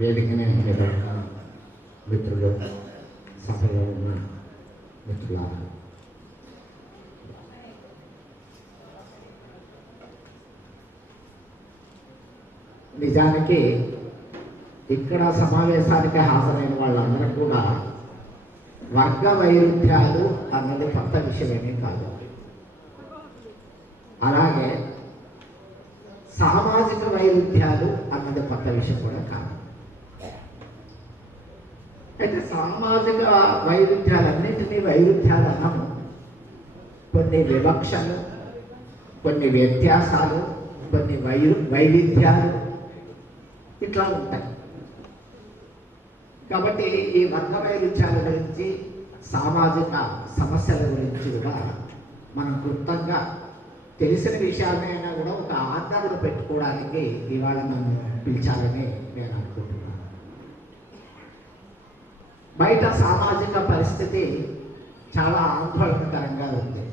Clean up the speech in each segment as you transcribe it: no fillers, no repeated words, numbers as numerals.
వేదికనే మిత్రులు, సభలో ఉన్న మిత్రులారా, నిజానికి ఇక్కడ సమావేశానికి హాజరైన వాళ్ళందరూ కూడా వర్గ వైరుధ్యాలు అన్నది కొత్త విషయమేమీ కాదు. అలాగే సామాజిక వైరుధ్యాలు అన్నది కొత్త విషయం కూడా కాదు. అయితే సామాజిక వైరుధ్యాలన్నింటినీ వైరుధ్యాలు అన్నాము. కొన్ని వివక్షలు, కొన్ని వ్యత్యాసాలు, కొన్ని వైవిధ్యాలు ఇట్లా ఉంటాయి. కాబట్టి ఈ వర్గ వైరుధ్యాల గురించి, సామాజిక సమస్యల గురించి కూడా మనం క్లుప్తంగా తెలిసిన విషయాలైనా కూడా ఒక ఆర్డర్లు పెట్టుకోవడానికి ఇవాళ నన్ను పిలిచాలని నేను అనుకుంటున్నాను. బయట సామాజిక పరిస్థితి చాలా ఆందోళనకరంగా ఉంది.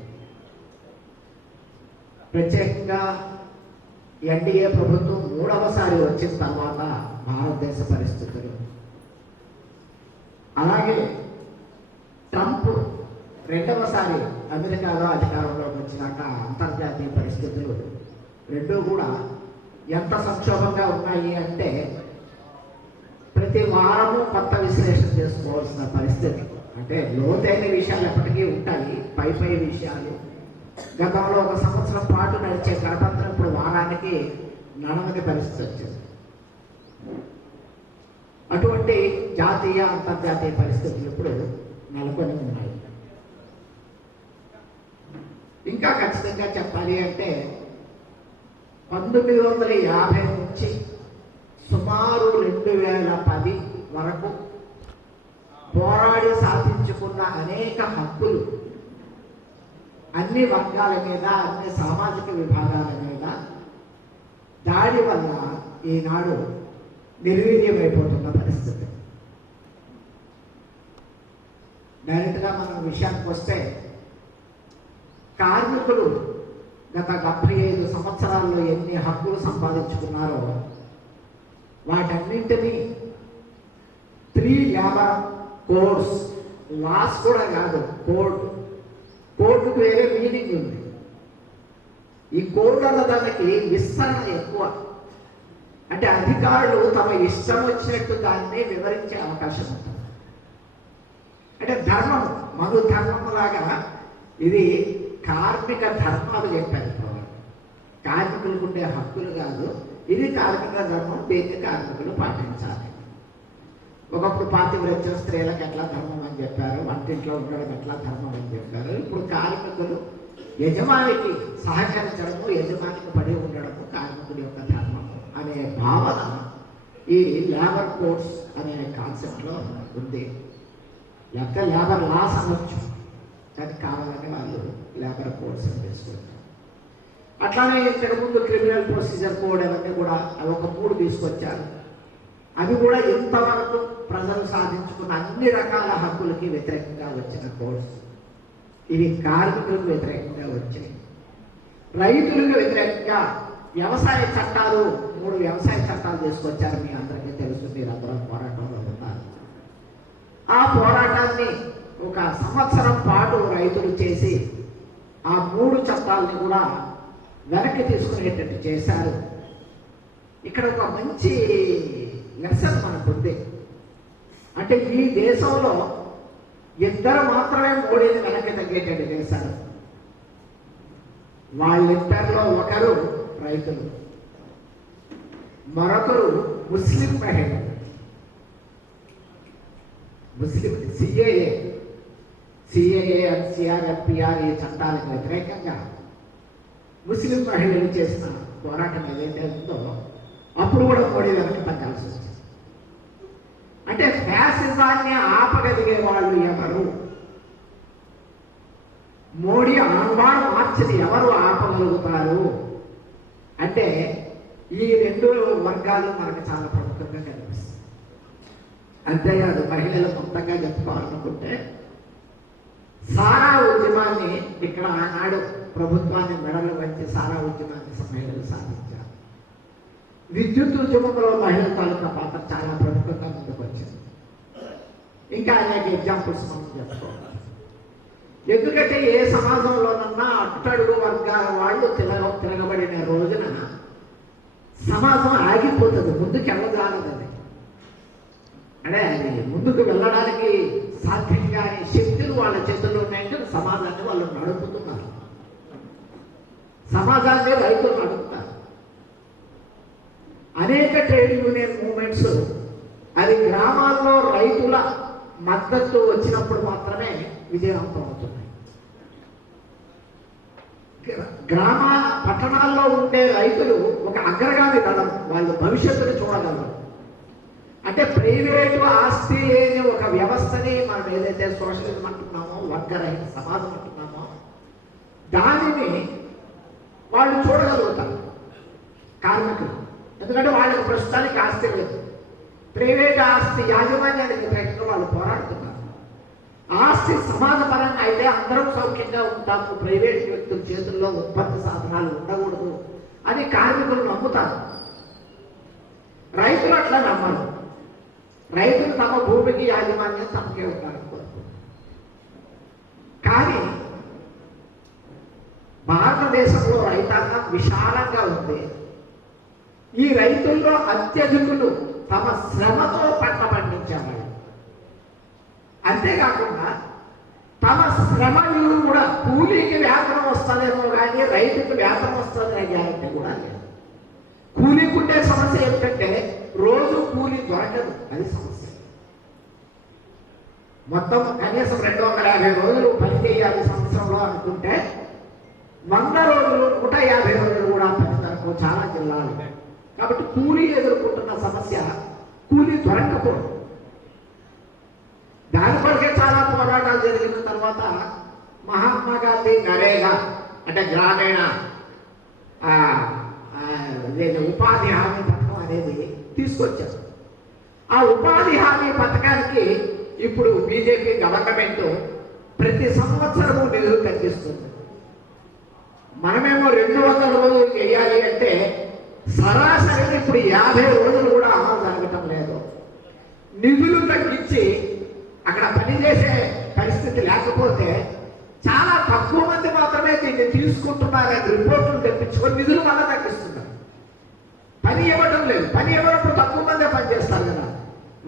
ప్రత్యేకంగా ఎన్డీఏ ప్రభుత్వం మూడవసారి వచ్చిన తర్వాత భారతదేశ పరిస్థితులు, అలాగే ట్రంప్ రెండవసారి అమెరికాలో అధికారంలోకి వచ్చినాక అంతర్జాతీయ పరిస్థితులు రెండూ కూడా ఎంత సంక్షోభంగా ఉన్నాయి అంటే ప్రతి వారము కొత్త విశ్లేషణ చేసుకోవాల్సిన పరిస్థితి. అంటే లోతైన విషయాలు ఎప్పటికీ ఉంటాయి, పై విషయాలు. గతంలో ఒక సంవత్సరం పాటు నడిచే గణతంత్రం ఇప్పుడు వారానికి నడవని పరిస్థితి వచ్చింది. అటువంటి జాతీయ అంతర్జాతీయ పరిస్థితులు ఇప్పుడు నెలకొని ఉన్నాయి. ఇంకా ఖచ్చితంగా చెప్పాలి అంటే 1950 నుంచి సుమారు 2010 వరకు పోరాడి సాధించుకున్న అనేక హక్కులు అన్ని వర్గాల మీద, అన్ని సామాజిక విభాగాల మీద దాడి వల్ల ఈనాడు నిర్వీర్యమైపోతున్న పరిస్థితి. డైరెక్ట్గా మనం విషయానికి వస్తే కార్మికులు గత 75 సంవత్సరాల్లో ఎన్ని హక్కులు సంపాదించుకున్నారో వాటన్నింటినీ 3 లేబర్ కోడ్స్, లాస్ కూడా కాదు, కోడ్కు వేరే మీనింగ్ ఉంది. ఈ కోడ్ అన్న దానికి విస్తరణ ఎక్కువ. అంటే అధికారులు తమ ఇష్టం వచ్చినట్టు దాన్ని వివరించే అవకాశం ఉంటుంది. అంటే ధర్మం, మను ధర్మం లాగా ఇది కార్మిక ధర్మాలు చెప్పారు. కార్మికులకు ఉండే హక్కులు కాదు, ఇది కార్మిక ధర్మం, దీన్ని కార్మికులు పాటించాలి. ఒకప్పుడు పాతివ్రత్యం స్త్రీలకు ఎట్లా ధర్మం అని చెప్పారు, వంటింట్లో ఉండడం ఎట్లా ధర్మం అని చెప్పారు. ఇప్పుడు కార్మికులు యజమానికి సహకరించడము, యజమానికి పడి ఉండడము కార్మికుడి యొక్క ధర్మము అనే భావన ఈ లేబర్ కోడ్స్ అనే కాన్సెప్ట్లో ఉంది. లేకపోతే లేబర్ లాస్ అనొచ్చు, కానీ కావాలని వాళ్ళు లేబర్ కోడ్స్ అని తీసుకుంటారు. అట్లానే ఇంతకుముందు క్రిమినల్ ప్రొసీజర్ కోడ్ అవన్నీ కూడా ఒక 3 తీసుకొచ్చారు. అవి కూడా ఇంతవరకు ప్రజలు సాధించుకున్న అన్ని రకాల హక్కులకి వ్యతిరేకంగా వచ్చిన కోడ్స్. ఇవి కార్మికులకు వ్యతిరేకంగా వచ్చాయి. రైతులకు వ్యతిరేకంగా వ్యవసాయ చట్టాలు, 3 వ్యవసాయ చట్టాలు తీసుకొచ్చారు. మీ అందరికీ తెలుసు, మీరు అందరూ పోరాటంలో ఉన్నారు. ఆ పోరాటాన్ని ఒక సంవత్సరం పాటు రైతులు చేసి ఆ 3 చట్టాలని కూడా వెనక్కి తీసుకునేటట్టు చేశారు. ఇక్కడ ఒక మంచి లెసన్ మనకు ఉంది. అంటే ఈ దేశంలో ఇద్దరు మాత్రమే మోడీని వెనక్కి తగ్గేటట్టు చేశారు. వాళ్ళిద్దరిలో ఒకరు రైతులు, మరొకరు ముస్లిం మహిళలు. ముస్లిం సిఏఏ అండ్ సిఆర్ఎఫ్పిఆర్ ఈ చట్టాలకు వ్యతిరేకంగా ముస్లిం మహిళలు చేసిన పోరాటం ఏదైతే ఉందో అప్పుడు కూడా మోడీ వెనక్కి తగ్గాల్సి వచ్చింది. అంటే ఫ్యాసిజాన్ని ఆపగలిగే వాళ్ళు ఎవరు, మోడీ ఆంబాడు మార్చిని ఎవరు ఆపగలుగుతారు అంటే ఈ 2 వర్గాలు మనకు చాలా ప్రముఖంగా కనిపిస్తాయి. అంతేకాదు, మహిళలు మొత్తంగా చెప్పుకోవాలనుకుంటే సారా ఉద్యమాన్ని ఇక్కడ ఆనాడు ప్రభుత్వాన్ని మెడలు వంచి సారా ఉద్యమాన్ని మహిళలు సాధించారు. విద్యుత్ ఉద్యమంలో మహిళల తాలూకా పాత్ర చాలా ప్రముఖంగా ముందుకు వచ్చింది. ఇంకా అనేక ఎగ్జాంపుల్స్ మనం చెప్పుకోవాలి. ఎందుకంటే ఏ సమాజంలోనన్నా అట్టడుగు వర్గాల వాళ్ళు తిరగబడిన రోజున సమాజం ఆగిపోతుంది, ముందుకు వెళ్ళజాలదు. అంటే అది ముందుకు వెళ్ళడానికి సాధ్యం కాని శక్తులు వాళ్ళ చేతుల్లో ఉన్నాయంటే సమాజాన్ని వాళ్ళు నడుపుతున్నారు, సమాజాన్ని రైతులు నడుపుతారు. అనేక ట్రేడ్ యూనియన్ మూవ్మెంట్స్ అది గ్రామాల్లో రైతుల మద్దతు వచ్చినప్పుడు మాత్రమే విజయవంతం అవుతున్నాయి. పట్టణాల్లో ఉండే రైతులు ఒక అగ్రగామి దళం, వాళ్ళు భవిష్యత్తును చూడగలరు. అంటే ప్రైవేటు ఆస్తి లేని ఒక వ్యవస్థని మనం ఏదైతే సోషలిజం అంటున్నామో, వర్గరహిత సమాజం అంటున్నామో, దానిని వాళ్ళు చూడగలుగుతారు కార్మికులు. ఎందుకంటే వాళ్ళకి ప్రస్తుతానికి ఆస్తి లేదు. ప్రైవేట్ ఆస్తి యాజమాన్యానికి వ్యతిరేకంగా వాళ్ళు పోరాడుతున్నారు. ఆస్తి సమాజపరంగా అయితే అందరం సౌఖ్యంగా ఉంటాము, ప్రైవేట్ వ్యక్తుల చేతుల్లో ఉత్పత్తి సాధనాలు ఉండకూడదు అని కార్మికులు నమ్ముతారు. రైతులు అట్లా నమ్మరు. రైతులు తమ భూమికి యాజమాన్యం తమకే ఉంటారు. కానీ భారతదేశంలో రైతాంగం విశాలంగా ఉంది. ఈ రైతుల్లో అత్యధికులు తమ శ్రమతో పంట పండించేవాళ్ళు. అంతేకాకుండా తమ శ్రమలు కూడా కూలీకి వేతనం వస్తుందేమో కానీ రైతుకి వేతనం వస్తుందనే గ్యారెంటీ కూడా లేదు. కూలీకి ఉండే సమస్య ఏమిటంటే రోజు కూలీ దొరకదు, అది సమస్య. మొత్తం కనీసం 250 రోజులు పని చేయాలి సంవత్సరంలో అనుకుంటే 100 రోజులు 150 రోజులు కూడా పని దొరకవు చాలా జిల్లాలు. కాబట్టి కూలీ ఎదుర్కొంటున్న సమస్య కూలీ దొరకపోవడం. దాని కొరకే చాలా పోరాటాలు జరిగిన తర్వాత మహాత్మా గాంధీ నరేగా అంటే గ్రామీణ ఉపాధి హామీ పథకం అనేది తీసుకొచ్చారు. ఆ ఉపాధి హామీ పథకానికి ఇప్పుడు బీజేపీ గవర్నమెంట్ ప్రతి సంవత్సరము నిధులు తగ్గిస్తుంది. మనమేమో 200 రోజులు చేయాలి అంటే సరాసరి ఇప్పుడు 50 రోజులు కూడా అమలు జరగటం లేదు. నిధులు తగ్గించి అక్కడ పనిచేసే పరిస్థితి లేకపోతే చాలా తక్కువ మంది మాత్రమే దీన్ని తీసుకుంటున్నారని రిపోర్టులు తెప్పించుకొని నిధులు మళ్ళీ తగ్గిస్తున్నారు. పని ఇవ్వడం లేదు. పని ఇవ్వడం తక్కువ మందే పనిచేస్తారు కదా.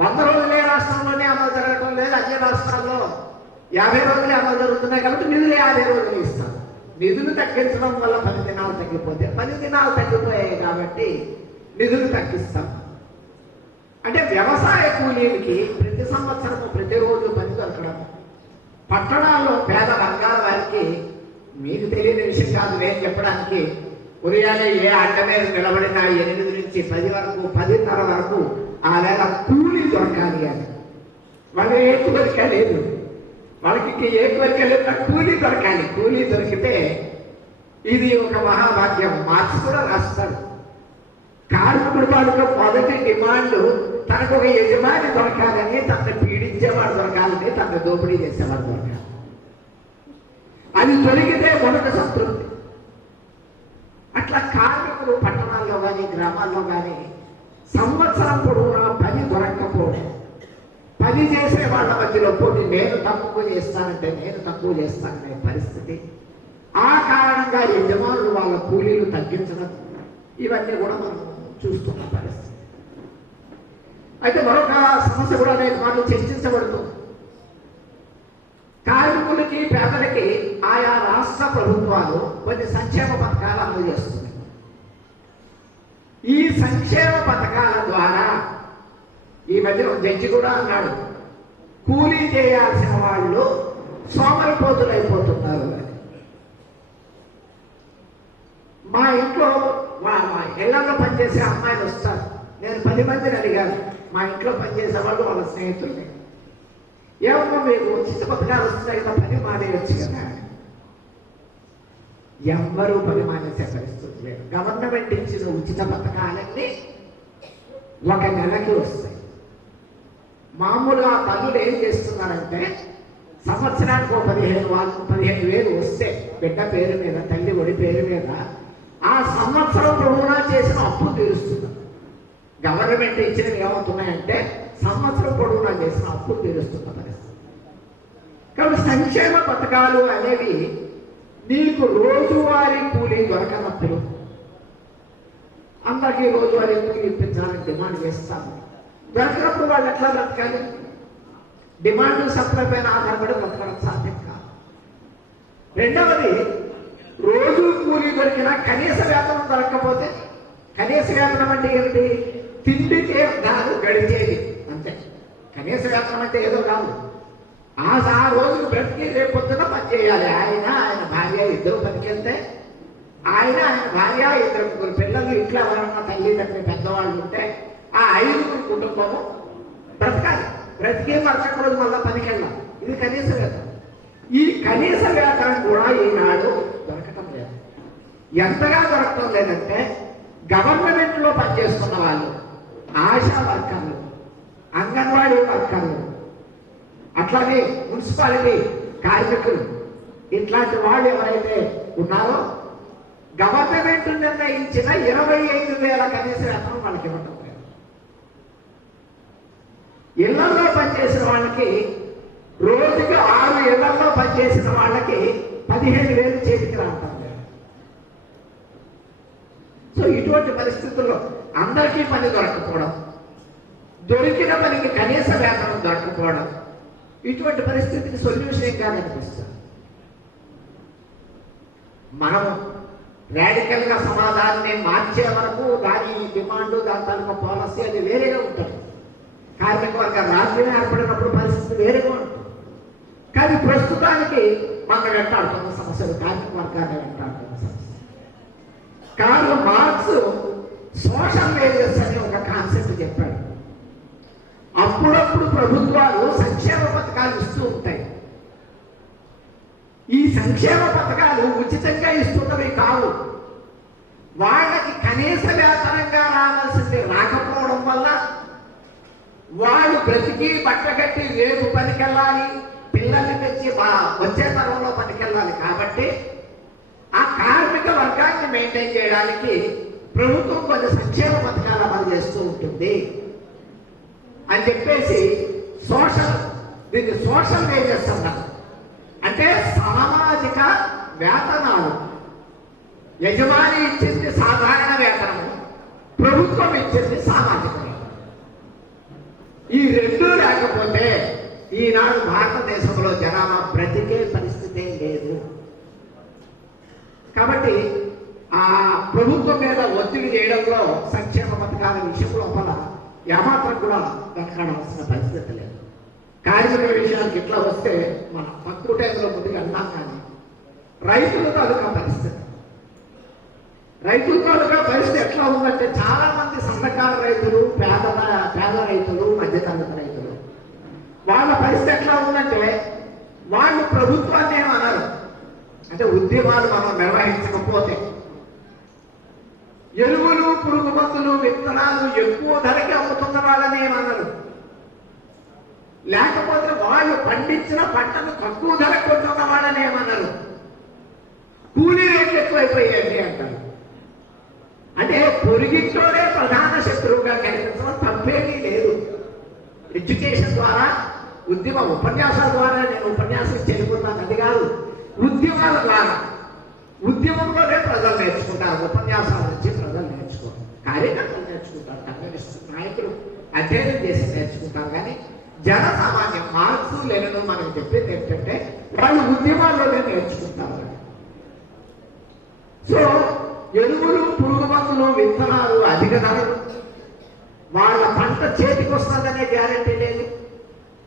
100 రోజులే రాష్ట్రంలోనే అమలు జరగడం లేదు, అన్ని రాష్ట్రాల్లో 50 రోజులే అమలు జరుగుతున్నాయి. కాబట్టి నిధులు 50 రోజులు ఇస్తారు. నిధులు తగ్గించడం వల్ల 10 దినాలు తగ్గిపోతే 10 దినాలు తగ్గిపోయాయి కాబట్టి నిధులు తగ్గిస్తాం. అంటే వ్యవసాయ కూలీలకి ప్రతి సంవత్సరము ప్రతిరోజు పని దొరకడం, పట్టణాల్లో పేద వర్గాల వారికి మీకు తెలియని విషయం కాదు నేను చెప్పడానికి, ఉదయాన్నే ఏ అడ్డ మీద నిలబడినా 8 నుంచి 10 వరకు 10:30 వరకు ఆ వేళ కూలీ దొరకాలి అని. వాళ్ళు ఏ కోరిక లేదు, వాళ్ళకి ఏ కోరిక లేదు, కూలీ దొరకాలి. కూలీ దొరికితే ఇది ఒక మహాభాగ్యం. మార్క్స్ కూడా రాస్తాడు. కార్మికుడు వాళ్ళతో మొదటి డిమాండ్ తనకు ఒక యజమాని దొరకాలని, తనను పీడించేవాడు దొరకాలని, తనను దోపిడీ చేసేవాడు దొరకాలి. అది దొరికితే మొదటి సంతృప్తి. అట్లా కార్మికులు పట్టణాల్లో కానీ గ్రామాల్లో కానీ సంవత్సరం పొడవునా పని దొరక్కపోవడం, పని చేసే వాళ్ళ మధ్యలో పోటీ, నేను తక్కువ చేస్తానంటే నేను తక్కువ చేస్తాననే పరిస్థితి. ఆ కారణంగా యజమానులు వాళ్ళ కూలీలు తగ్గించడం, ఇవన్నీ కూడా మనం చూస్తున్న పరిస్థితి. అయితే మరొక సమస్య కూడా అనేక మార్లు చర్చించబడుతుంది. కార్మికులకి పేదలకి ఆయా రాష్ట్ర ప్రభుత్వాలు కొన్ని సంక్షేమ పథకాలు అమలు చేస్తున్నాయి. ఈ సంక్షేమ పథకాల ద్వారా ఈ మధ్య జడ్జి కూడా అన్నాడు, కూలీ చేయాల్సిన వాళ్ళు సోమరిపోతులు అయిపోతున్నారు అని. మా ఇంట్లో మా ఇళ్లలో పనిచేసే అమ్మాయిలు వస్తారు. నేను 10 మందిని అడిగాను, మా ఇంట్లో పనిచేసే వాళ్ళు వాళ్ళ స్నేహితుల్ని, ఏమో మీకు ఉచిత పథకాలు వస్తున్నాయి కదా, పని మానేయచ్చు కదా. ఎవ్వరూ పని మానేసే పరిస్థితి లేదు. గవర్నమెంట్ ఇచ్చిన ఉచిత పథకాలన్నీ 1 నెలకి వస్తాయి. మామూలుగా తల్లులు ఏం చేస్తున్నారంటే సంవత్సరానికి 15,000 వస్తే బిడ్డ పేరు మీద, తల్లి ఒడి పేరు మీద ఆ సంవత్సరం పొడవునా చేసిన అప్పు తీరుస్తున్నారు. గవర్నమెంట్ ఇచ్చినవి ఏమవుతున్నాయంటే సంవత్సరం పొడవునా చేసిన అప్పులు తీరుస్తున్న పరిస్థితి. కాబట్టి సంక్షేమ పథకాలు అనేవి నీకు రోజువారీ కూలీ దొరకనప్పుడు అందరికీ రోజువారీ కూలీ ఇప్పించాలని డిమాండ్ చేస్తాను. దొరకనప్పుడు వాళ్ళు ఎట్లా బ్రతకాలి? డిమాండ్ సప్లై పైన ఆధారపడి బ్రతకడం సాధ్యం కాదు. రెండవది, రోజు కూలీ దొరికినా కనీస వేతనం దొరకకపోతే, కనీస వేతనం అంటే ఏమిటి? తిండికే కాదు గడిచేది అంతే. కనీస వేతనం అంటే ఏదో కాదు, ఆ రోజు బ్రతికి రేపు పొద్దున పని చేయాలి. ఆయన భార్య ఇద్దరు పనికెళ్తే, ఆయన భార్య ఇద్దరు ముగ్గురు పిల్లలు, ఇంట్లో ఎవరన్నా తల్లిదండ్రులు పెద్దవాళ్ళు ఉంటే ఆ 5 కుటుంబము బ్రతకాలి. బ్రతికే మరుసటి రోజు మళ్ళీ పనికి వెళ్ళాలి. ఇది కనీస వేతనం. ఈ కనీస వేతనం కూడా ఈనాడు దొరకటం లేదు. ఎంతగా దొరకటం లేదంటే గవర్నమెంట్లో పనిచేస్తున్న వాళ్ళు, ఆశా వర్కర్లు, అంగన్వాడీ వర్కర్లు, అట్లాగే మున్సిపాలిటీ కార్మికులు, ఇట్లాంటి వాళ్ళు ఎవరైతే ఉన్నారో గవర్నమెంట్ నిర్ణయించిన 25,000 కనీస వేతనం వాళ్ళకి ఇవ్వటం లేదు. ఇళ్లలో పనిచేసిన వాళ్ళకి, రోజుకి 6 ఇళ్లలో పనిచేసిన వాళ్ళకి 15,000 చేతికి రావటం లేదు. సో ఇటువంటి పరిస్థితుల్లో అందరికీ పని దొరకపోవడం, దొరికిన పనికి కనీస వేతనం దొరకపోవడం, ఇటువంటి పరిస్థితికి సొల్యూషన్ ఏం కాదనిపిస్తుంది. మనం రాడికల్గా సమాధానాన్ని మార్చే వరకు దాని డిమాండ్, దాని తాలూకా పాలసీ అది వేరేగా ఉంటుంది. కార్మిక వర్గ రాజ్యం ఏర్పడినప్పుడు పరిస్థితి వేరేగా ఉంటుంది. కానీ ప్రస్తుతానికి మనం వెంటాడుతున్న సమస్యలు కార్మిక వర్గాన్ని వెంటాడుతున్న సమస్య. కార్ల్ మార్క్స్ సోషల్ వేజెస్ అని ఒక కాన్సెప్ట్ చెప్పాడు. అప్పుడప్పుడు ప్రభుత్వాలు సంక్షేమ పథకాలు ఇస్తూ ఉంటాయి. ఈ సంక్షేమ పథకాలు ఉచితంగా ఇస్తున్నవి కావు. వాళ్ళకి కనీస వేతనంగా రావాల్సింది రాకపోవడం వల్ల వాళ్ళు బ్రతికి బట్టగట్టి రేపు పనికెళ్ళాలి, పిల్లల్ని తెచ్చి వచ్చే తరంలో పనికెళ్ళాలి. కాబట్టి ఆ కార్మిక వర్గాన్ని మెయింటైన్ చేయడానికి ప్రభుత్వం కొన్ని సంక్షేమ పథకాలు అమలు చేస్తూ ఉంటుంది అని చెప్పేసి దీన్ని సోషల్ వేజెస్ అన్నారు. అంటే సామాజిక వేతనాలు. యజమాని ఇచ్చింది సాధారణ వేతనము, ప్రభుత్వం ఇచ్చింది సామాజిక వేతనం. ఈ రెండూ లేకపోతే ఈనాడు భారతదేశంలో జనాభా బ్రతికే పరిస్థితే లేదు. కాబట్టి ఆ ప్రభుత్వం మీద ఒత్తిడి చేయడంలో సంక్షేమ పథకాల విషయం లోపల ఏమాత్రం కూడా వెనకాడవలసిన పరిస్థితి లేదు. కార్మిక విషయానికి ఇట్లా వస్తే మన తక్కువ టైంలో ముందుగా అన్నాం. కానీ రైతుల తాలూకా పరిస్థితి ఎట్లా ఉందంటే, చాలా మంది సన్నకారు రైతులు, పేద రైతులు, మధ్యతరగతి రైతులు, వాళ్ళ పరిస్థితి ఎట్లా ఉందంటే, వాళ్ళు ప్రభుత్వాన్ని ఏమన్నారు అంటే, ఉద్యమాలు మనం నిర్వహించకపోతే ఎరువులు, పురుగు మందులు, విత్తనాలు ఎక్కువ ధరకి అమ్ముతున్న వాళ్ళని ఏమన్నారు, లేకపోతే వాళ్ళు పండించిన పంటను తక్కువ ధర కొంటున్న వాళ్ళని ఏమన్నారు, కూలీ రేట్లు ఎక్కువైపోయాయండి అంటారు. అంటే పొరుగింటోనే ప్రధాన శత్రువుగా కనిపించడం తప్పేమీ లేదు. ఎడ్యుకేషన్ ద్వారా, ఉపన్యాసాల ద్వారా, నేను ఉపన్యాసం చెప్పుకున్నాను అది కాదు, ఉద్యమాల ద్వారా, ఉద్యమంలోనే ప్రజలు నేర్చుకుంటారు. ఉపన్యాసాల నుంచి ప్రజలు నేర్చుకోరు, కార్యకర్తలు నేర్చుకుంటారు, కమ్యూనిస్ట్ నాయకులు అధ్యయనం చేసి నేర్చుకుంటారు. కానీ జన సామాన్యం, మార్క్స్ లెనిన్ మనకు చెప్పేది ఏంటంటే, వాళ్ళు ఉద్యమాల్లోనే నేర్చుకుంటారు. సో ఎరువులు, పురుగు మందులు, విత్తనాలు అధిక ధరలు, వాళ్ళ పంట చేతికి వస్తుందనే గ్యారెంటీ లేదు,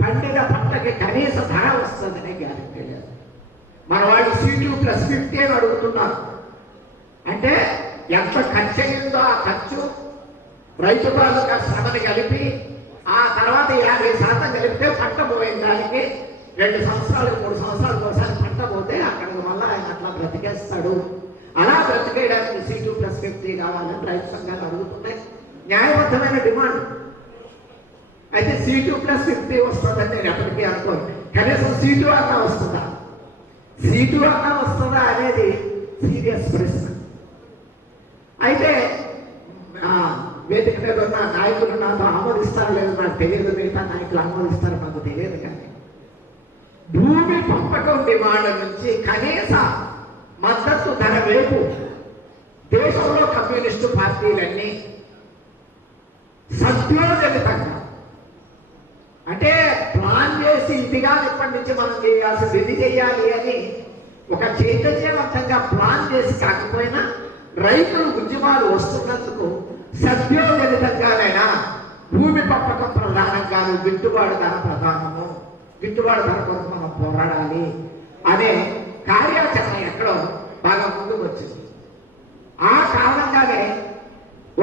పండిన పంటకి కనీస ధర వస్తుందనే గ్యారెంటీ లేదు. మన వాళ్ళు C2+50 అని అడుగుతున్నారు. అంటే ఎంత ఖర్చు అయిందో ఆ ఖర్చు రైతు తాలూకా శ్రమని కలిపి ఆ తర్వాత 50% కలిపితే పంట పోయిన దానికి 2 సంవత్సరాలు 3 సంవత్సరాలకు ఒకసారి పంట పోతే అక్కడికి మళ్ళీ ఆయన అట్లా బ్రతికేస్తాడు. అలా బ్రతికేయడానికి C2+50 కావాలని రైతు సంఘాలు అడుగుతున్నాయి. న్యాయబద్ధమైన డిమాండ్. అయితే C2+50 వస్తుందని నేను ఎప్పటికీ అనుకోను. కనీసం C2 అన్నా వస్తుందా, C2 అన్నా వస్తుందా అనేది సీరియస్ ప్రశ్న. అయితే వేదిక మీద ఉన్న నాయకులు నాతో ఆమోదిస్తారో లేదో నాకు తెలియదు, మిగతా నాయకులు ఆమోదిస్తారో నాకు తెలియదు. కానీ భూమి పంపకం డిమాండ్ నుంచి కనీస మద్దతు ధర వైపు దేశంలో కమ్యూనిస్టు పార్టీలన్నీ సద్యోజనితంగా, అంటే ప్లాన్ చేసి ఇదిగా ఇప్పటి నుంచి మనం చేయాల్సింది ఇది చేయాలి అని ఒక చైతన్యవంతంగా ప్లాన్ చేసి కాకపోయినా రైతులు ఉద్యమాలు వస్తున్నందుకు సద్యోజనితంగానైనా భూమి పంపకం ప్రధానంగాను, గిట్టుబాటు ధర ప్రధానము, గిట్టుబాటు ధర కొరకు మనం పోరాడాలి అనే కార్యాచరణ ఎక్కడో బాగా ముందుకు వచ్చింది. ఆ కారణంగానే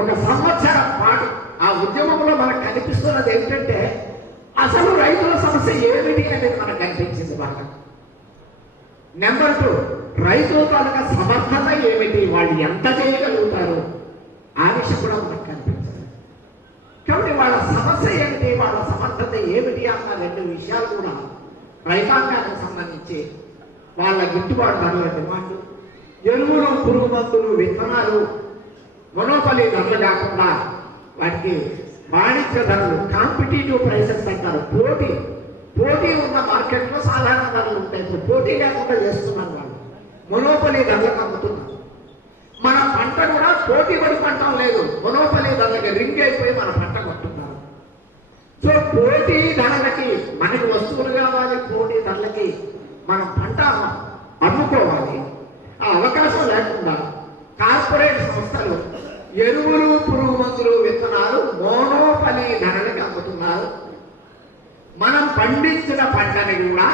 ఒక సంవత్సరం పాటు ఆ ఉద్యమంలో మనకు కనిపిస్తున్నది ఏంటంటే అసలు రైతుల సమస్య ఏమిటి అనేది మనకు కనిపించింది బాగా. నెంబర్ 2, రైతుల తాలూకా సమర్థత ఏమిటి, వాళ్ళు ఎంత చేయగలుగుతారు ఆ విషయం కూడా మనకు కనిపించింది. కాబట్టి వాళ్ళ సమస్య ఏమిటి, వాళ్ళ సమర్థత ఏమిటి అన్న 2 విషయాలు కూడా రైతాంగానికి సంబంధించి వాళ్ళ గిట్టుబాటు ధరల డిమాండ్, ఎరువులు, పురుగు మందులు, విత్తనాలు మొనోపలి ధరలు కాకుండా వాటికి వాణిజ్య ధరలు, కాంపిటేటివ్ ప్రైసెస్ అంటారు. పోటీ ఉన్న మార్కెట్లో సాధారణ ధరలు ఉంటాయి. ఇప్పుడు పోటీ లేకుండా చేస్తున్నారు వాళ్ళు, మొనోపలి ధరలకు అమ్ముతున్నారు. మన పంట కూడా పోటీ పడి పంటం లేదు, మొనోపలి ధరలకి రింగ్ అయిపోయి మన పంట కొంటున్నారు. సో పోటీ ధరలకి మనకి వస్తువులు కావాలి, పోటీ ధరలకి మనం పంట అమ్ముకోవాలి. ఆ అవకాశం లేకుండా కార్పొరేట్ సంస్థలు ఎరువులు, పురుగు మందులు, విత్తనాలు మోనోపలి ధరలకు అమ్ముతున్నారు. మనం పండించిన పంటని కూడా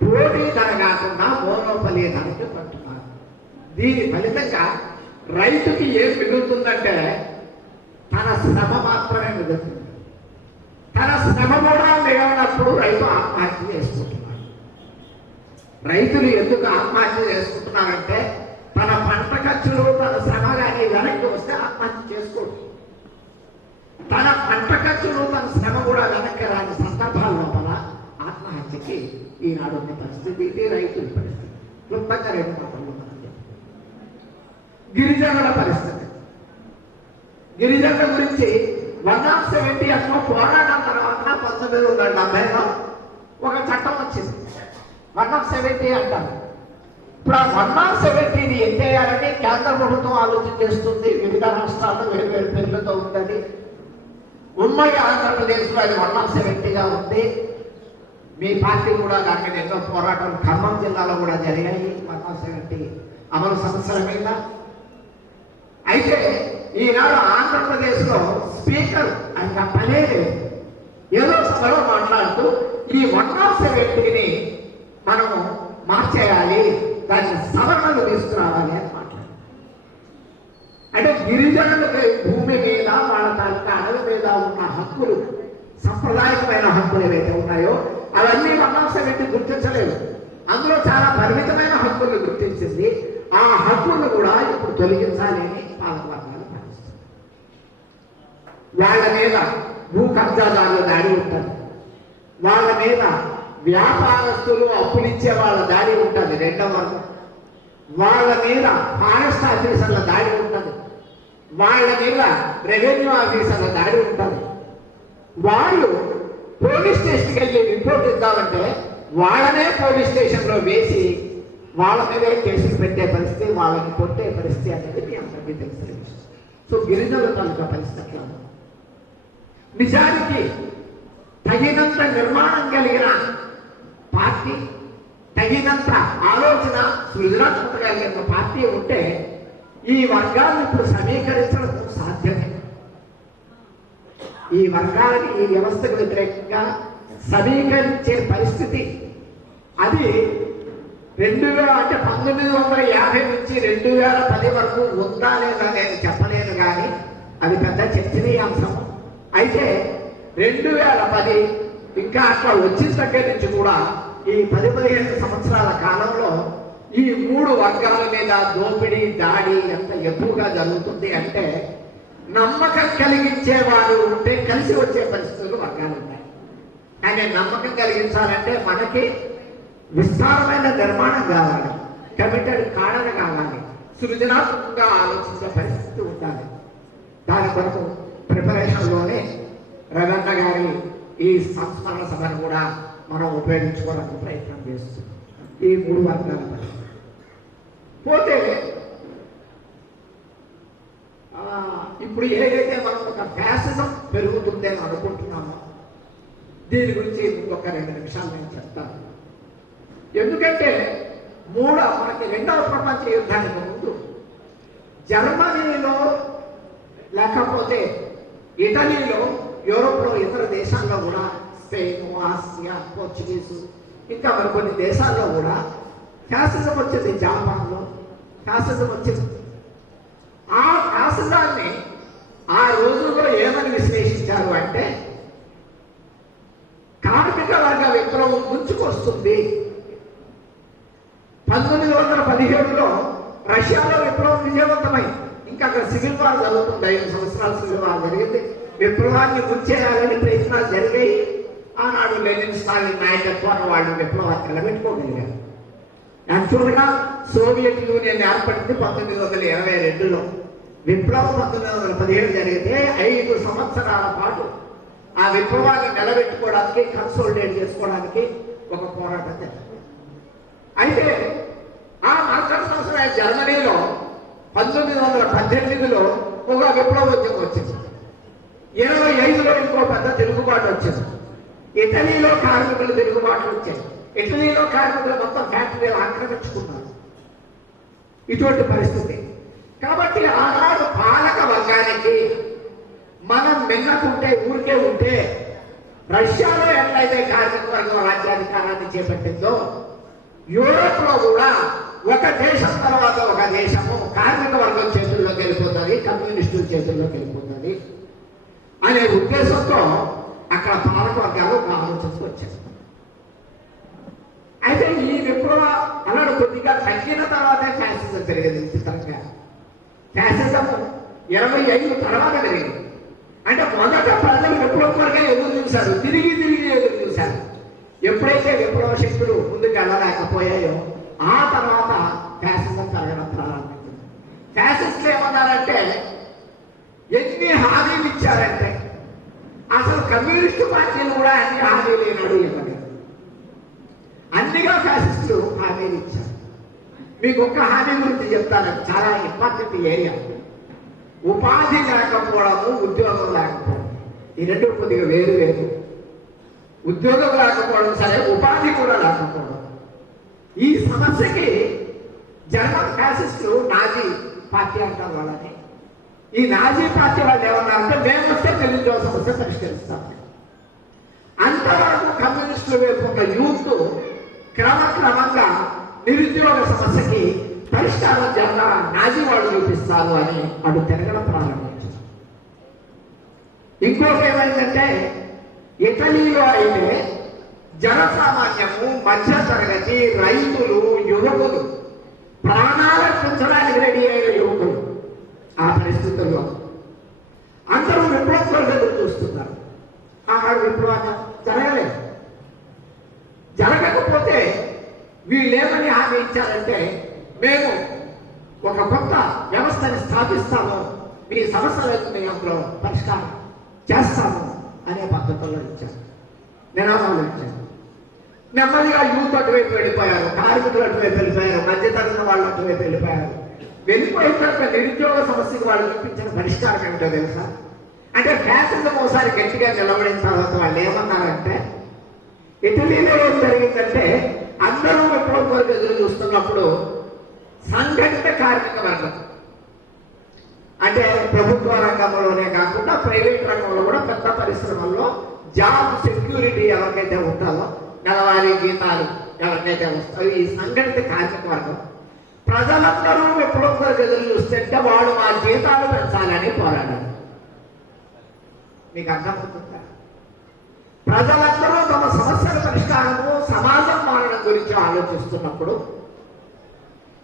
పోటీ ధర కాకుండా మోనోపలి ధరకి పట్టున్నారు. దీని ఫలితంగా రైతుకి ఏం మిగులుతుందంటే తన శ్రమ మాత్రమే మిగులుతుంది. తన శ్రమ కూడా మిగలనప్పుడు రైతు ఆత్మహత్య చేసుకుంటున్నాడు. రైతులు ఎందుకు ఆత్మహత్య చేసుకుంటున్నారంటే తన పంట ఖర్చులు, తన శ్రమ కానీ వెనక్కి వస్తే ఆత్మహత్య చేసుకోడు. తన పంట ఖర్చులు, తన శ్రమ కూడా వెనక్కి రాని సందర్భాల లోపల ఆత్మహత్యకి ఈనాడు ఉన్న పరిస్థితి. ఇది రైతుల పరిస్థితి. క్లుప్తంగా 2 మాటలు మనం గిరిజనుల పరిస్థితి. గిరిజనుల గురించి 170 అక్కడ పోరాటం తర్వాత 1970లో ఒక చట్టం వచ్చింది. 170 అంటారు. ఇప్పుడు ఆ 170ని ఏం చేయాలని కేంద్ర ప్రభుత్వం ఆలోచన చేస్తుంది. వివిధ రాష్ట్రాల్లో వేరు పేర్లతో ఉందని. ఉమ్మడి ఆంధ్రప్రదేశ్లో అది 170గా ఉంది. మీ పార్టీ కూడా దాని మీద ఎన్నో పోరాటాలు ఖమ్మం జిల్లాలో కూడా జరిగాయి 170 అమలు సమస్యల మీద. అయితే ఈనాడు ఆంధ్రప్రదేశ్లో స్పీకర్ ఆయన పనే ఏదో సభలో మాట్లాడుతూ ఈ 170ని మనము మార్చేయాలి, దాన్ని సవరణలు తీసుకురావాలి అని మాట్లాడారు. అంటే గిరిజనులకి భూమి మీద, వాళ్ళ తాలూకా అడవి మీద ఉన్న హక్కులు, సంప్రదాయకమైన హక్కులు ఏవైతే ఉన్నాయో అవన్నీ 170 గుర్తించలేదు. అందులో చాలా పరిమితమైన హక్కులు గుర్తించింది. ఆ హక్కులు కూడా ఇప్పుడు తొలగించాలి అని పాలకవర్గాలు భావిస్తుంది. వాళ్ళ మీద భూ కబ్జాదారుల దాడి ఉంటుంది, వాళ్ళ మీద వ్యాపారస్తులు అప్పులిచ్చే వాళ్ళ దాడి ఉంటుంది 2వ వర్గం, వాళ్ళ మీద ఫారెస్ట్ ఆఫీసర్ల దాడి ఉంటుంది, వాళ్ళ మీద రెవెన్యూ ఆఫీసర్ల దాడి ఉంటుంది. వాళ్ళు పోలీస్ స్టేషన్కి వెళ్ళి రిపోర్ట్ ఇద్దామంటే వాళ్ళనే పోలీస్ స్టేషన్లో వేసి వాళ్ళ మీదే కేసులు పెట్టే పరిస్థితి, వాళ్ళని కొట్టే పరిస్థితి అనేది మీ అందరికీ తెలిసిన విషయం. సో గిరిజనుల తాలూకా పరిస్థితి నిజానికి తగినంత నిర్మాణం కలిగిన పార్టీ, తగినంత ఆలోచన, సృజనాత్మక కలిగిన పార్టీ ఉంటే ఈ వర్గాలను ఇప్పుడు సమీకరించడం సాధ్యమే. ఈ వర్గాలని ఈ వ్యవస్థకు వ్యతిరేకంగా సమీకరించే పరిస్థితి అది 1950 నుంచి 2010 వరకు ఉందా లేదా నేను చెప్పలేను. కానీ అది పెద్ద చర్చనీయాంశం. అయితే 2010 ఇంకా అట్లా వచ్చిన దగ్గర నుంచి కూడా ఈ 10-15 సంవత్సరాల కాలంలో ఈ 3 వర్గాల మీద దోపిడీ, దాడి ఎంత ఎక్కువగా జరుగుతుంది అంటే నమ్మకం కలిగించే వారు ఉంటే కలిసి వచ్చే పరిస్థితులు వర్గాలు ఉన్నాయి. కానీ నమ్మకం కలిగించాలంటే మనకి విస్తారమైన నిర్మాణం కావాలి, కమిటెడ్ కాడన కావాలి, సృజనాత్మకంగా ఆలోచించే పరిస్థితి ఉండాలి. దాని కొరకు ప్రిపరేషన్లోనే రవీంద్ర గారి ఈ సంస్మరణ సభను కూడా మనం ఉపయోగించుకోవడానికి ప్రయత్నం చేస్తున్నాం. ఈ 3 వర్గాల పోతే ఇప్పుడు ఏదైతే మనం ఒక ఫ్యాసిజం పెరుగుతుందని అనుకుంటున్నామో దీని గురించి ఇంకొక 2 నిమిషాలు నేను చెప్తాను. ఎందుకంటే మనకి 2వ ప్రపంచ యుద్ధానికి ముందు జర్మనీలో లేకపోతే ఇటలీలో, యూరోప్లో, ఇతర దేశాల్లో కూడా, స్పెయిన్, ఆసియా, పోర్చుగీసు, ఇంకా మరికొన్ని దేశాల్లో కూడా ఫ్యాసిజం వచ్చింది. జపాన్లో ఫ్యాసిజం వచ్చింది. ఆ ఫ్యాసిజాన్ని ఆ రోజుల్లో ఏమని విశ్లేషించారు అంటే కార్మిక వర్గ విప్లవం ముంచుకొస్తుంది. 1917లో రష్యాలో విప్లవం విజయవంతమైంది. ఇంకా అక్కడ సివిల్ వార్ జరుగుతుంది. 5 సంవత్సరాల సివిల్ వార్ జరిగింది. విప్లవాన్ని ముంచేయాలని ప్రయత్నాలు జరిగాయి. ఆనాడు లెనిన్, స్టాలిన్ నాయకత్వాన్ని వాళ్ళు విప్లవాన్ని నిలబెట్టుకోగలిగారు. యాక్చువల్గా సోవియట్ యూనియన్ ఏర్పడింది 1922లో. విప్లవం 1917 జరిగితే 5 సంవత్సరాల పాటు ఆ విప్లవాన్ని నిలబెట్టుకోవడానికి, కన్సోలిడేట్ చేసుకోవడానికి ఒక పోరాటం జరిగింది. అయితే ఆ మరుసటి సంవత్సరం జర్మనీలో 1918లో ఒక విప్లవోద్యమం వచ్చింది. 25లో ఇంకో పెద్ద తిరుగుబాటు వచ్చింది. ఇటలీలో కార్మికులు తిరుగుబాట్లు వచ్చాయి. ఇటలీలో కార్మికులు మొత్తం ఫ్యాక్టరీలు ఆక్రమించుకున్నారు. ఇటువంటి పరిస్థితి. కాబట్టి ఆనాడు పాలక వర్గానికి మనం మిన్నకుంటే, ఊరికే ఉంటే, రష్యాలో ఎట్లయితే కార్మిక వర్గం రాజ్యాధికారాన్ని చేపట్టిందో యూరోప్లో కూడా ఒక దేశం తర్వాత ఒక దేశము కార్మిక వర్గం చేతుల్లోకి వెళ్ళిపోతుంది, కమ్యూనిస్టుల చేతుల్లోకి వెళ్ళిపోతుంది అనే ఉద్దేశంతో అక్కడ పాలక వర్గాలు ఒక ఆలోచనకు వచ్చాయి. అయితే ఈ విప్లవ అన్నాడు కొద్దిగా తగ్గిన తర్వాతే ఫ్యాసిజం పెరిగింది. విచిత్రంగా ఫ్యాసిజం 25 తర్వాత పెరిగింది. అంటే మొదట ప్రజలు విప్లవం వరకే ఎదురు చూశారు, తిరిగి ఎదురు చూశారు. ఎప్పుడైతే విప్లవ శక్తులు ముందుకు వెళ్ళలేకపోయాయో ఆ తర్వాత ఫ్యాసిజం పెరగడం ప్రారంభించింది. ఫ్యాసిస్టులు ఏమన్నారంటే ఎన్ని హామీలు ఇచ్చారంటే అసలు కమ్యూనిస్టు పార్టీలు కూడా అన్ని హామీలు ఈనాడు ఇవ్వలేదు. అన్నిగా ఫ్యాసిస్టులు హామీలు ఇచ్చారు. మీకు ఒక్క హామీ గురించి చెప్తాను, చాలా ఇంపార్టెంట్ ఏరియా. ఉపాధి లేకపోవడము, ఉద్యోగం లేకపోవడం, ఈ 2 కొద్దిగా వేరు. ఉద్యోగం లేకపోవడం సరే, ఉపాధి కూడా లేకపోవడం. ఈ సమస్యకి జర్మన్ ఫ్యాసిస్టులు నాజీ పార్టీ అంటారు వాళ్ళని. ఈ నాజీ పార్టీ వాళ్ళు ఏమన్నారంటే మేము వస్తే నిరుద్యోగ సమస్య పరిష్కరిస్తాం. అంతవరకు కమ్యూనిస్టుల వైపు ఉన్న యూత్ క్రమక్రమంగా నిరుద్యోగ సమస్యకి పరిష్కారం నాజీ వాళ్ళు చూపిస్తారు అని అటు తిరగడం ప్రారంభించారు. ఇంకోటి ఏమైందంటే ఇటలీలో అయితే జనసామాన్యము, మధ్య తరగతి, రైతులు, యువకులు, ప్రాణాలను పెంచడానికి రెడీ అయిన యువకులు ఆ పరిస్థితుల్లో అందరూ విప్లవం ఎదురు చూస్తున్నారు. ఆనాడు విప్లవాన్ని జరగలేదు. జరగకపోతే వీళ్ళేమని హామీ ఇచ్చారంటే మేము ఒక కొత్త వ్యవస్థని స్థాపిస్తాము, మీ సమస్యలను అందులో పరిష్కారం చేస్తాము అనే పద్ధతుల్లో ఇచ్చారు, నినాదాలు ఇచ్చారు. నెమ్మదిగా యూత్ అటువైపు వెళ్ళిపోయారు, కార్మికులు అటువైపు వెళ్ళిపోయారు, మధ్యతరగతి వాళ్ళు అటువైపు వెళ్ళిపోయారు. వెళ్ళిపోయిన తర్వాత నిరుద్యోగ సమస్యకు వాళ్ళు చూపించిన పరిష్కారం ఏమిటో తెలుసా? అంటే ఫ్యాసిజం ఒకసారి గట్టిగా నిలబడిన తర్వాత వాళ్ళు ఏమన్నారంటే ఇటలీలో ఏం జరిగిందంటే అందరూ విప్లవం వరకు ఎదురు చూస్తున్నప్పుడు సంఘటిత కార్మిక వర్గం అంటే ప్రభుత్వ రంగంలోనే కాకుండా ప్రైవేట్ రంగంలో కూడా పెద్ద పరిశ్రమల్లో జాబ్ సెక్యూరిటీ ఎవరికైతే ఉంటుందో, నెలవారీ జీతాలు ఎవరికైతే వస్తాయో, ఈ సంఘటిత కార్మిక వర్గం ప్రజలందరూ విప్లవం వరకు ఎదురు చూస్తుంటే వాడు మా జీతాలు పెంచాలని పోరాడారు. మీకు అర్థమవుతుందా? ప్రజలందరూ తమ సమస్యల పరిష్కారము, సమాజం మారడం గురించి ఆలోచిస్తున్నప్పుడు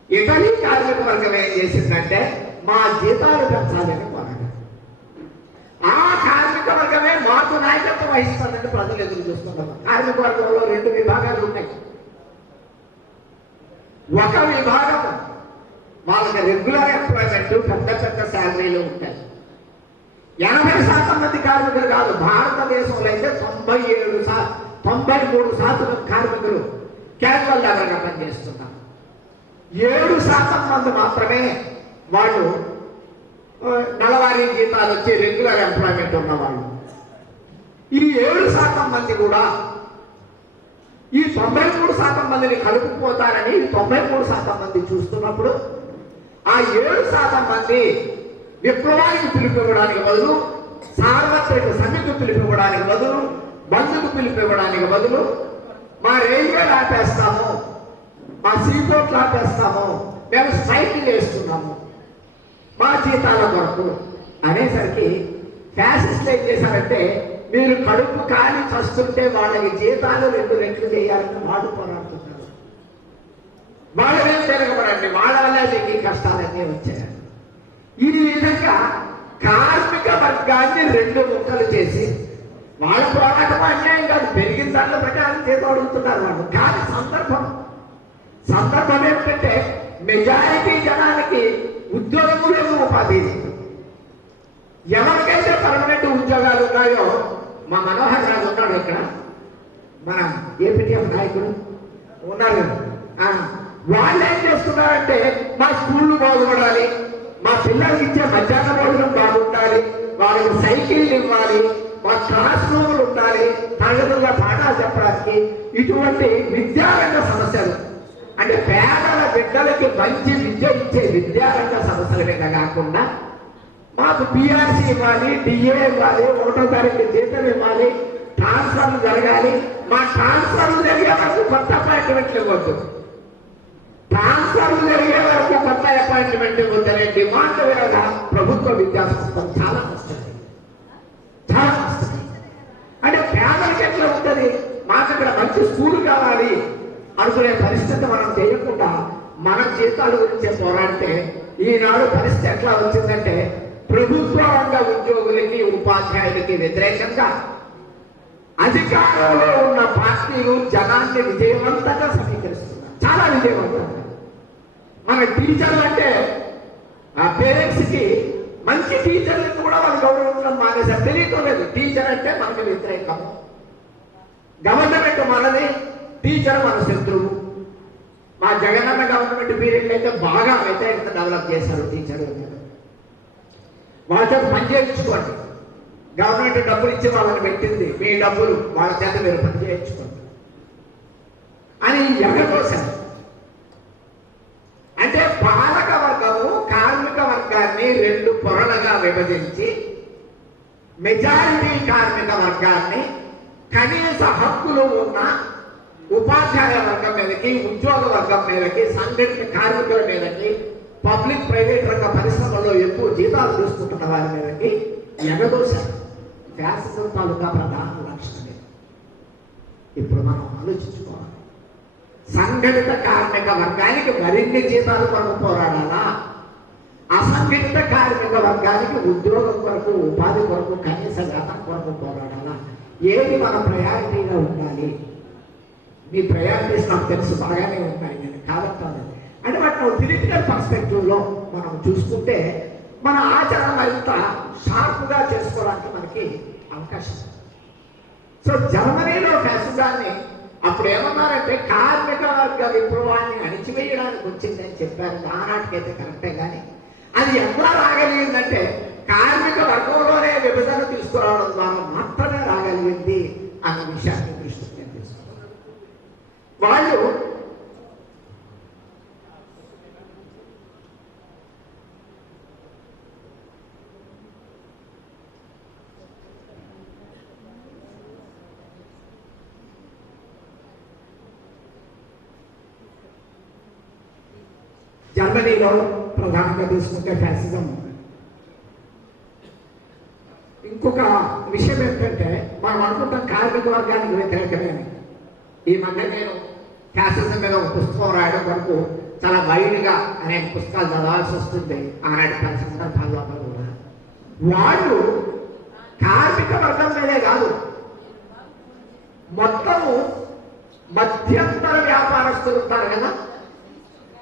ఇటలీ కార్మిక వర్గం ఏం చేసిందంటే మా జీతాలు పెంచాలని పోరాడారు. ఆ కార్మిక వర్గమే మాకు నాయకత్వం వహిస్తుందని ప్రజలు ఎదురు చూస్తున్నారు. కార్మిక వర్గంలో 2 విభాగాలు ఉన్నాయి. ఒక విభాగం వాళ్ళకి రెగ్యులర్ ఎంప్లాయ్మెంట్, పెద్ద శాలరీలు ఉంటాయి. 80% మంది కార్మికులు కాదు, భారతదేశంలో అయితే 93% కార్మికులు క్యాజువల్ లేబర్గా పనిచేస్తున్నారు. 7% మంది మాత్రమే వాళ్ళు నెలవారీ జీతాలు వచ్చి రెగ్యులర్ ఎంప్లాయ్మెంట్ ఉన్నవాళ్ళు. ఈ 7% మంది కూడా ఈ 93% మందిని కలుపుకుపోతారని 93% మంది చూస్తున్నప్పుడు ఆ 7% మంది విప్లవానికి పిలుపివ్వడానికి బదులు, సార్వత్రిక సమ్మెకు పిలుపివ్వడానికి బదులు, బంధుకు పిలుపివ్వడానికి బదులు మా రైల్వేలు ఆపేస్తాము, మా సీపోర్ట్లు ఆపేస్తాము, మేము స్ట్రైకింగ్ వేస్తున్నాము మా జీతాల కొరకు అనేసరికి ఫ్యాసిస్టులు ఏం చేశారంటే, మీరు కడుపు కాలి చస్తుంటే వాళ్ళకి జీతాలు 2 రెట్లు చేయాలని వాళ్ళు పోరాడుతున్నారు. వాళ్ళేం తిరగబడండి, వాళ్ళ వల్ల మీకు ఈ కష్టాలన్నీ వచ్చాయి. ఈ విధంగా కార్మిక వర్గాన్ని 2 ముక్కలు చేసి వాళ్ళ పోరాటం అన్యాయం కాదు, పెరిగిన దాంట్లో ప్రకారం జీతం అడుగుతున్నారు వాళ్ళు. కానీ సందర్భం ఏంటంటే మెజారిటీ జనానికి ఉద్యోగములు ఉపాధి. ఎవరికైతే పర్మనెంట్ ఉద్యోగాలు ఉన్నాయో, మా మనోహర్ రాజు ఉన్నాడు ఇక్కడ, మన ఏపీటీఎఫ్ నాయకుడు ఉన్నారు, వాళ్ళు ఏం చేస్తున్నారంటే మా స్కూళ్ళు బాగుపడాలి, మా పిల్లలకి ఇచ్చే మధ్యాహ్న భోజనం బాగుండాలి, వాళ్ళకి సైకిళ్ళు ఇవ్వాలి, మా క్లాస్ రూములు ఉండాలి, తల్లిదండ్రుల పాఠాలు చెప్పడానికి, ఇటువంటి విద్యారంగ సమస్యలు అంటే పేదల బిడ్డలకి మంచి విద్య ఇచ్చే విద్యారంగ సమస్యల మీద కాకుండా మాకు పిఆర్సీ ఇవ్వాలి, డిఏ ఇవ్వాలి, 1వ తారీఖు జీతం ఇవ్వాలి, ట్రాన్స్ఫర్లు జరగాలి, మా ట్రాన్స్ఫర్లు జరిగే వరకు కొత్త అపాయింట్మెంట్లు ఇవ్వద్దు, ట్రాన్స్ఫర్లు జరిగే వరకు కొత్త అపాయింట్మెంట్ ఇవ్వద్దనే డిమాండ్ మీద ప్రభుత్వ విద్యా సంస్థలు చాలా నష్టం. అంటే పేదలకి ఎట్లా ఉంటుంది, మాకు ఇక్కడ మంచి స్కూల్ కావాలి అనుకునే పరిస్థితి మనం చేయకుండా మన జీతాల గురించి పోరాడితే ఈనాడు పరిస్థితి ఎట్లా వచ్చిందంటే, ప్రభుత్వ రంగ ఉద్యోగులకి ఉపాధ్యాయులకి వ్యతిరేకంగా అధికారంలో ఉన్న పార్టీలు జనాన్ని విజయవంతంగా సమీకరిస్తున్నారు, చాలా విజయవంతంగా. మన టీచర్లు అంటే ఆ పేరెంట్స్కి మంచి టీచర్లకు కూడా వాళ్ళు గౌరవించడం మానేసారు, తెలియటం లేదు. టీచర్ అంటే మనకు వ్యతిరేకము, గవర్నమెంట్ మనది, టీచర్ మన శత్రువు. మా జగనన్న గవర్నమెంట్ పీరియడ్లో అయితే బాగా వ్యతిరేకత డెవలప్ చేశారు టీచర్లు. వాళ్ళతో పని చేయించుకోండి, గవర్నమెంట్ డబ్బులు ఇచ్చి వాళ్ళని పెట్టింది, మీ డబ్బులు వాళ్ళ చేత మీరు పని చేయించుకోండి అని ఎగపోసారు. అంటే పాలక వర్గము కార్మిక వర్గాన్ని 2 పొరలుగా విభజించి మెజారిటీ కార్మిక వర్గాన్ని కనీస హక్కులు ఉన్న ఉపాధ్యాయ వర్గం మీదకి, ఉద్యోగ వర్గం మీదకి, సంఘటిత కార్మికుల మీదకి, పబ్లిక్ ప్రైవేట్ రంగ పరిశ్రమల్లో ఎక్కువ జీతాలు తీసుకుంటున్న వారి మీదకి ఎగదోశారు. ఫ్యాసిజం తాలూకా ప్రధాన లక్షణమే. ఇప్పుడు మనం ఆలోచించుకోవాలి, సంఘటిత కార్మిక వర్గానికి మరిన్ని జీతాల కొరకు పోరాడాలా, అసంఘటిత కార్మిక వర్గానికి ఉద్యోగం కొరకు, ఉపాధి కొరకు, కనీస వేతనం కొరకు పోరాడాలా, ఏది మన ప్రయారిటీగా ఉండాలి? మీ ప్రయారిటీస్ నాకు తెలుసు, బాగానే ఉంటాయి, నేను కాదంటాను. అంటే వాటిని పొలిటికల్ పర్స్పెక్టివ్లో మనం చూసుకుంటే మన ఆచరణ మరింత షార్ప్గా చేసుకోవడానికి మనకి అవకాశం. సో జర్మనీలో ఫ్యాసిజాన్ని అప్పుడు ఏమన్నారంటే కార్మిక వర్గ విప్లవాన్ని అణిచివేయడానికి వచ్చిందని చెప్పారు. ఆనాటికైతే కరెక్టే, కానీ అది ఎలా రాగలిగిందంటే కార్మిక వర్గంలోనే విభజన తీసుకురావడం ద్వారా మాత్రమే రాగలిగింది అన్న విషయాన్ని దృష్టికి తీసుకున్నారు వాళ్ళు. జర్మనీలో ప్రధానంగా తీసుకుంటే ఫ్యాసిజం. ఇంకొక విషయం ఏంటంటే మనం అనుకుంటాం కార్మిక వర్గానికి వ్యతిరేకమే. ఈ మధ్య నేను ఫ్యాసిజం మీద ఒక పుస్తకం రాయడం వరకు చాలా వైడ్గా అనేక పుస్తకాలు చదవాల్సి వస్తుంది. ఆనాటి సందర్భాల్లో కూడా వాళ్ళు కార్మిక వర్గం మీదే కాదు, మొత్తము మధ్యంతర వ్యాపారస్తులు ఉంటారు కదా,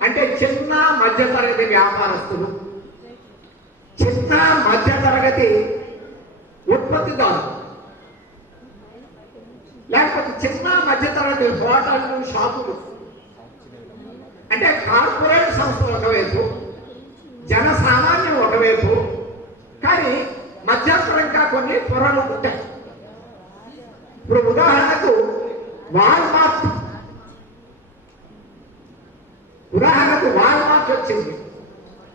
అంటే చిన్న మధ్యతరగతి వ్యాపారస్తులు, చిన్న మధ్యతరగతి ఉత్పత్తిదారు, లేకపోతే చిన్న మధ్యతరగతి హోటళ్ళు, షాపులు. అంటే కార్పొరేట్ సంస్థలు ఒకవైపు, జన సామాన్యం ఒకవైపు, కానీ మధ్యంతరంగా కొన్ని త్వరలు ఉంటాయి. ఇప్పుడు ఉదాహరణకు వాల్మార్ట్ వచ్చింది.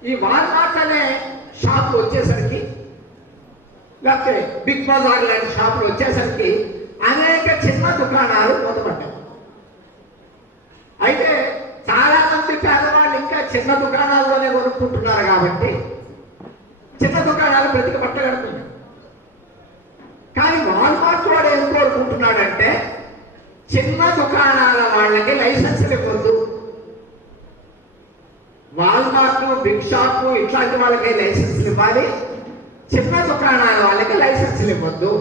ఈ వాల్మార్ట్ అనే షాపులు వచ్చేసరికి, లేకపోతే బిగ్ బజార్ లాంటి షాపులు వచ్చేసరికి అనేక చిన్న దుకాణాలు మూతపడ్డాయి. అయితే చాలా మంది పేదవాళ్ళు ఇంకా చిన్న దుకాణాల్లోనే కొనుక్కుంటున్నారు కాబట్టి చిన్న దుకాణాలు బ్రతికి పట్టగడుతున్నాయి. కానీ వాల్మార్ట్ వాడు ఏం కోరుకుంటున్నాడంటే చిన్న దుకాణాల వాళ్ళకి లైసెన్సులు ఇవ్వద్దు. వాల్మార్ట్, బిగ్ షాప్ ఇట్లాంటి వాళ్ళకి లైసెన్సులు ఇవ్వాలి, చిన్న దుకాణాల వాళ్ళకి లైసెన్సులు ఇవ్వద్దు.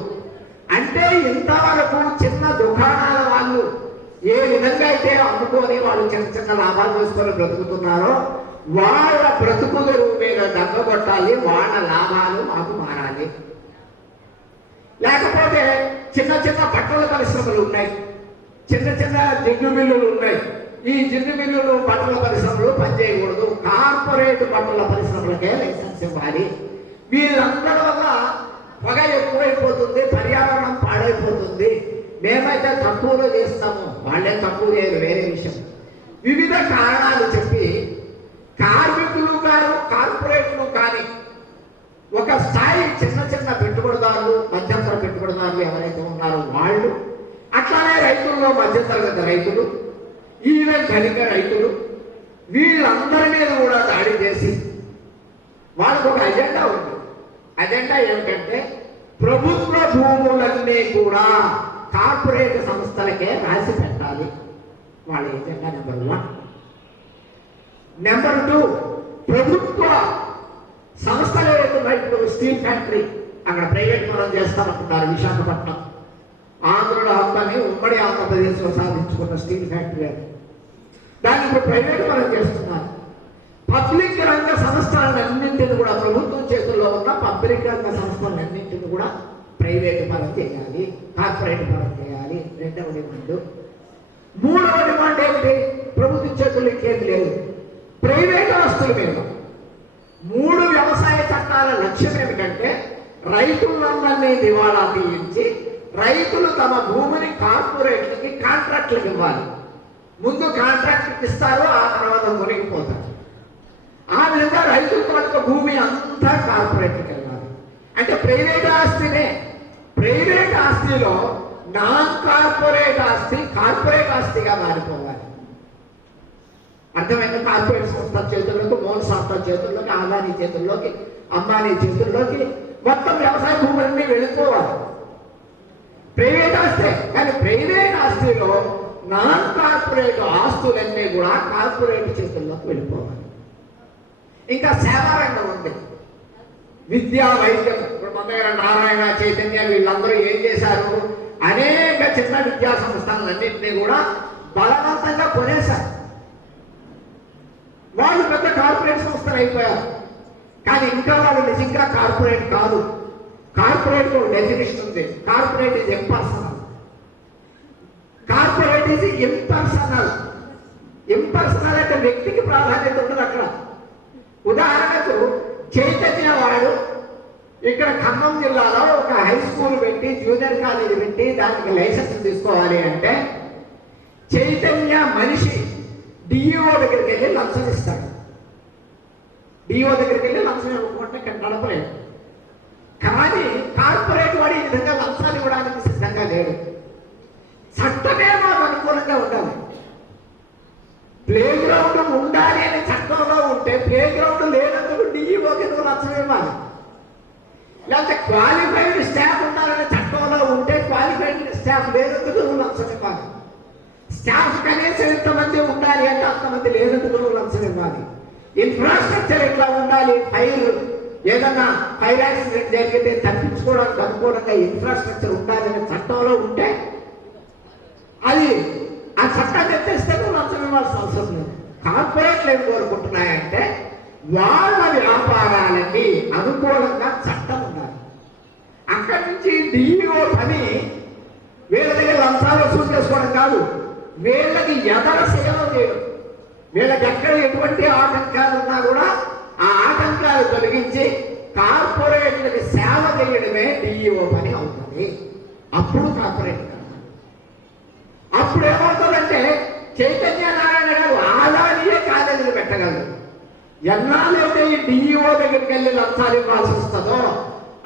అంటే ఇంతవరకు చిన్న దుకాణాల వాళ్ళు ఏ విధంగా అయితే అమ్ముకొని వాళ్ళు చిన్న చిన్న లాభాలు చేసుకొని బ్రతుకుతున్నారో వాళ్ళ బ్రతుకుల మీద దగ్గొట్టాలి, వాళ్ళ లాభాలు మాకు మారాలి. లేకపోతే చిన్న చిన్న బట్టల పరిశ్రమలు ఉన్నాయి, చిన్న చిన్న జిడ్డు మిల్లులు ఉన్నాయి. ఈ జిడ్డు మిల్లులు, బట్టల పరిశ్రమలు పనిచేయకూడదు, కార్పొరేట్ బట్టల పరిశ్రమలకే లైసెన్స్ ఇవ్వాలి. వీళ్ళందరి వల్ల పొగ ఎక్కువైపోతుంది, పర్యావరణం పాడైపోతుంది, మేమైతే తక్కువలో చేస్తాము, వాళ్ళే తక్కువ చేయరు, వేరే విషయం. వివిధ కారణాలు చెప్పి కార్మికులు గారు, కార్పొరేట్లు కానీ ఒక స్థాయి చిన్న చిన్న పెట్టుబడిదారులు, మధ్యంతర పెట్టుబడిదారులు ఎవరైతే ఉన్నారో వాళ్ళు, అట్లానే రైతుల్లో మధ్యతరగతి రైతులు, ఈవెన్ ధనిక రైతులు, వీళ్ళందరి మీద కూడా దాడి చేసి వాళ్ళకు ఒక అజెండా ఉంది. అజెండా ఏమిటంటే ప్రభుత్వ భూములన్నీ కూడా కార్పొరేట్ సంస్థలకే రాసి పెట్టాలి. వాళ్ళ ఎజెండా నెంబర్ 1. నెంబర్ 2, ప్రభుత్వ సంస్థలు ఏవైతే ఇప్పుడు స్టీల్ ఫ్యాక్టరీ అక్కడ ప్రైవేట్ పరం చేస్తామంటున్నారు. విశాఖపట్నం ఆంధ్రుల హక్కుని ఉమ్మడి ఆంధ్రప్రదేశ్లో సాధించుకున్న స్టీల్ ఫ్యాక్టరీ అది, దాన్ని ఇప్పుడు ప్రైవేట్ పరం చేస్తున్నారు. పబ్లిక్ రంగ సంస్థలన్నింటిని కూడా, ప్రభుత్వం చేతుల్లో ఉన్న పబ్లిక్ రంగ సంస్థలన్నింటిని కూడా ప్రైవేట్ పరం చేయాలి, కార్పొరేట్ పరం చేయాలి. 2వ డిమాండ్. 3వ డిమాండ్ ఏమిటి? ప్రభుత్వ చేతుల్లో ఇంకేం లేదు, ప్రైవేట్ ఆస్తుల మీద. 3 వ్యవసాయ చట్టాల లక్ష్యం ఏమిటంటే రైతులందరినీ దివాళా తీయించి రైతులు తమ భూమిని కార్పొరేట్లకి, కాంట్రాక్ట్లకు ఇవ్వాలి. ముందు కాంట్రాక్ట్కి ఇస్తారు, ఆ తర్వాత మునిగిపోతారు. ఆ విధంగా రైతుల తాలూకా భూమి అంతా కార్పొరేట్కి వెళ్ళాలి. అంటే ప్రైవేట్ ఆస్తినే, ప్రైవేట్ ఆస్తిలో నాన్ కార్పొరేట్ ఆస్తి కార్పొరేట్ ఆస్తిగా మారిపోవాలి. అర్థమైంది? కార్పొరేట్ సంస్థల చేతుల్లోకి, మోన్ సంస్థల చేతుల్లోకి, ఆదాని చేతుల్లోకి, అంబానీ చేతుల్లోకి మొత్తం వ్యవసాయ భూములన్నీ వెళ్ళిపోవాలి. ప్రైవేట్ ఆస్తే, కానీ ప్రైవేట్ ఆస్తిలో నాన్ కార్పొరేట్ ఆస్తులన్నీ కూడా కార్పొరేట్ చేతుల్లోకి వెళ్ళిపోవాలి. ఇంకా సేవా రంగం ఉంది, విద్యా, వైద్యం. ఇప్పుడు మన దగ్గర నారాయణ, చైతన్య వీళ్ళందరూ ఏం చేశారు? అనేక చిన్న విద్యా సంస్థలన్నింటినీ కూడా బలవంతంగా కొనేశారు. వాళ్ళు పెద్ద కార్పొరేట్ సంస్థలు అయిపోయారు. కానీ ఇంకా వాళ్ళు నిజంగా కార్పొరేట్ కాదు. కార్పొరేట్ డెఫినేషన్ ఉంది. Corporate is impersonal. Corporate is impersonal. Impersonal అంటే వ్యక్తికి ప్రాధాన్యత ఉండదు అక్కడ. ఉదాహరణకు చైతన్య వాడు ఇక్కడ ఖమ్మం జిల్లాలో ఒక హై స్కూల్ పెట్టి, జూనియర్ కాలేజీ పెట్టి దానికి లైసెన్స్ తీసుకోవాలి అంటే చైతన్య మనిషి డిఈఓ దగ్గరికి వెళ్ళి లంచం ఇస్తాడు. డిఓ దగ్గరికి వెళ్ళి లంచం ఇవ్వకుండా ఇక్కడ నడపలేదు. కానీ కార్పొరేట్ వాడు ఈ విధంగా లంచాలు ఇవ్వడానికి సిద్ధంగా లేడు. చట్టమే మాకు అనుకూలంగా ఉండాలి. ప్లే గ్రౌండ్ ఉండాలి అనే చట్టంలో ఉంటే ప్లే గ్రౌండ్ లేనందుకు డిఈఓకి ఎందుకు లంచం ఇవ్వాలి? లేకపోతే క్వాలిఫైడ్ స్టాఫ్ ఉండాలనే చట్టంలో ఉంటే క్వాలిఫైడ్ స్టాఫ్ లేనందుకు లంచం ఇవ్వాలి. స్టాఫ్ కనీసం ఎంతమంది ఉండాలి అంటే అంతమంది లేనందుకు లంచం ఇవ్వాలి. ఇన్ఫ్రాస్ట్రక్చర్ ఎట్లా ఉండాలి? ఏదన్నా ఫైర్ యాక్సిడెంట్ జరిగితే తప్పించుకోవడానికి అనుకూలంగా ఇన్ఫ్రాస్ట్రక్చర్ ఉండాలనే చట్టంలో ఉంటే అది ఆ చట్టాన్ని ఎత్తేస్తే లంచం ఇవ్వాల్సిన అవసరం లేదు. కార్పొరేట్లు ఏం కోరుకుంటున్నాయంటే వాళ్ళ వ్యాపారాలకి అనుకూలంగా చట్టం ఉండాలి. అక్కడి డిఈఓ పని వీళ్ళ దగ్గర లంచాలు వసూలు చేసుకోవడం కాదు, వీళ్ళకి ఎదర సేవ చేయడం. వీళ్ళకి ఎక్కడ ఎటువంటి ఆటంకాలు ఉన్నా కూడా ఆ ఆటంకాలు తొలగించి కార్పొరేట్లకి సేవ చేయడమే డిఈఓ పని అవుతుంది. అప్పుడు కార్పొరేట్ అప్పుడు ఏమవుతుందంటే చైతన్య నారాయణ గారు ఆదానియే కాలేజీలు పెట్టగలరు. ఎన్నాళ్ళైతే ఈ డిఈఓ దగ్గరికి వెళ్ళి లంచాలు ఇవ్వాల్సి వస్తుందో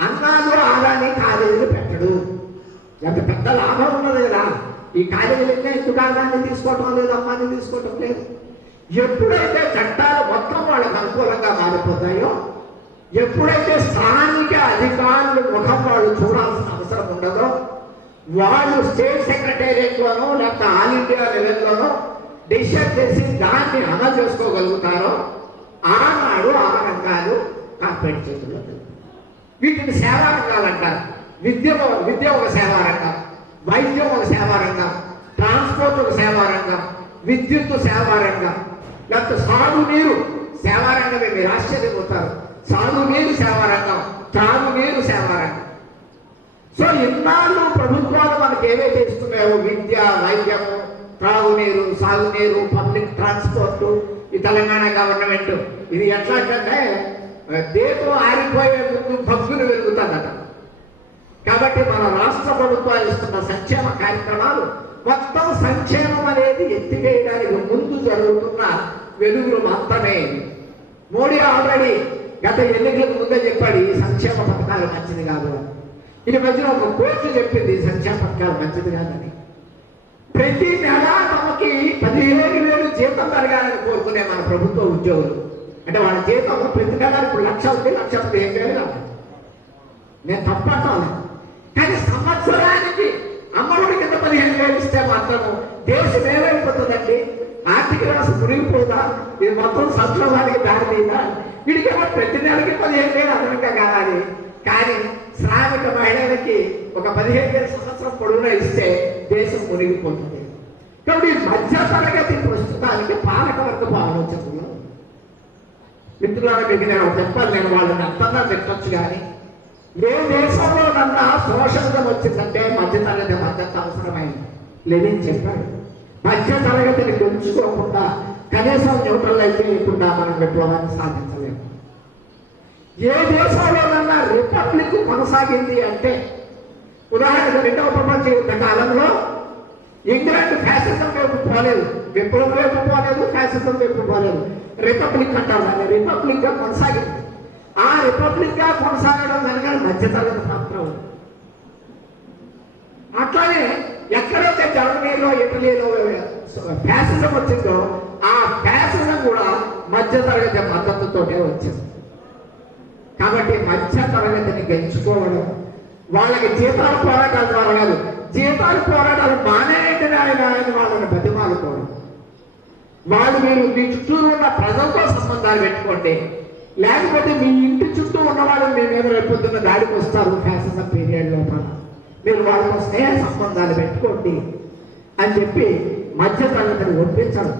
అన్నాళ్ళు ఆదాని కాలేజీలు పెట్టడు. ఎంత పెద్ద లాభం ఉన్నది కదా. ఈ కాలేజీలు ఎందుకు ఆదాన్ని తీసుకోవటం లేదు, అమ్మాన్ని తీసుకోవటం లేదు. ఎప్పుడైతే చట్టాలు మొత్తం వాళ్ళకి అనుకూలంగా మారిపోతాయో, ఎప్పుడైతే స్థానిక అధికారులు ముఖం వాళ్ళు చూడాల్సిన అవసరం ఉండదో, వాళ్ళు స్టేట్ సెక్రటేరియట్లోనో లేకపోతే ఆల్ ఇండియా లెవెల్లోనో డిసిషన్ చేసి దాన్ని అమలు చేసుకోగలుగుతారో ఆనాడు ఆ రంగాలు కార్పొరేట్ చేతుల్లో. వీటిని సేవా రంగాలు అంటారు. విద్య ఒక సేవా రంగం, వైద్యం ఒక సేవా రంగం, ట్రాన్స్పోర్ట్ ఒక సేవా రంగం, విద్యుత్ సేవా రంగం, లేకపోతే సాగునీరు సేవా రంగమే. మీరు ఆశ్చర్యపోతారు. సాగునీరు సేవా రంగం, త్రాగునీరు సేవా రంగం. సో ఇన్నాళ్ళు ప్రభుత్వాలు మనకి ఏవైతే ఇస్తున్నాయో విద్య, వైద్యము, త్రాగునీరు, సాగునీరు, పబ్లిక్ ట్రాన్స్పోర్ట్, ఈ తెలంగాణ గవర్నమెంట్ ఇది ఎట్లాంటే దీపం ఆరిపోయే ముందు భక్తులు వెలుగుతుందట. కాబట్టి మన రాష్ట్ర ప్రభుత్వాలు ఇస్తున్న సంక్షేమ కార్యక్రమాలు మొత్తం సంక్షేమం అనేది ఎత్తివేయడానికి ముందు జరుగుతున్న వెలుగులు మాత్రమే. మోడీ ఆల్రెడీ గత ఎన్నికలకు ముందే చెప్పాడు ఈ సంక్షేమ పథకాలు మంచిది కాదు. ఇది మధ్యన ఒక కోర్టు చెప్పింది ఈ సంక్షేమ పథకాలు మంచిది కాదని. ప్రతి నెల తమకి 15,000 జీతం పెరగాలని కోరుకునే మన ప్రభుత్వ ఉద్యోగులు, అంటే వాళ్ళ జీతం ప్రతి నెల ఇప్పుడు 1,00,000 ఉంది, 1,15,000 కాదు. నేను తప్పట్టాను. కానీ సంవత్సరానికి అమ్మఒడి కింద 15,000 ఇస్తే మాత్రము దేశం ఏమైపోతుందండి? ఆర్థిక వ్యవస్థ మునిగిపోదా? ఇది మొత్తం సంక్షోభానికి దారితీదా? వీడికేమో ప్రతి నెలకి 15,000 అదనంగా కావాలి. కానీ శ్రామిక మహిళలకి ఒక 15,000 సంవత్సరం పొడవునా ఇస్తే దేశం మునిగిపోతుంది. కాబట్టి మధ్య తరగతి ప్రస్తుతానికి పాలకవర్గపు ఆలోచనలో మిత్రులారా మీకు నేను చెప్పాలి. నేను వాళ్ళని అంతంగా పెట్టచ్చు, కానీ ఏ దేశంలో నన్నా సోషలిజం వచ్చిందంటే మధ్య తరగతి మద్దతు అవసరమైంది. లేదని చెప్పాడు. మధ్య తరగతిని పెంచుకోకుండా కనీసం న్యూట్రలైజ్ చేయకుండా మనం విప్లవాన్ని సాధించలేము. ఏ దేశంలోనన్నా రిపబ్లిక్ కొనసాగింది అంటే, ఉదాహరణకు 2వ ప్రపంచ యుద్ధ కాలంలో ఇంగ్లాండ్ ఫ్యాసిజం వైపు పోలేదు, విప్లవం వైపు పోలేదు, ఫ్యాసిజం వైపు పోలేదు. రిపబ్లిక్ అంటారు దాన్ని. రిపబ్లిక్ గా కొనసాగింది. ఆ రిపబ్లిక్ గా కొనసాగడం కనుక మధ్యతరగతి మాత్రం. అట్లానే ఎక్కడైతే జర్మనీలో, ఇటలీలో ఫ్యాసిజం వచ్చిందో ఆ ఫ్యాసిజం కూడా మధ్యతరగతి మద్దతుతోటే వచ్చింది. కాబట్టి మధ్య తరగతిని గెలుచుకోవడం, వాళ్ళకి జీతాలు పోరాటాల ద్వారా కాదు, జీతాలు పోరాటాలు మానేయండి ఆయన వాళ్ళని బతిమాలుకోవడం. వాళ్ళు మీరు మీ చుట్టూ ఉన్న ప్రజలతో సంబంధాలు పెట్టుకోండి, లేకపోతే మీ ఇంటి చుట్టూ ఉన్నవాళ్ళు మీ మీద రేపొద్దున్న దాడికి వస్తారు. ఫ్యాసిజం పీరియడ్ లోపల మీరు వాళ్ళతో స్నేహ సంబంధాలు పెట్టుకోండి అని చెప్పి మధ్య తరగతిని ఒప్పించడం.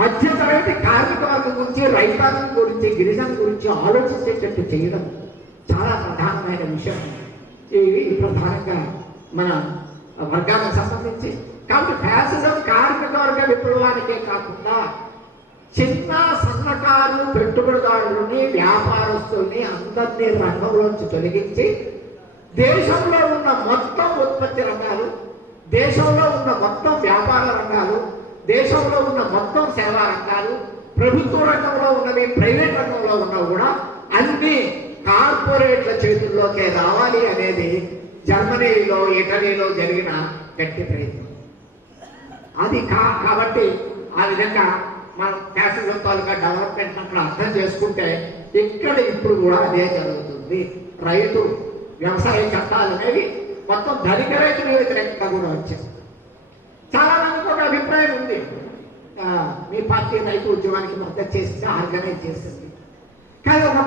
మధ్య తరగతి కార్మిక వర్గం గురించి, రైతాంగం గురించి, గిరిజన గురించి ఆలోచించేటట్టు చేయడం చాలా ప్రధానమైన విషయం. ఇవి ప్రధానంగా మన వర్గానికి సంబంధించి. కాబట్టి ఫ్యాసిజం కార్మిక వర్గ విప్లవానికే కాకుండా చిన్న సన్నకారు పెట్టుబడిదారులని, వ్యాపారస్తుల్ని అందరినీ రంగంలోంచి తొలగించి దేశంలో ఉన్న మొత్తం ఉత్పత్తి రంగాలు, దేశంలో ఉన్న మొత్తం వ్యాపార రంగాలు, దేశంలో ఉన్న మొత్తం సేవా రంగాలు, ప్రభుత్వ రంగంలో ఉన్నవి, ప్రైవేట్ రంగంలో ఉన్నవి కూడా అన్ని కార్పొరేట్ల చేతుల్లోకే రావాలి అనేది జర్మనీలో, ఇటలీలో జరిగిన గట్టి ప్రయత్నం. అది కాబట్టి ఆ విధంగా మనం ఫ్యాసిజం తాలూకా డెవలప్మెంట్ అక్కడ అర్థం చేసుకుంటే ఇక్కడ ఇప్పుడు కూడా అదే జరుగుతుంది. రైతు వ్యవసాయ చట్టాలు అనేవి మొత్తం ధనిక రైతుల వ్యతిరేకంగా కూడా వచ్చాయి. చాలా మందికి ఒక అభిప్రాయం ఉంది, మీ పార్టీ రైతు ఉద్యమానికి మద్దతు చేసింది, ఆర్గనైజ్ చేసింది. కానీ ఒక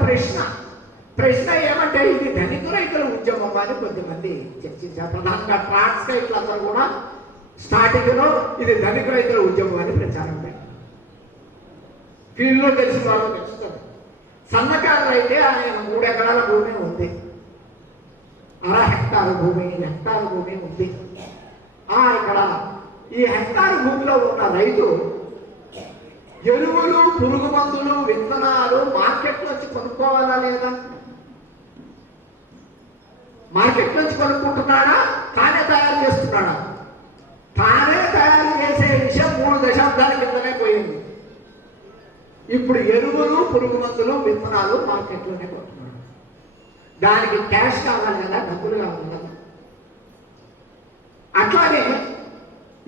ప్రశ్న ఏమంటే ఇది ధనిక రైతుల ఉద్యమం అని కొద్దిమంది చర్చించారు. ప్రధానంగా ట్రాన్స్క్రైట్లు అందరూ కూడా స్టార్టింగ్ లో ఇది ధనిక రైతుల ఉద్యమం అని ప్రచారం పెట్టారు. ఫీల్డ్లో తెలిసిన వాళ్ళు తెలుస్తారు. సన్నకారు అయితే ఆయన 3 ఎకరాల భూమి ఉంది. హెక్టారు భూమి ఉంది. ఇక్కడ ఈ హెక్టారు భూమిలో ఉన్న రైతు ఎరువులు, పురుగు మందులు, విత్తనాలు మార్కెట్ నుంచి కొనుక్కోవాలా లేదా? మార్కెట్ నుంచి కొనుక్కుంటున్నాడా? తానే తయారు చేస్తున్నాడా? తానే తయారు చేసే విషయం 3 దశాబ్దాల కిందనే పోయింది. ఇప్పుడు ఎరువులు, పురుగు మందులు, విత్తనాలు మార్కెట్లోనే కొంటున్నాడు. దానికి క్యాష్ కావాలి కదా, డబ్బులు కావాలి కదా. అట్లానే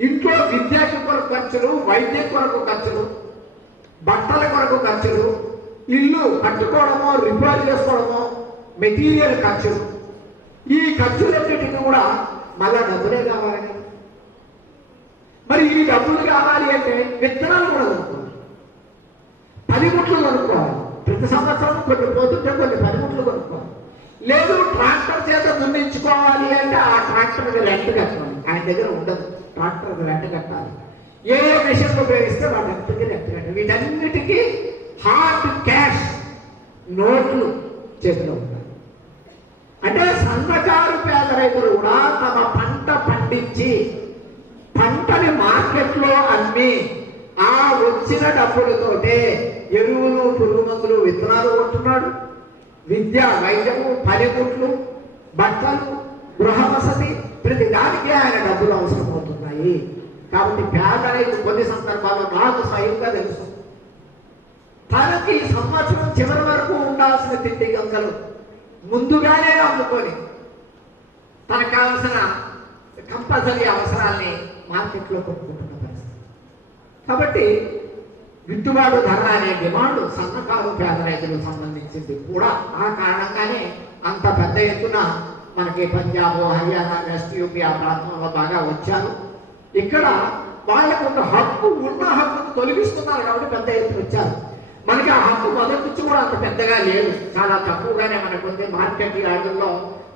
ఇంట్లో విద్యకి కొరకు ఖర్చులు, వైద్యం కొరకు ఖర్చులు, బట్టల కొరకు ఖర్చులు, ఇల్లు కట్టుకోవడమో రిపేర్ చేసుకోవడమో, మెటీరియల్ ఖర్చులు, ఈ ఖర్చులన్నిటికీ కూడా మళ్ళా డబ్బులే కావాలి కదా. మరి ఈ డబ్బులు కావాలి అంటే విత్తనాలు కూడా కొనుక్కోవాలి, పనిముట్లు కొనుక్కోవాలి. ప్రతి సంవత్సరం కొన్ని పోతుంటే కొన్ని పనిముట్లు కొనుక్కోవాలి. లేదు ట్రాక్టర్ చేత దున్నించుకోవాలి అంటే ఆ ట్రాక్టర్కి రెంట్ కట్టాలి. ఆయన దగ్గర ఉండదు, ట్రాక్టర్కి రెంట్ కట్టాలి. ఏ మిషన్ ఉపయోగిస్తే వాటన్నిటికీ రెంట్ కట్టాలి. వీటన్నిటికీ హార్డ్ క్యాష్ నోట్లు చేతిలో ఉంటాయి. అంటే సన్నకారు పేద రైతులు కూడా తమ పంట పండించి పంటని మార్కెట్లో అమ్మి ఆ వచ్చిన డబ్బులతోటే ఎరువులు, పురుగు మందులు, విత్తనాలు కొంటున్నాడు. విద్య, వైద్యము, పనిముట్లు, బట్టలు, గృహ వసతి, ప్రతి దానికి ఆయన డబ్బులు అవసరం అవుతున్నాయి. కాబట్టి పేద రైతు కొన్ని సందర్భాల్లో నాకు స్వయంగా తెలుసు, తనకి సంవత్సరం చివరి వరకు ఉండాల్సిన తిండి గంగలు ముందుగానే అమ్ముకొని తనకు కావలసిన కంపల్సరీ అవసరాల్ని మార్కెట్లో కొనుక్కుంటున్న పరిస్థితి. కాబట్టి గిట్టుబాటు ధర అనే డిమాండ్ సన్నకారు పేద రైతులకు సంబంధించింది కూడా. ఆ కారణంగానే అంత పెద్ద ఎత్తున మనకి పంజాబ్, హర్యానా, వెస్ట్ యూపీ ఆ ప్రాంతంలో బాగా వచ్చారు. ఇక్కడ వాళ్ళకు ఉన్న హక్కును తొలగిస్తున్నారు కాబట్టి పెద్ద ఎత్తున వచ్చారు. మనకి ఆ హక్కు మొదటి నుంచి కూడా అంత పెద్దగా లేదు, చాలా తక్కువగానే మనకు ఉంది. మార్కెట్ యార్డుల్లో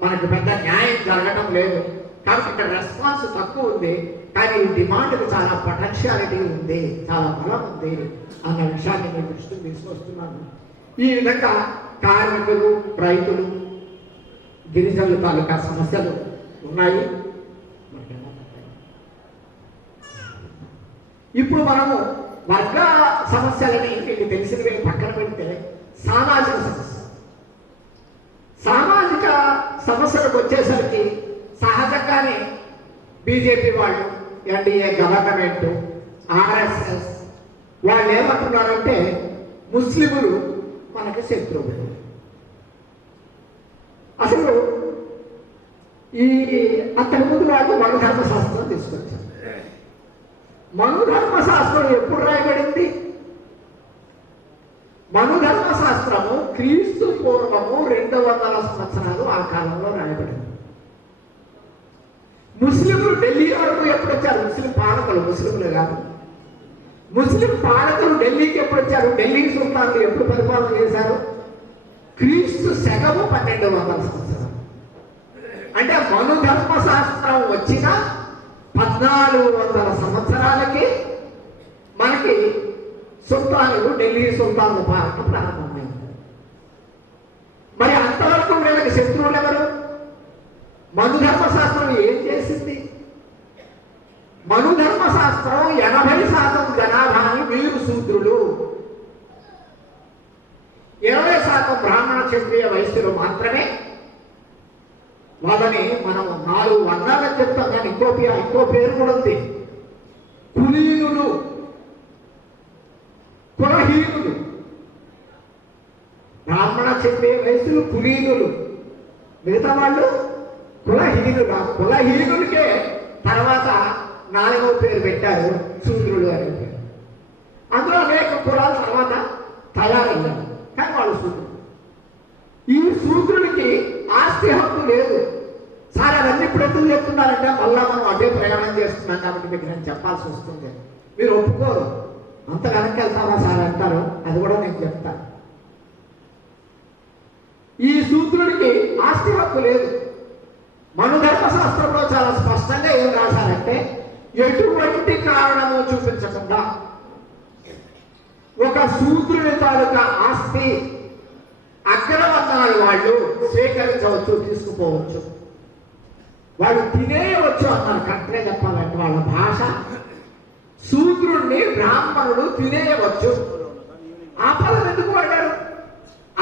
మనకు పెద్ద న్యాయం జరగడం లేదు కాబట్టి ఇక్కడ రెస్పాన్స్ తక్కువ ఉంది. కానీ ఈ డిమాండ్కి చాలా పొటెన్షియాలిటీ ఉంది, చాలా బలం ఉంది అన్న విషయాన్ని నేను దృష్టికి తీసుకొస్తున్నాను. ఈ విధంగా కార్మికులు, రైతులు, గిరిజనుల తాలూకా సమస్యలు ఉన్నాయి. ఇప్పుడు మనము వర్గ సమస్యలని మీకు తెలిసినవి పక్కన పెడితే సామాజిక సమస్యలకు వచ్చేసరికి సహజంగానే బీజేపీ వాళ్ళు, ఎన్డీఏ గవర్నమెంట్, ఆర్ఎస్ఎస్ వాళ్ళు ఏమంటున్నారంటే ముస్లింలు మనకి శత్రువులు. అసలు ఈ అంతకు ముందు వాళ్ళు మనుధర్మశాస్త్రం తీసుకొచ్చారు. మనుధర్మశాస్త్రం ఎప్పుడు రాయబడింది? మనుధర్మశాస్త్రము క్రీస్తు పూర్వము 200 సంవత్సరాలు ఆ కాలంలో రాయబడింది. ముస్లింలు ఢిల్లీ వరకు ఎప్పుడు వచ్చారు? ముస్లిం పాలకులు, ముస్లింలు కాదు, ముస్లిం పాలకులు ఢిల్లీకి ఎప్పుడు వచ్చారు? ఢిల్లీ సుల్తాన్లు ఎప్పుడు పరిపాలన చేశారు? క్రీస్తు శకము 1200 సంవత్సరాలు. అంటే మనుధర్మశాస్త్రం వచ్చిన 1400 సంవత్సరాలకి మనకి సుల్తానులు, ఢిల్లీ సుల్తాన్ల పాలన ప్రారంభమైంది. మరి అంతవరకు వీళ్ళకి శత్రువులు ఎవరు? మనుధర్మశాస్త్రం ఏం చేసింది? మనుధర్మశాస్త్రం 80% జనాభాని వీరు శూద్రులు, 20% బ్రాహ్మణ, క్షత్రియ, వైశ్యులు మాత్రమే. వాళ్ళని మనం 4 వర్గాలకు చెప్తాం, కానీ ఇంకో పేరు కూడా ఉంది, కులీనులు, కులహీనులు. బ్రాహ్మణ, క్షత్రియ, వైశ్యులు కులీనులు, మిగతా వాళ్ళు కులహీనులు. కులహీనులకే తర్వాత 4వ పేరు పెట్టారు శూద్రులు అనే పేరు. అందులో అనేక కులాల తర్వాత తయారయ్యారు, కానీ వాళ్ళు శూద్రులు. ఈ శూద్రుడికి ఆస్తి హక్కు లేదు. సార్ అవన్నీ ఇప్పుడు ఎందుకు చెప్తున్నారంటే మళ్ళా మనం అదే ప్రయాణం చేస్తున్నాం కాబట్టి మీకు నేను చెప్పాల్సి వస్తుంది. మీరు ఒప్పుకోరు, అంత వెనక్కి వెళ్తారా సార్ అంటారు, అది కూడా నేను చెప్తాను. ఈ శూద్రుడికి ఆస్తి హక్కు లేదు. మనుధర్మశాస్త్రంలో చాలా స్పష్టంగా ఏం రాశారంటే ఎటువంటి కారణము చూపించకుండా ఒక శూద్రుడి తాలూకా ఆస్తి అగ్రవర్ణాల వాళ్ళు స్వీకరించవచ్చు, తీసుకుపోవచ్చు. వాళ్ళు తినేయవచ్చు అన్నారు. కరెక్ట్గా చెప్పాలంటే వాళ్ళ భాష, శూద్రుణ్ణి బ్రాహ్మణుడు తినేయవచ్చు. ఆ పదం ఎందుకు వాడారు?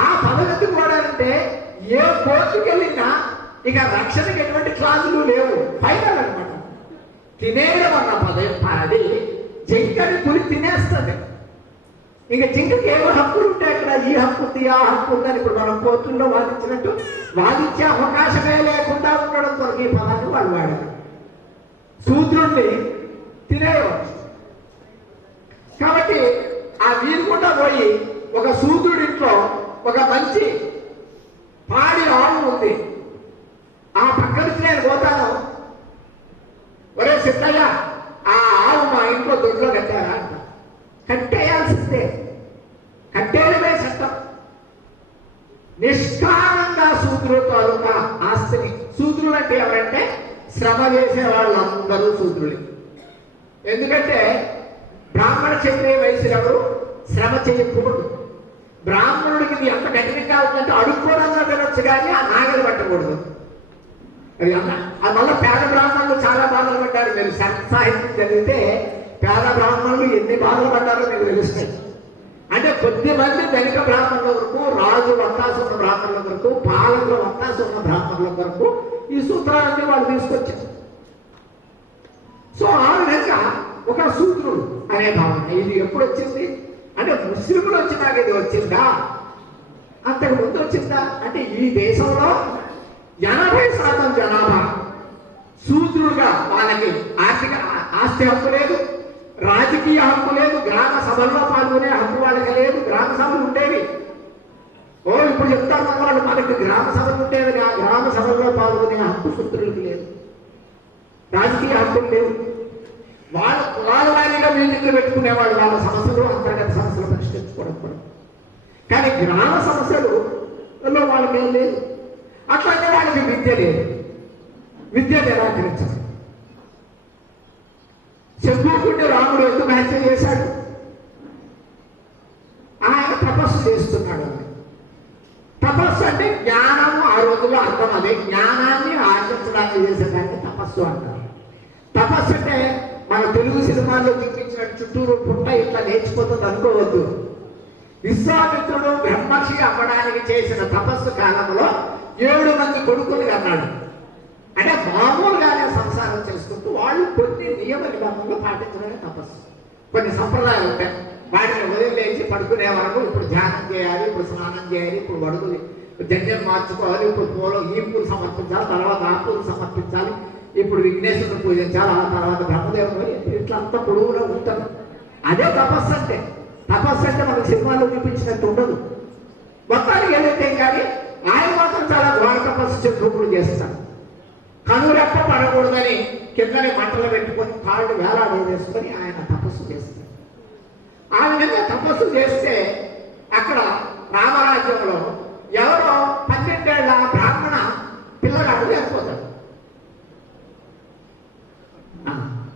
ఆ పదం ఎందుకు వాడారంటే ఏ కోర్టుకి వెళ్ళినా ఇక రక్షణకి ఎటువంటి క్లాజులు లేవు, ఫైనల్ అనమాట. తినేయడం అన్న పదం అది జింకని పులి తినేస్తుంది. ఇక జింకకి ఏమో హక్కులు ఉంటాయి అక్కడ, ఈ హక్కు ఉంది ఆ హక్కు ఉందని ఇప్పుడు మనం కోర్టుల్లో వాదించినట్టు వాదించే అవకాశమే లేకుండా ఉండడం కొరకు ఈ పదాన్ని వాళ్ళు వాడారు. శూద్రుణ్ణి తినేయవచ్చు. కాబట్టి ఆ వీరుకుండా పోయి ఒక శూద్రుడింట్లో ఒక మంచి పాడి ఆవు ఉంది. ఆ పక్క నుంచి నేను పోతాను, ఒరే సిద్ధయ్య ఆ ఆవు మా ఇంట్లో దొడ్లో కట్టారా అంట. కట్టేయాల్సిందే, కట్టేయడమే చట్టం. నిష్కామంగా శూద్రుల తాలూకా ఆస్తిని, శూద్రులు అంటే ఎవరంటే శ్రమ చేసే వాళ్ళందరూ శూద్రులే. ఎందుకంటే బ్రాహ్మణ క్షత్రియ వైశ్యులు ఎవరు శ్రమ చేయకూడదు. బ్రాహ్మణుడికి ఇది ఎంత కఠినంగా ఉందంటే అడుక్కోవడంలో తినొచ్చు కానీ ఆ నాగలు పట్టకూడదు. అది వల్ల పేద బ్రాహ్మణులు చాలా బాధలు పడ్డారు. మీరు సాహిత్యం చదివితే పేద బ్రాహ్మణులు ఎన్ని బాధలు పడ్డారో మీకు తెలుస్తాయి. అంటే కొద్ది మంది ధనిక బ్రాహ్మణుల వరకు, రాజు వత్తాసు ఉన్న బ్రాహ్మణుల వరకు, పాలకుల వత్తాసు ఉన్న బ్రాహ్మణుల వరకు ఈ సూత్రాలన్నీ వాళ్ళు తీసుకొచ్చారు. సో ఆ విధంగా ఒక శూద్రుడు అనే భావన ఇది ఎప్పుడు వచ్చింది అంటే ముస్లింలు వచ్చినాక ఇది వచ్చిందా, అంతకు ముందు వచ్చిందా అంటే ఈ దేశంలో 80% జనాభా శూద్రులుగా, వాళ్ళకి ఆర్థిక ఆస్తి హక్కు లేదు, రాజకీయ హక్కు లేదు, గ్రామ సభల్లో పాల్గొనే హక్కు వాళ్ళకి లేదు. గ్రామ సభలు ఉండేవి. ఇప్పుడు చెప్తారు మన వాళ్ళు, మనకి గ్రామ సభలు ఉండేవి, ఆ గ్రామ సభల్లో పాల్గొనే హక్కు శూద్రులకి లేదు, రాజకీయ హక్కులు లేవు. వాళ్ళ కులాల వారీగా మీటింగ్లు పెట్టుకునేవాళ్ళు, వాళ్ళ సమస్యలు అంతర్గత సమస్యలు పరిష్కరించుకోవడం కూడా. కానీ గ్రామ సమస్యలలో వాళ్ళకి ఏం లేదు. అట్లాగే వాళ్ళకి విద్య లేదు, విద్య నిరాకరించారు. శంభూకుడిని రాముడు ఎందుకు హత్య చేశాడు? ఆయన తపస్సు చేస్తున్నాడు. తపస్సు అంటే జ్ఞానము, ఆ రోజుల్లో అర్థం అదే. జ్ఞానాన్ని ఆర్జించడానికి చేసేదాన్ని తపస్సు అంటారు. తపస్సు అంటే మన తెలుగు సినిమాల్లో చూపించినట్టు చుట్టూరు పుట్ట ఇట్లా నేర్చిపోతుంది అనుకోవద్దు. విశ్వామిత్రుడు బ్రహ్మర్షి అవ్వడానికి చేసిన తపస్సు కాలంలో 7 మంది కొడుకులు అన్నాడు. అంటే మామూలుగానే సంసారం చేసుకుంటూ వాళ్ళు కొన్ని నియమ నిబంధనలు పాటించడమే తపస్సు. కొన్ని సంప్రదాయాలు ఉంటాయి, వాటిని వదిలేసి పడుకునే వరకు ఇప్పుడు ధ్యానం చేయాలి, ఇప్పుడు స్నానం చేయాలి, ఇప్పుడు వడుకుని జన్యం మార్చుకోవాలి, ఇప్పుడు పూలు ఈ పూలు సమర్పించాలి, తర్వాత ఆ పూలు సమర్పించాలి, ఇప్పుడు విఘ్నేశ్వరుని పూజించాలి, ఆ తర్వాత బ్రహ్మదేవుడు, ఇట్లా అంతా పొడవులో ఉంటారు. అదే తపస్సు అంటే. తపస్సు అంటే మనకు సినిమాలో చూపించినట్టు ఉండదు. మొత్తానికి ఏదైతే కానీ ఆయన మాత్రం చాలా ఘోర తపస్సు చెప్పులు చేస్తాడు. కనురెప్ప పడకూడదని కిందని మంటలు పెట్టుకొని కాళ్ళు వేలాడేసుకొని ఆయన తపస్సు చేస్తాడు. ఆ విధంగా తపస్సు చేస్తే అక్కడ రామరాజ్యంలో ఎవరో 12 ఏళ్ల బ్రాహ్మణ పిల్లగాడు చనిపోతాడు.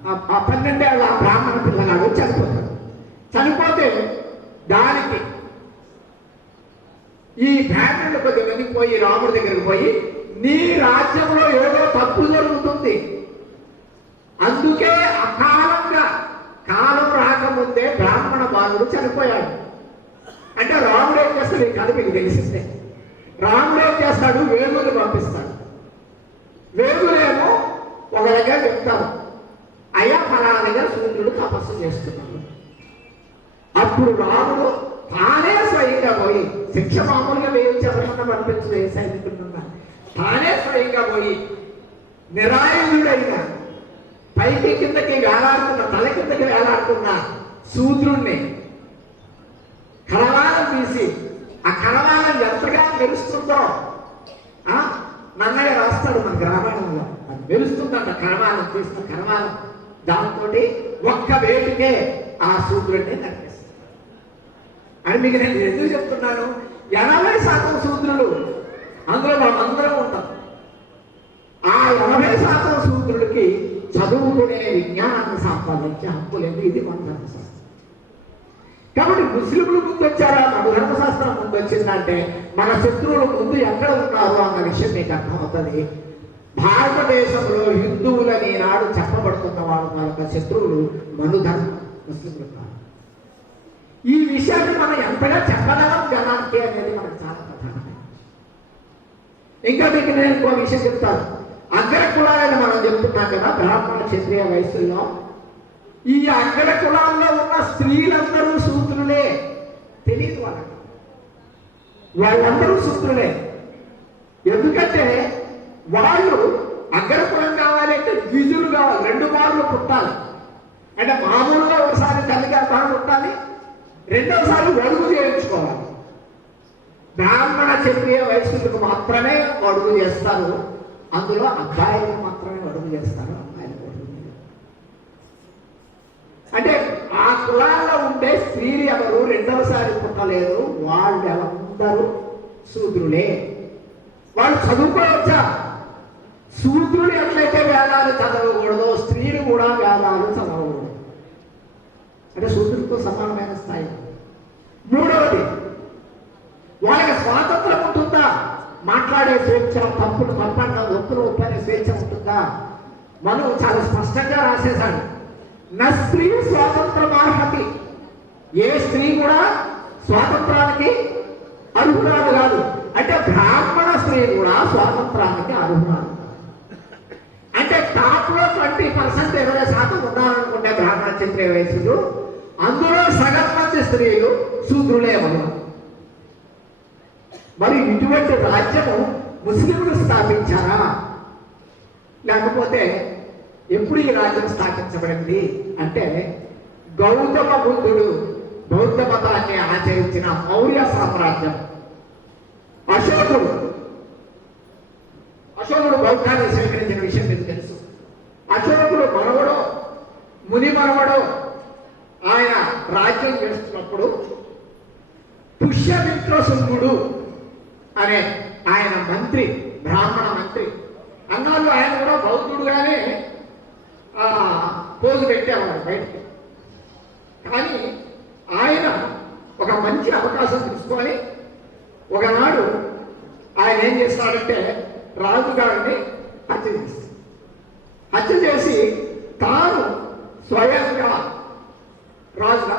ఆ 12 ఏళ్ల బ్రాహ్మణ పిల్లగాడు చనిపోతాడు. చనిపోతే దానికి ఈ బ్రాహ్మణులు కొద్దిమంది పోయి రాముడి దగ్గరికి పోయి, నీ రాజ్యంలో ఏదో తప్పు జరుగుతుంది, అందుకే అకాలంగా కాలం రాకముందే బ్రాహ్మణ బాలుడు చనిపోయాడు. అంటే రాముడు ఏం చేస్తాడు? ఈ కథ మీకు తెలిసిందే. రాముడు ఏం చేస్తాడు? వేగులు పంపిస్తాడు. వేగులేమో ఒక దగ్గర చెప్తారు, అయ్యా ఫలానా దగ్గర సూర్యుడు తపస్సు చేస్తున్నాడు. అప్పుడు రాముడు తానే స్వయంగా పోయి, శిక్ష మామూలుగా వేయించి ఎవరన్నా పంపించు ఏ సైనికుడున్నా, తానే స్వయంగా పోయి నిరాయుధుడైన పైకి కిందకి వేలాడుతున్న, తల కిందకి వేలాడుతున్న శూద్రుణ్ణి కరవాలం తీసి, ఆ కరవాలం ఎంతగా మెరుస్తుందో నన్నయ్య రాస్తాడు మన రామాయణంలో. అది మెరుస్తుందంట కరవాలం తీసిన కరవాలం. దాంతో ఒక్క వేటికే ఆ శూద్రుడిని నరికేస్తాడు. అని మీకు నేను ఎందుకు చెప్తున్నాను? 80% శూద్రులు, అందులో మనం అందరం ఉంటాం. ఆ 80% శూద్రుడికి చదువుకునే విజ్ఞానాన్ని సంపాదించే హక్కు లేదు. ఇది మన ధర్మశాస్త్రం. కాబట్టి ముస్లింలు ముందు వచ్చారా, మన ధర్మశాస్త్రం ముందు వచ్చిందంటే మన శత్రువులు ముందు ఎక్కడ ఉన్నారు అన్న విషయం మీకు అర్థమవుతుంది. భారతదేశంలో హిందువులని ఈనాడు చెప్పబడుతున్న వాళ్ళ శత్రువులు మనుధర్మం, ముస్లింలు కాదు. ఈ విషయాన్ని మనం ఎంతగా చెప్పగలం జనానికి అనేది మనకు చాలా ప్రధానమే. ఇంకా మీకు నేను ఇంకో విషయం చెప్తాను. అగ్ర కులాలని మనం చెప్తున్నాం కదా, బ్రాహ్మణ క్షత్రియ వయస్సుల్లో. ఈ అగ్ర కులాల్లో ఉన్న స్త్రీలందరూ శూద్రులే. తెలియదు వాళ్ళందరూ శూద్రులే. ఎందుకంటే వాళ్ళు అగ్రకులం కావాలి అంటే ద్విజులు కావాలి, 2 మార్లు పుట్టాలి. అంటే మామూలుగా ఒకసారి తల్లి గర్భాన్ని పుట్టాలి, రెండోసారి వడుగు చేయించుకోవాలి. బ్రాహ్మణ క్షత్రియ వయస్సులకు మాత్రమే వడుగు చేస్తారు. అందులో అబ్బాయిలకు మాత్రమే వడుగు చేస్తారు, అమ్మాయిలకు వడుగు చేయరు. అంటే ఆ కులాల్లో ఉండే స్త్రీలు ఎవరు రెండవసారి పుట్టలేరు, వాళ్ళందరూ శూద్రులే. వాళ్ళు చదువుకోవచ్చా? శూద్రుడు ఎట్లయితే వేదాలు చదవకూడదో స్త్రీలు కూడా వేదాలు చదవకూడదు. అంటే శూద్రుడితో సమానమైన స్థాయి. మూడవది, వాళ్ళకి స్వాతంత్రం ఉంటుందా? మాట్లాడే స్వేచ్ఛ, తప్పును తప్పంట, ఒప్పును ఒప్పనే స్వేచ్ఛ ఉంటుందా? మనం చాలా స్పష్టంగా రాసేశాడు, నా స్త్రీ స్వాతంత్రమార్హతి. ఏ స్త్రీ కూడా స్వాతంత్రానికి అర్హురాలు కాదు. అంటే బ్రాహ్మణ స్త్రీ కూడా స్వాతంత్రానికి అర్హురాలు. అంటే టాప్లో 20% 20% ఉన్నారనుకుంటే బ్రాహ్మణ క్షత్రియ వయస్సులు, అందులో సగం మంది స్త్రీలు శూద్రులే ఉన్నారు. మరి ఇటువంటి రాజ్యము ముస్లింలు స్థాపించారా? లేకపోతే ఎప్పుడు ఈ రాజ్యం స్థాపించబడింది అంటే, గౌతమ బుద్ధుడు బౌద్ధ మతాన్ని ఆచరించిన మౌర్య సామ్రాజ్యం. అశోకుడు బౌద్ధాన్ని స్వీకరించిన విషయం మీకు తెలుసు. అశోకుడు మనవడో ముని మనవడో ఆయన రాజ్యం చేస్తున్నప్పుడు పుష్యమిత్రశృంగుడు అనే ఆయన మంత్రి, బ్రాహ్మణ మంత్రి అన్నాళ్ళు. ఆయన కూడా బౌద్ధుడుగానే పోజు పెట్టేవాడు బయటికి. కానీ ఆయన ఒక మంచి అవకాశం తీసుకొని ఒకనాడు ఆయన ఏం చేస్తాడంటే రాజుగారిని హత్య చేసి తాను స్వయంగా రాజుగా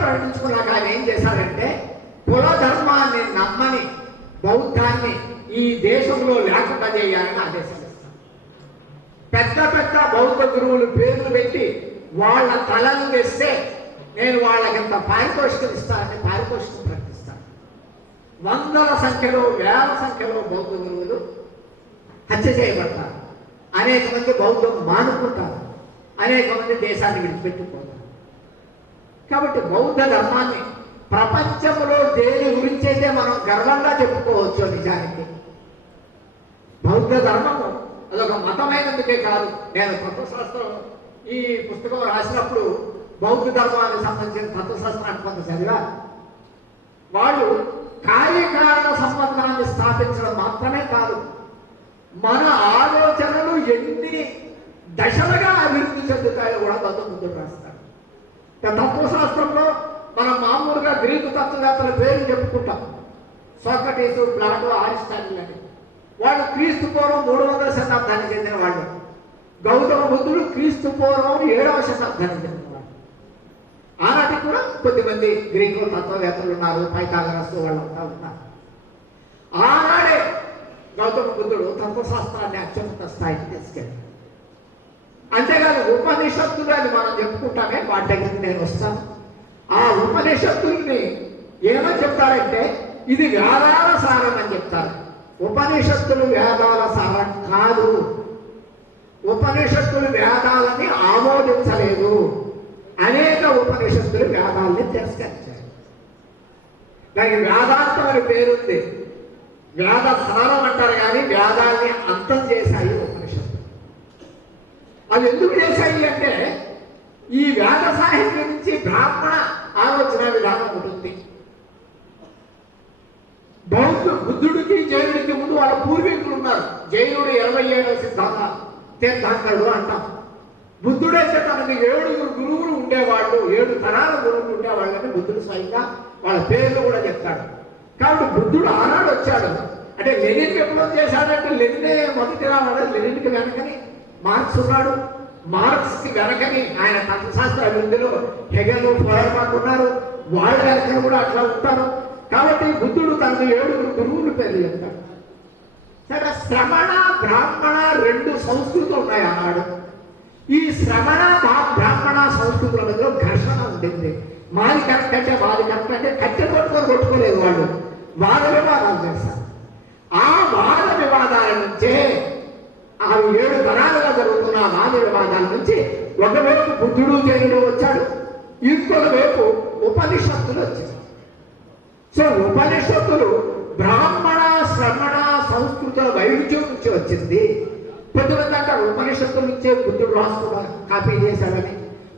ప్రకటించుకున్నాక ఆయన ఏం చేశారంటే, కుల ధర్మాన్ని నమ్మని బౌద్ధాన్ని ఈ దేశంలో లేకుండా చేయాలని ఆదేశం ఇస్తారు. పెద్ద పెద్ద బౌద్ధ గురువులు పేర్లు పెట్టి వాళ్ళ తలను తెస్తే నేను వాళ్ళకింత పారితోషికం ఇస్తానని పారితోషికం ప్రకటిస్తాను. 100ల సంఖ్యలో 1000ల సంఖ్యలో బౌద్ధ గురువులు హత్య చేయబడతారు. అనేక మంది బౌద్ధం మానుకుంటారు, అనేక మంది దేశాన్ని విడిచిపెట్టిపోతారు. కాబట్టి బౌద్ధ ధర్మాన్ని ప్రపంచంలో దేని గురించి అయితే మనం గర్వంగా చెప్పుకోవచ్చు. నిజానికి బౌద్ధ ధర్మము అదొక మతమైనందుకే కాదు. నేను తత్వశాస్త్రం ఈ పుస్తకం రాసినప్పుడు బౌద్ధ ధర్మానికి సంబంధించిన తత్వశాస్త్రాన్ని కొంత చదివా. వాళ్ళు కార్యకారణ సంబంధాన్ని స్థాపించడం మాత్రమే కాదు, మన ఆలోచనలు ఎన్ని దశలుగా అభివృద్ధి చెందుతాయో కూడా బౌద్ధుడు రాస్తాడు. తత్వశాస్త్రంలో మనం మామూలుగా గ్రీకు తత్వవేత్తల పేర్లు చెప్పుకుంటాం. సోక్రటీసు, ప్లాటో, అరిస్టాటిల్ అని. వాళ్ళు క్రీస్తు పూర్వం 300వ శతాబ్దానికి చెందిన వాళ్ళు. గౌతమ బుద్ధుడు క్రీస్తు పూర్వం 7వ శతాబ్దానికి చెందిన వాళ్ళు. ఆనాటికి కూడా కొద్దిమంది గ్రీకులు తత్వవేత్తలు ఉన్నారు, పైథాగరస్ వాళ్ళంతా ఉన్నారు. ఆనాడే గౌతమ బుద్ధుడు తత్వశాస్త్రాన్ని అత్యున్నత స్థాయికి తీసుకెళ్ళాడు. అంతేకాదు ఉపనిషత్తులు అని మనం చెప్పుకుంటామే, వాటి దగ్గరికి నేను వస్తాను. ఆ ఉపనిషత్తుల్ని ఏమని చెప్తారంటే, ఇది వేదాల సారం అని చెప్తారు. ఉపనిషత్తులు వేదాల సారం కాదు. ఉపనిషత్తులు వేదాలని ఆమోదించలేదు. అనేక ఉపనిషత్తులు వేదాలని తిరస్కరించారు. దానికి వేదాంతం అని పేరుంది. వేద సారం అంటారు కానీ వేదాల్ని అంతం చేశాయి ఉపనిషత్తులు. అవి ఎందుకు చేశాయి అంటే, ఈ వేద సాహిత్యం నుంచి బ్రాహ్మణ ఆలోచన విధానం ఉంటుంది. బుద్ధుడికి జైనుడికి ముందు వాళ్ళ పూర్వీకులు ఉన్నారు. జైనుడు 27వ సిద్ధాంత తీర్థంకరుడు అంటాం. బుద్ధుడైతే తనకి 7 గురువులు ఉండేవాళ్ళు, 7 తరాల గురువులు ఉండేవాళ్ళని బుద్ధుడు స్వయంగా వాళ్ళ పేర్లు కూడా చెప్తాడు. కాబట్టి బుద్ధుడు ఆనాడు వచ్చాడు. అంటే లెనిన్ విప్లవం చేశాడంటే లెనినే మొదటి రావాడు. లెనిన్కి వెనకని మార్క్స్ ఉన్నాడు. మార్క్స్కి వెనకని ఆయన తత్వశాస్త్ర అభివృద్ధిలో హెగెల్, ఫోయర్బాక్ ఉన్నారు. వాళ్ళ వెనకని కూడా అట్లా ఉంటారు. కాబట్టి బుద్ధుడు తనకు 7 గురువులు పేర్లు చెప్తాడు. సరే, శ్రమణ బ్రాహ్మణ 2 సంస్కృతులు ఉన్నాయి ఆనాడు. ఈ శ్రమణ బ్రాహ్మణ సంస్కృతుల మధ్యలో ఘర్షణ ఉండింది. మాది కరెక్ట్ అంటే మాది కరెక్ట్ అంటే కట్టె కొట్టుకోలేదు వాళ్ళు. వాద వివాదాలు చేస్తారు. ఆ వాద వివాదాల నుంచే ఆ 7 తరాలుగా జరుగుతున్న వాద వివాదాల నుంచి ఒకవైపు బుద్ధుడు జైనుడు వచ్చాడు, ఇంకొక వైపు ఉపనిషత్తులు వచ్చాయి. సో ఉపనిషత్తులు బ్రాహ్మణ శ్రమణ సంస్కృతుల వైవిధ్యం నుంచి వచ్చింది. కొంతమంది అంటారు ఉపనిషత్తుల నుంచే బుద్ధుడు రాసుకున్న కాపీ చేశాడని,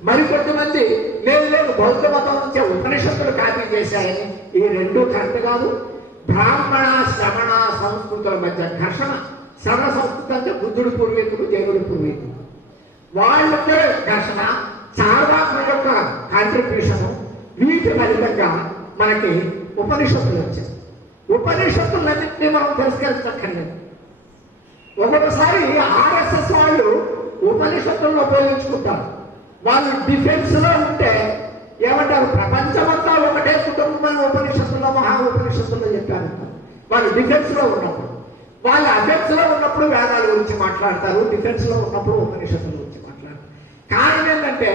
మరికొంతమంది లేదు బౌద్ధ మతం నుంచే ఉపనిషత్తులు కాపీ చేశాయని. ఈ 2 కరెక్ట్ కాదు. బ్రాహ్మణ శ్రమణ సంస్కృతుల మధ్య ఘర్షణ. శ్రమణ సంస్కృతి అంటే బుద్ధుడు పూర్వీకులు, జైనుడు పూర్వీకులు, వాళ్ళకే ఘర్షణ. చార్వాకుల యొక్క కాంట్రిబ్యూషన్. వీటి ఫలితంగా మనకి ఉపనిషత్తులు వచ్చాయి. ఉపనిషత్తులన్నింటినీ మనం తిరస్కరించక్కర్లేదు. ఒక్కొక్కసారి ఆర్ఎస్ఎస్ వాళ్ళు ఉపనిషత్తులను ఉపయోగించుకుంటారు. వాళ్ళు డిఫెన్స్ లో ఉంటే ఏమంటారు, ప్రపంచమంతా ఒకటే కుటుంబం ఉపనిషత్తుల్లో మహా ఉపనిషత్తుల్లో చెప్పారు. వాళ్ళు డిఫెన్స్ లో ఉన్నప్పుడు, వాళ్ళు అఫెన్స్ లో ఉన్నప్పుడు వేదాల గురించి మాట్లాడతారు, డిఫెన్స్ లో ఉన్నప్పుడు ఉపనిషత్తుల గురించి మాట్లాడతారు. కారణం ఏంటంటే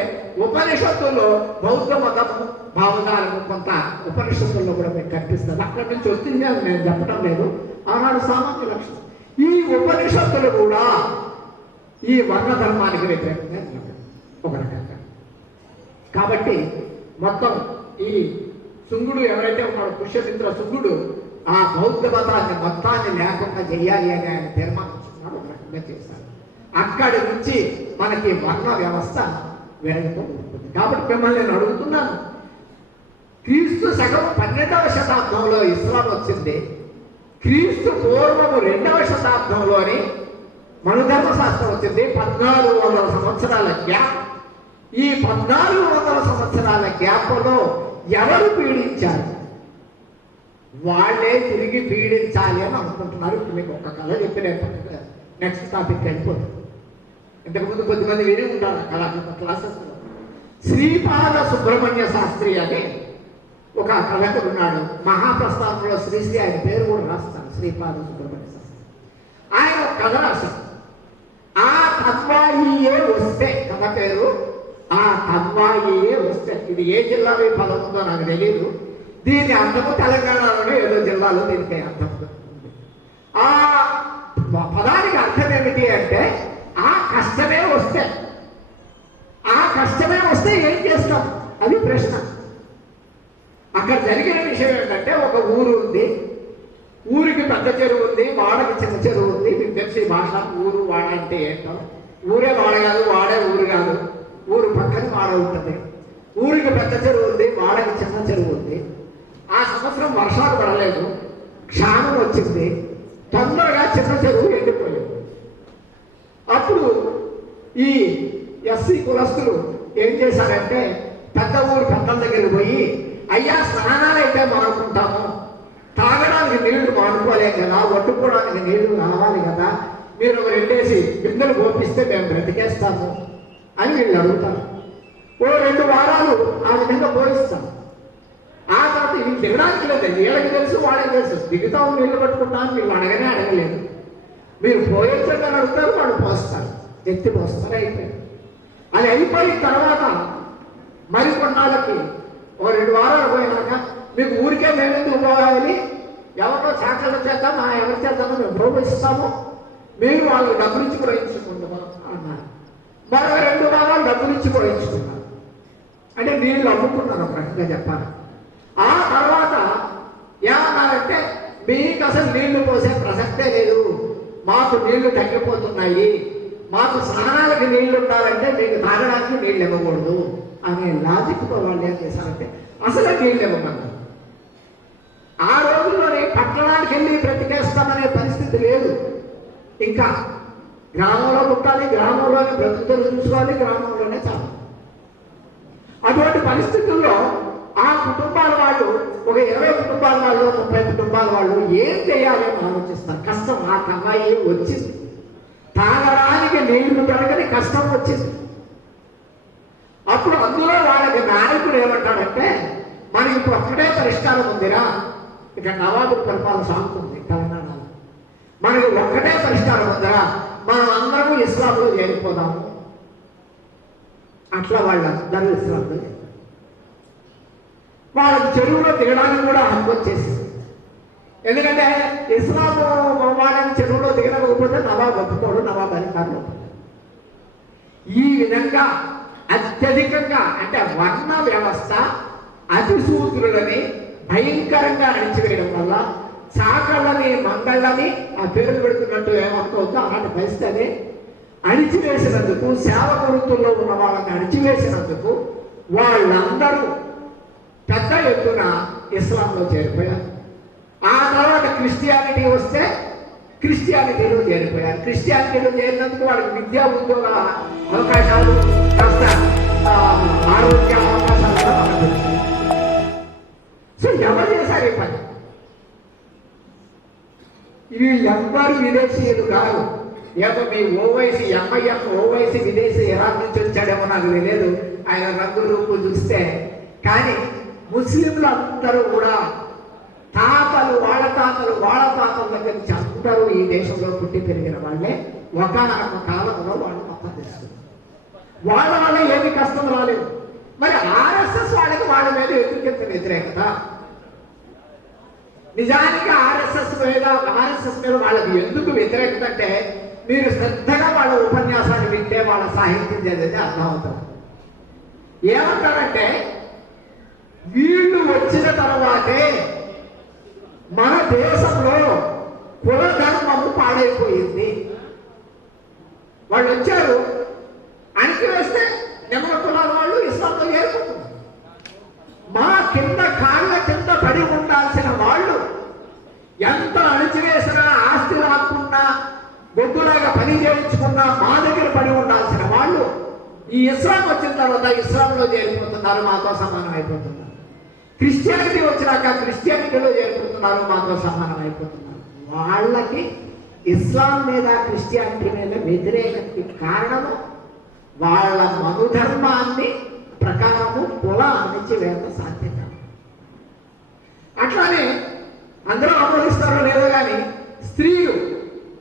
ఉపనిషత్తుల్లో బౌద్ధ మతము భావజాలము కొంత ఉపనిషత్తుల్లో కూడా మీకు కనిపిస్తుంది. అక్కడి నుంచి వచ్చింది అని నేను చెప్పడం లేదు. ఆనాడు సామాన్య లక్షణం. ఈ ఉపనిషత్తులు కూడా ఈ వర్ణ ధర్మానికి వ్యతిరేకంగా ఒక రకంగా. కాబట్టి మొత్తం ఈ శుంగుడు ఎవరైతే ఉన్నాడో, పుష్యమిత్ర శుంగుడు, ఆ బౌద్ధ మతాన్ని మొత్తాన్ని లేకుండా చేయాలి అని ఆయన తీర్మానించుకున్నాడు. ఒక రకంగా చేశారు. అక్కడి నుంచి మనకి వర్ణ వ్యవస్థ వెలుగుతూ ఉంటుంది. కాబట్టి మిమ్మల్ని నేను అడుగుతున్నాను, క్రీస్తు శకం 12వ శతాబ్దంలో ఇస్లాం వచ్చింది. క్రీస్తు పూర్వము 2వ శతాబ్దంలోని మనుధర్మశాస్త్రం వచ్చింది. 1400 సంవత్సరాల గ్యాప్. ఈ 1400 సంవత్సరాల గ్యాప్లో ఎవరు పీడించారు? వాళ్ళే తిరిగి పీడించాలి అని అనుకుంటున్నారు. ఇప్పుడు మీకు ఒక కథ చెప్పి నెక్స్ట్ టాపిక్ వెళ్ళిపోతుంది. ఇంతకుముందు కొద్దిమంది విని ఉంటారు క్లాసెస్లో. శ్రీపాద సుబ్రహ్మణ్య శాస్త్రి అని ఒక కళకుడు ఉన్నాడు. మహాప్రస్థానంలో శ్రీశ్రీ ఆయన పేరు కూడా రాస్తాను, శ్రీపాద సుబ్రహ్మణ్య శాస్త్రి. ఆయన ఒక కథ రాశారు. ఆ తన్వాయియే వస్తే, కథ పేరు ఆ తన్వాయియే వస్తే. ఇది ఏ జిల్లాలో ఈ పదం ఉందో నాకు తెలియదు. దీని అర్థము తెలంగాణలోనే ఏదో జిల్లాలో దీనికి అర్థం ఉంది. ఆ పదానికి అర్థం ఏమిటి అంటే ఆ కష్టమే వస్తే. ఆ కష్టమే వస్తే ఏం చేస్తాం, అది ప్రశ్న. అక్కడ జరిగిన విషయం ఏంటంటే, ఒక ఊరు ఉంది, ఊరికి పెద్ద చెరువు ఉంది, వాడకి చిన్న చెరువు ఉంది. మీకు తెలిసి భాష ఊరు వాడ అంటే ఏంటో. ఊరే వాడ కాదు, వాడే ఊరు కాదు. ఊరు పక్కన వాడ ఉంటుంది. ఊరికి పెద్ద చెరువు ఉంది, వాడకి చిన్న చెరువు ఉంది. ఆ సంవత్సరం వర్షాలు పడలేదు, క్షామం వచ్చింది. తొందరగా చిన్న చెరువు ఎండిపోయింది. అప్పుడు ఈ ఎస్సీ కులస్తులు ఏం చేశారంటే, పెద్ద ఊరు పెద్దల దగ్గరికి పోయి, అయ్యా స్నానాలు అయితే మానుకుంటాము, తాగడానికి నీళ్లు మానుకోలేం కదా, వండుకోవడానికి నీళ్లు రావాలి కదా, మీరు ఒక 2 బిందెలు పోపిస్తే మేము బ్రతికేస్తాము అని వీళ్ళు అడుగుతారు. ఓ 2 వారాలు ఆ విధంగా పోయిస్తాం. ఆ తర్వాత వీళ్ళు దిగడానికి లేదు. వీళ్ళకి తెలుసు, వాళ్ళకి తెలుసు. దిగుతాం, నీళ్లు పట్టుకుంటాం, వీళ్ళు అడగనే అడగలేదు. మీరు పోయించండి అని అడుగుతారు, వాళ్ళు పోస్తారు, ఎత్తి పోస్తారు, అయిపోయింది. అది అయిపోయిన తర్వాత మరికొన్నాళ్ళకి ఓ 2 వారాలు పోయినాక, మీకు ఊరికే మేమెందుకు పోవాలి, ఎవరిలో శాఖలు చేద్దాం, ఎవరి చేద్దామో మేము ప్రోత్సహిస్తాము, మీరు వాళ్ళు డబ్బులు ఇచ్చి పోయించుకుంటాం అన్నారు. మరో 2 వారాలు డబ్బులు ఇచ్చి పోయించుకున్నారు. అంటే నీళ్ళు అమ్ముకున్నారు ఒక రకంగా చెప్పాలి. ఆ తర్వాత ఏమన్నారంటే, మీకు అసలు నీళ్లు పోసే ప్రసక్తే లేదు, మాకు నీళ్లు తగ్గిపోతున్నాయి, మాకు స్నానాలకి నీళ్లు ఉండాలంటే మీకు తాగడానికి నీళ్ళు ఇవ్వకూడదు అనే లాజిక్తో వాళ్ళు ఏం చేశారంటే అసలు నీళ్ళు ఇవ్వమన్నారు. ఆ రోజుల్లోనే పట్టణానికి వెళ్ళి బ్రతికేస్తామనే పరిస్థితి లేదు. ఇంకా గ్రామంలో పుట్టాలి, గ్రామంలోనే బ్రతుకులు చూసుకోవాలి, గ్రామంలోనే చాలు. అటువంటి పరిస్థితుల్లో ఆ కుటుంబాల వాళ్ళు ఒక 20 కుటుంబాల వాళ్ళు 30 కుటుంబాల వాళ్ళు ఏం చేయాలి అని ఆలోచిస్తారు. కష్టం ఆ కమ్మాయి వచ్చింది, తాగడానికి నీళ్లు దొరకని కష్టం వచ్చింది. అప్పుడు అందులో వాళ్ళకి నాయకుడు ఏమంటాడంటే, మనకి ఇప్పుడు ఒక్కటే పరిష్కారం ఉందిరా, ఇక నవాబు పరిపాలన సాగుతుంది తెలంగాణలో, మనకి ఒక్కటే పరిష్కారం ఉందిరా, మనం అందరము ఇస్లాంలో చేరిపోదాము. అట్లా వాళ్ళందరూ ఇస్లాంలో వాళ్ళకి చెరువులో దిగడానికి కూడా హక్కు వచ్చేసింది. ఎందుకంటే ఇస్లాం వాళ్ళని చెరువులో దిగకపోతే నవాబు ఒప్పుకోడు, నవాబు అధికారులు ఒప్పుకోడు. ఈ విధంగా అత్యధికంగా అంటే వర్ణ వ్యవస్థ అతిశూద్రులని భయంకరంగా అణిచివేయడం వల్ల చాకళ్ళని మంగళ్ళని ఆ పేరు పెడుతున్నట్టు ఏమనుకోవద్దు, అలాంటి పరిస్థితి అణిచివేసినందుకు, సేవ వృత్తుల్లో ఉన్న వాళ్ళని అణిచివేసినందుకు వాళ్ళందరూ పెద్ద ఎత్తున ఇస్లాంలో చేరిపోయారు. ఆ తర్వాత క్రిస్టియానిటీ వస్తే క్రిస్టియానిటీలో చేరిపోయారు. క్రిస్టియానిటీలో చేరినందుకు వాళ్ళకి విద్యా ఉద్యోగ అవకాశాలు, కాస్త ఆరోగ్య అవకాశాలు కూడా మనకు వచ్చాయి. సో ఎవరు చేశారు ఈ పని? ఇవి ఎవ్వరు విదేశీయులు కాదు. ఏదో మీ ఓవైసీ ఎంఐఎం ఓవైసీ విదేశీ ఇరాన్ నుంచి వచ్చాడేమో నాకు తెలియదు, ఆయన రంగు రూపు చూస్తే. కానీ ముస్లింలు అందరూ కూడా తాతలు వాళ్ళ తాతల దగ్గర నుంచి అందరూ ఈ దేశంలో పుట్టి పెరిగిన వాళ్ళే. ఒకనొక కాలంలో వాళ్ళు మొత్తం తెలుస్తుంది. వాళ్ళ వల్ల ఏమి కష్టం రాలేదు. మరి ఆర్ఎస్ఎస్ వాళ్ళకి వాళ్ళ మీద ఎందుకు వ్యతిరేకత? నిజానికి ఆర్ఎస్ఎస్ మీద వాళ్ళకి ఎందుకు వ్యతిరేకత అంటే, మీరు శ్రద్ధగా వాళ్ళ ఉపన్యాసాన్ని వింటే, వాళ్ళ సాహిత్యం చదివితే అర్థమవుతుంది. ఏమంటారంటే, వీళ్ళు వచ్చిన తర్వాతే మన దేశంలో కుల ధర్మము పాడైపోయింది. వాళ్ళు వచ్చారు, అణికి వేస్తే నెమ్మల కులాల వాళ్ళు ఇస్లాంలో చేరుకుంటున్నారు. మా కింద కాళ్ళ కింద పడి ఉండాల్సిన వాళ్ళు ఎంత అణిచివేసినా, ఆస్తి రాకున్నా, గొడ్డులాగా పని చేయించుకున్నా మా దగ్గర పడి ఉండాల్సిన వాళ్ళు ఈ ఇస్లాం వచ్చిన తర్వాత ఇస్లాంలో చేరిపోతున్నారు, మాతో సమానం అయిపోతున్నారు. క్రిస్టియానిటీ వచ్చినాక క్రిస్టియానిటీలో చేరిపోతున్నారు, మాతో సమానం అయిపోతున్నారు. వాళ్ళకి ఇస్లాం మీద క్రిస్టియానిటీ మీద వ్యతిరేకతకి కారణము వాళ్ళ మనుధర్మాన్ని ప్రకారము కుల అణిచివేత సాధ్యత. అట్లానే అందరూ ఆమోదిస్తారో లేదో కానీ స్త్రీలు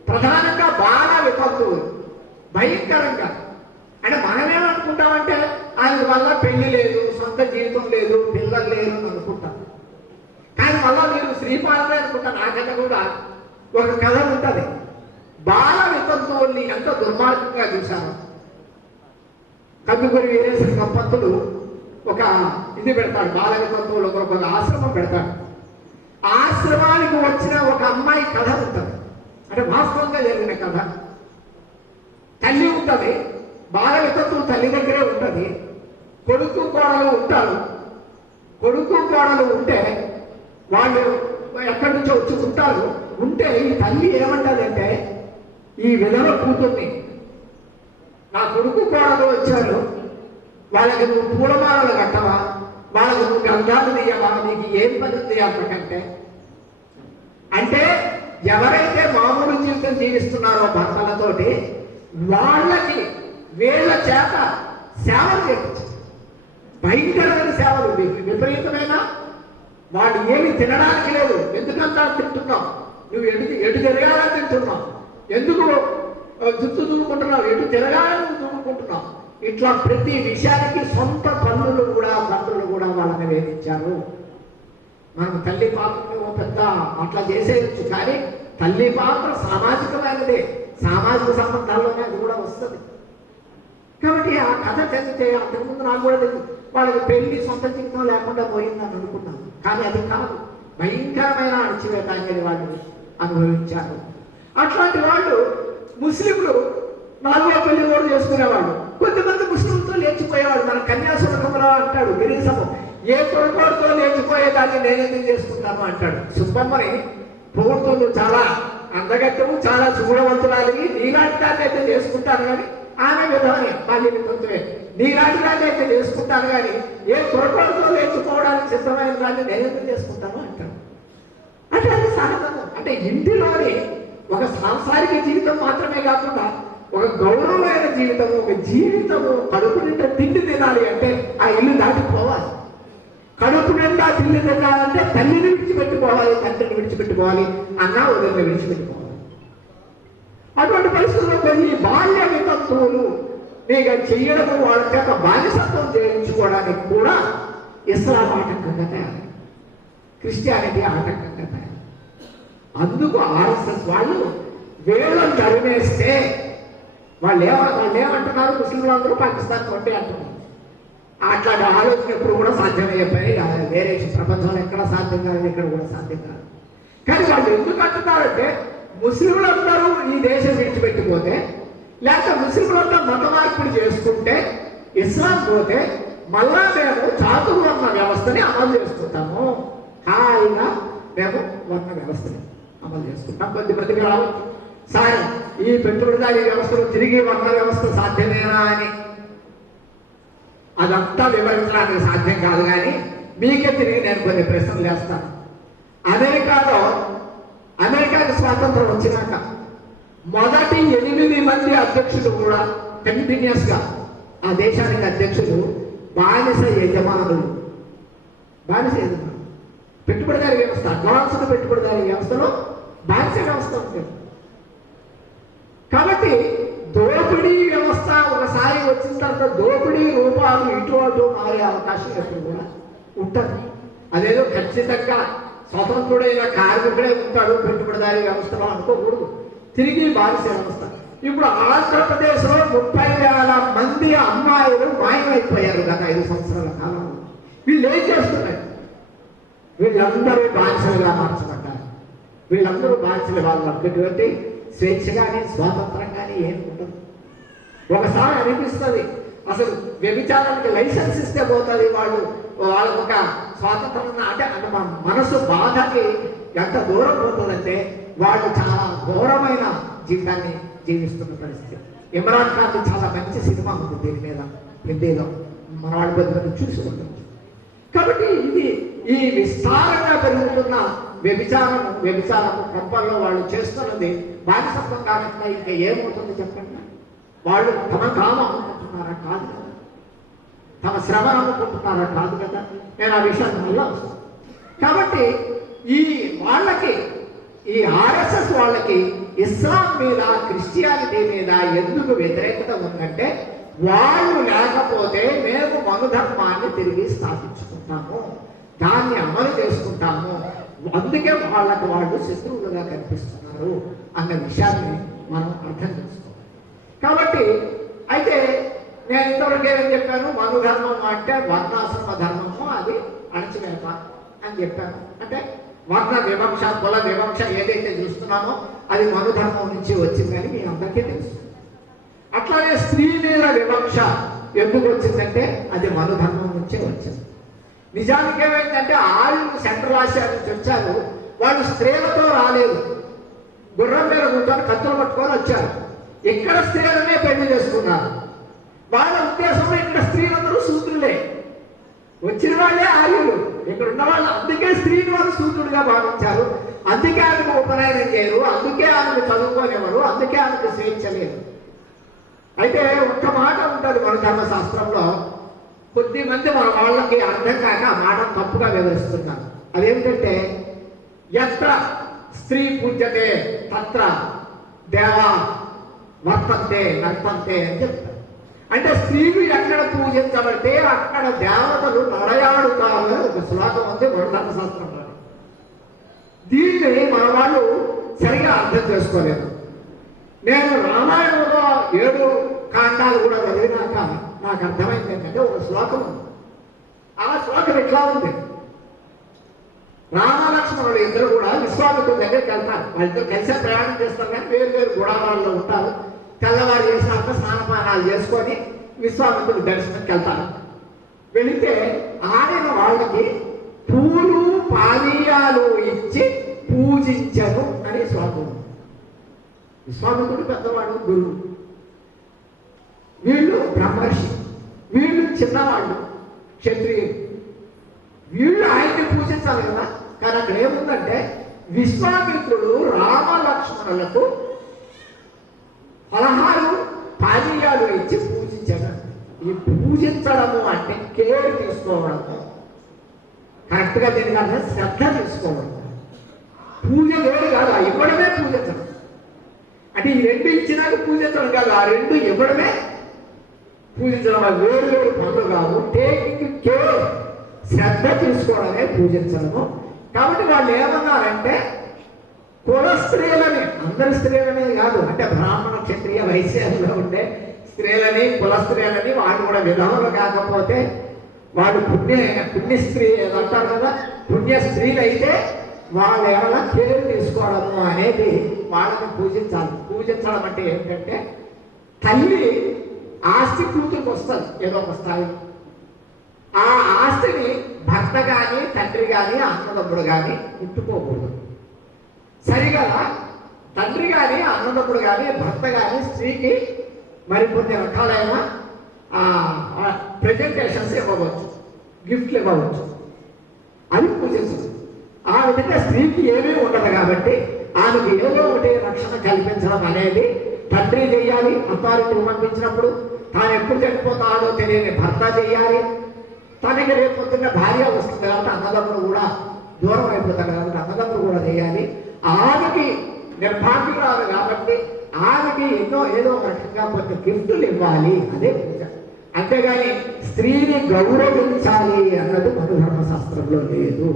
ప్రధానంగా బాగా విపత్తులు భయంకరంగా. అంటే మనమేమనుకుంటామంటే ఆయన వల్ల పెళ్లి లేదు, సొంత జీవితం లేదు, పిల్లలు లేరు అని అనుకుంటాం. కానీ మళ్ళా మీరు శ్రీపాలనే అనుకుంటారు. నా కథ కూడా ఒక కథ ఉంటుంది. బాల వితంతువుల్ని ఎంత దుర్మార్గంగా చూశారు. కందుకూరి వీరేశ్వర పంతులు ఒక ఇది పెడతాడు, బాల వితంతువులు ఒక ఆశ్రమం పెడతాడు. ఆశ్రమానికి వచ్చిన ఒక అమ్మాయి కథ ఉంటుంది, అంటే వాస్తవంగా జరిగిన కథ. తల్లి ఉంటుంది, బాల వితంతువు తల్లి దగ్గరే ఉంటుంది, కొడుకు కోడలు ఉంటారు. కొడుకు కోడలు ఉంటే వాళ్ళు ఎక్కడి నుంచో వచ్చి ఉంటారు. ఉంటే ఈ తల్లి ఏమంటదంటే, ఈ విధవ కూతుర్ని, నా కొడుకు కోడలు వచ్చారు, వాళ్ళకి నువ్వు పూలమాలలు కట్టవా, వాళ్ళకి నువ్వు గంధాలు తీయవా, నీకు ఏం పని ఉంది అంతకంటే. అంటే ఎవరైతే మామూలు జీవితం జీవిస్తున్నారో భర్తలతోటి, వాళ్ళకి వీళ్ళ చేత సేవలు చేయించు, భయంకరమైన సేవలు, విపరీతమైన. వాళ్ళు ఏమి తినడానికి లేదు, ఎందుకంతా తింటున్నావు, నువ్వు ఎటు తిరగాలని తింటున్నావు, ఎందుకు జుట్టు దువ్వుకుంటున్నావు, ఎటు తిరగాలని దువ్వుకుంటున్నావు. ఇట్లా ప్రతి విషయానికి సొంత తండ్రులు కూడా వాళ్ళని వేధించారు. మనం తల్లి పాత్ర పెద్ద అట్లా చేసేయచ్చు, కానీ తల్లి పాత్ర సామాజికమైనదే, సామాజిక సంబంధాల్లోనే అది కూడా వస్తుంది. కాబట్టి ఆ కథ చదివితే అంతకుముందు నాకు కూడా తెలుసు, వాళ్ళకి పెళ్లి సొంత జీవితం లేకుండా పోయిందని అనుకున్నాను. కానీ అది కాదు, భయంకరమైన అణచివేత అనేది వాళ్ళు అనుభవించారు. అట్లాంటి వాళ్ళు ముస్లింలు 4వ పెళ్లి కూడా చేసుకునేవాళ్ళు. కొంతమంది ముస్లింలతో లేచిపోయేవాడు. మన కన్యాశుల్కంలో అంటాడు గిరీశము, ఏ కొడుకోడుతో లేచిపోయేదాన్ని నేనేది చేసుకుంటాను అంటాడు. సుబ్బమ్మని పొగుడుతూ చాలా అందగత్తము, చాలా చూడవంతురాలి, నీలాంటి దాన్ని అయితే చేసుకుంటాను కానీ ఆమె విధవని బాల్యమిత్రులే. నీలాంటి దాన్ని అయితే చేసుకుంటాను, కానీ ఏ పొరపాటుతో లేచుకోవడానికి సిద్ధమైన దాన్ని నేనెందుకు చేసుకుంటాను అంటాను. అంటే అది సహజము. అంటే ఇంటిలోని ఒక సాంసారిక జీవితం మాత్రమే కాకుండా ఒక గౌరవమైన జీవితము, ఒక జీవితము కడుపు నిండా తిండి తినాలి అంటే ఆ ఇల్లు దాటిపోవాలి. కడుపు నిండా తిండి తినాలంటే తల్లిని విడిచిపెట్టుకోవాలి, తండ్రిని విడిచిపెట్టుకోవాలి, అన్న వదిలిని విడిచిపెట్టుకోవాలి. అటువంటి పరిస్థితుల్లో కొన్ని బాల్య వితంతువులు నీకు చెయ్యడము, వాళ్ళ చేత బానిసత్వం చేయించుకోవడానికి కూడా ఇస్లాం ఆటంకంగా తయారు, క్రిస్టియానిటీ ఆటంకంగా తయారు. అందుకు ఆర్ఎస్ఎస్ వాళ్ళు వేళ్ళను తరిమేస్తే వాళ్ళు ఏమంటున్నారు, ముస్లింలందరూ పాకిస్తాన్ కొంటే అంటున్నారు. అట్లాంటి ఆలోచన ఎప్పుడు కూడా సాధ్యమయ్యే పని కాదు. వేరే ప్రపంచంలో ఎక్కడ సాధ్యం కాదు, ఎక్కడ కూడా సాధ్యం కాదు. కానీ వాళ్ళు ఎందుకు అంటున్నారంటే ముస్లింలందరూ ఈ దేశం విడిచిపెట్టిపోతే, లేకపోతే ముస్లింలంతా మత మార్పిడి చేసుకుంటే, ఇస్లాం పోతే మళ్ళా మేము చాతుర్వర్ణ వ్యవస్థని అమలు చేసుకుంటాము. హాయిగా మేము వర్ణ వ్యవస్థని అమలు చేసుకుంటాం. కొద్దిమందికి రావచ్చు సార్, ఈ పెట్టుబడిదారీ వ్యవస్థలో తిరిగి వర్ణ వ్యవస్థ సాధ్యమేనా అని. అదంతా వివరించడానికి సాధ్యం కాదు, కానీ మీకే తిరిగి నేను కొన్ని ప్రశ్నలు వేస్తాను. అమెరికాకి స్వాతంత్రం వచ్చినాక మొదటి 8 మంది అధ్యక్షులు కూడా కంటిన్యూస్ గా ఆ దేశానికి అధ్యక్షులు బానిస యజమానులు. పెట్టుబడిదారీ వ్యవస్థ, అడ్వాన్స్డ్ పెట్టుబడిదారీ వ్యవస్థలో బానిస వ్యవస్థ ఉంటుంది. కాబట్టి దోపిడీ వ్యవస్థ ఒకసారి వచ్చిన తర్వాత దోపిడీ రూపాలు ఇటు అటు మారే అవకాశం ఎప్పుడు కూడా ఉంటుంది. అదేదో ఖచ్చితంగా స్వతంత్రుడైన కార్మికుడే ఉంటాడు పెట్టుబడిదారీ వ్యవస్థలో అనుకోకూడదు. తిరిగి బానిస వ్యవస్థ. ఇప్పుడు ఆంధ్రప్రదేశ్లో 30,000 మంది అమ్మాయిలు మాయమైపోయారు గత 5 సంవత్సరాల కాలంలో. వీళ్ళు ఏం చేస్తున్నారు? వీళ్ళందరూ బానిసలుగా మార్చబడ్డారు. వీళ్ళందరూ బానిసలు. వాళ్ళకి ఎటువంటి స్వేచ్ఛ కానీ స్వాతంత్రం కానీ ఏమి ఉండదు. ఒకసారి అనిపిస్తుంది అసలు వ్యభిచారానికి లైసెన్స్ ఇస్తే పోతుంది, వాళ్ళకు ఒక స్వాతంత్రం అంటే మన మనసు బాధకి ఎంత దూరం పోతుందంటే వాళ్ళు చాలా ఘోరమైన జీవితాన్ని జీవిస్తున్న పరిస్థితి. ఇమ్రాన్ ఖాన్ చాలా మంచి సినిమా ఉంది దీని మీద, హిందీలో మన వాళ్ళు కొద్దిమంది చూసుకుంటుంది. కాబట్టి ఇది ఈ విస్తారంగా పెరుగుతున్న వ్యభిచారము కొంపల్లో వాళ్ళు చేస్తున్నది బానిసత్వం కాకుండా ఇంకా ఏమవుతుంది చెప్పండి? వాళ్ళు తమ కామం అనుకుంటున్నారా? కాదు కదా. తమ శ్రమ అనుకుంటున్నారా? కాదు కదా. నేను ఆ విషయాన్ని మళ్ళా వస్తాను. కాబట్టి ఈ ఆర్ఎస్ఎస్ వాళ్ళకి ఇస్లాం మీద, క్రిస్టియానిటీ మీద ఎందుకు వ్యతిరేకత ఉందంటే, వాళ్ళు లేకపోతే మేము మనుధర్మాన్ని తిరిగి స్థాపించుకుంటాము, దాన్ని అమలు చేసుకుంటాము, అందుకే వాళ్ళకు వాళ్ళు శత్రువులుగా కనిపిస్తున్నారు అన్న విషయాన్ని మనం అర్థం చేసుకోవాలి. కాబట్టి అయితే నేను ఇంతవరకు ఏమని చెప్పాను? మనుధర్మం అంటే వర్ణాశ్రమ ధర్మము, అది అణచివేత అని చెప్పాను. అంటే వర్ణ వివక్ష, కుల వివక్ష ఏదైతే చూస్తున్నామో అది మనుధర్మం నుంచి వచ్చిందని మీ అందరికీ తెలుసు. అట్లానే స్త్రీ మీద వివక్ష ఎందుకు వచ్చిందంటే అది మనుధర్మం నుంచే వచ్చింది. నిజానికి ఏమైందంటే ఆర్యులు సెంట్రల్ ఆసియా నుంచి వచ్చారు. వాళ్ళు స్త్రీలతో రాలేదు, గుర్రం మీద కూర్చొని కత్తులు పట్టుకొని వచ్చారు. ఇక్కడ స్త్రీలనే పెళ్లి చేసుకున్నారు. వాళ్ళ ఉద్దేశంలో ఇక్కడ స్త్రీలందరూ శూద్రులే, వచ్చిన వాళ్ళే ఆర్యులు, ఇక్కడ ఉన్న వాళ్ళు. అందుకే స్త్రీని వాళ్ళు శూద్రుడిగా భావించారు. అందుకే ఆమెకు ఉపనయనం చేయరు, అందుకే ఆమెకు చదువుకోనివ్వరు, అందుకే ఆమెకు స్వేచ్ఛ లేదు. అయితే ఒక్క మాట ఉంటుంది మన ధర్మశాస్త్రంలో, కొద్దిమంది మన వాళ్ళకి అర్థం కాక ఆ మాట తప్పుగా వివరిస్తున్నారు. అదేంటంటే ఎత్ర స్త్రీ పూజ్యతే తత్ర దేవా వర్తంతే నర్తంతే అని చెప్తారు. అంటే స్త్రీలు ఎక్కడ పూజించబడితే అక్కడ దేవతలు నడయాడుతారు. ఒక శ్లోకం ఉంది మన ధర్మశాస్త్రంలో. దీన్ని మన వాళ్ళు సరిగా అర్థం చేసుకోలేదు. నేను రామాయణంలో 7 కాండాలు కూడా చదివినాక నాకు అర్థమైంది ఏంటంటే ఒక శ్లోకం ఉంది. ఆ శ్లోకం ఎట్లా ఉంది? రామలక్ష్మణుడు ఇద్దరు కూడా విశ్వామిత్రుడి దగ్గరికి వెళ్తారు. వాళ్ళిద్దరు కలిసే ప్రయాణం చేస్తారు, కానీ వేరు గుడారాల్లో ఉంటారు. తెల్లవారు చేసినాక స్నానపానాలు చేసుకొని విశ్వామిత్రుడి దర్శనంకి వెళ్తారు. వెళితే ఆయన వాళ్ళకి పూలు పానీయాలు ఇచ్చి పూజించను అని శ్లోకం. విశ్వామిత్రుడు పెద్దవాడు, గురువు. బ్రహ్మర్షి, వీళ్ళు చిన్నవాళ్ళు క్షత్రియులు, వీళ్ళు ఆయన్ని పూజించాలి కదా. కానీ అక్కడ ఏముందంటే విశ్వామిత్రుడు రామ లక్ష్మణులకు పలహారు పానీయాలు ఇచ్చి పూజించాడు. ఈ పూజించడము అంటే కేర్ తీసుకోవడము, కరెక్ట్గా దీని కాదు శ్రద్ధ తీసుకోవడం. పూజ వేరు కాదు, ఆ ఇవ్వడమే పూజించడం. అంటే ఈ రెండు ఇచ్చినాక పూజించడం కాదు, ఆ రెండు ఇవ్వడమే పూజించడం. వేరు వేరు పనులు కాదు. టేకింగ్ కేర్, శ్రద్ధ తీసుకోవడమే పూజించడము. కాబట్టి వాళ్ళు ఏమన్నారంటే కుల స్త్రీలని, అందరి స్త్రీలని కాదు, అంటే బ్రాహ్మణ క్షత్రియ వైశ్యాల్లో ఉండే స్త్రీలని కుల స్త్రీలని, వాళ్ళు కూడా విధవులు కాకపోతే వాళ్ళు పుణ్య స్త్రీ అంటారు కదా, పుణ్య స్త్రీలు అయితే వాళ్ళు ఎవరైనా కేర్ తీసుకోవడము అనేది వాళ్ళని పూజించాలి. పూజించడం అంటే ఏంటంటే తల్లి ఆస్తి కూతురికి వస్తుంది ఏదో ఒక స్థాయి, ఆ ఆస్తిని భర్త కానీ తండ్రి కానీ అన్నదమ్ముడు కానీ ముట్టుకోకూడదు. సరిగదా తండ్రి కానీ అన్నదమ్ముడు కానీ భర్త కానీ స్త్రీకి మరికొన్ని రకాలైన ప్రజెంటేషన్స్ ఇవ్వవచ్చు, గిఫ్ట్లు ఇవ్వవచ్చు, అది పూజించదు. ఆ విధంగా స్త్రీకి ఏమీ ఉండదు కాబట్టి ఆమెకు ఏదో ఒకటి రక్షణ కల్పించడం అనేది తండ్రి చేయాలి. అత్తారింటికి పంపించినప్పుడు తాను ఎప్పుడు చనిపోతాడో తెలియని భర్త చేయాలి. తనకి రేపు పొద్దున్న భార్య వస్తుంది కాబట్టి అన్నదమ్ముడు కూడా దూరం అయిపోతాడు కాబట్టి అన్నదమ్ముడు కూడా చేయాలి. ఆమెకి నిర్భాగ్యురాలు కాబట్టి ఆమెకి ఏదో రకంగా కొన్ని గిఫ్టులు ఇవ్వాలి, అదే పూజ. అంతేగాని స్త్రీని గౌరవించాలి అన్నది మన ధర్మశాస్త్రంలో లేదు.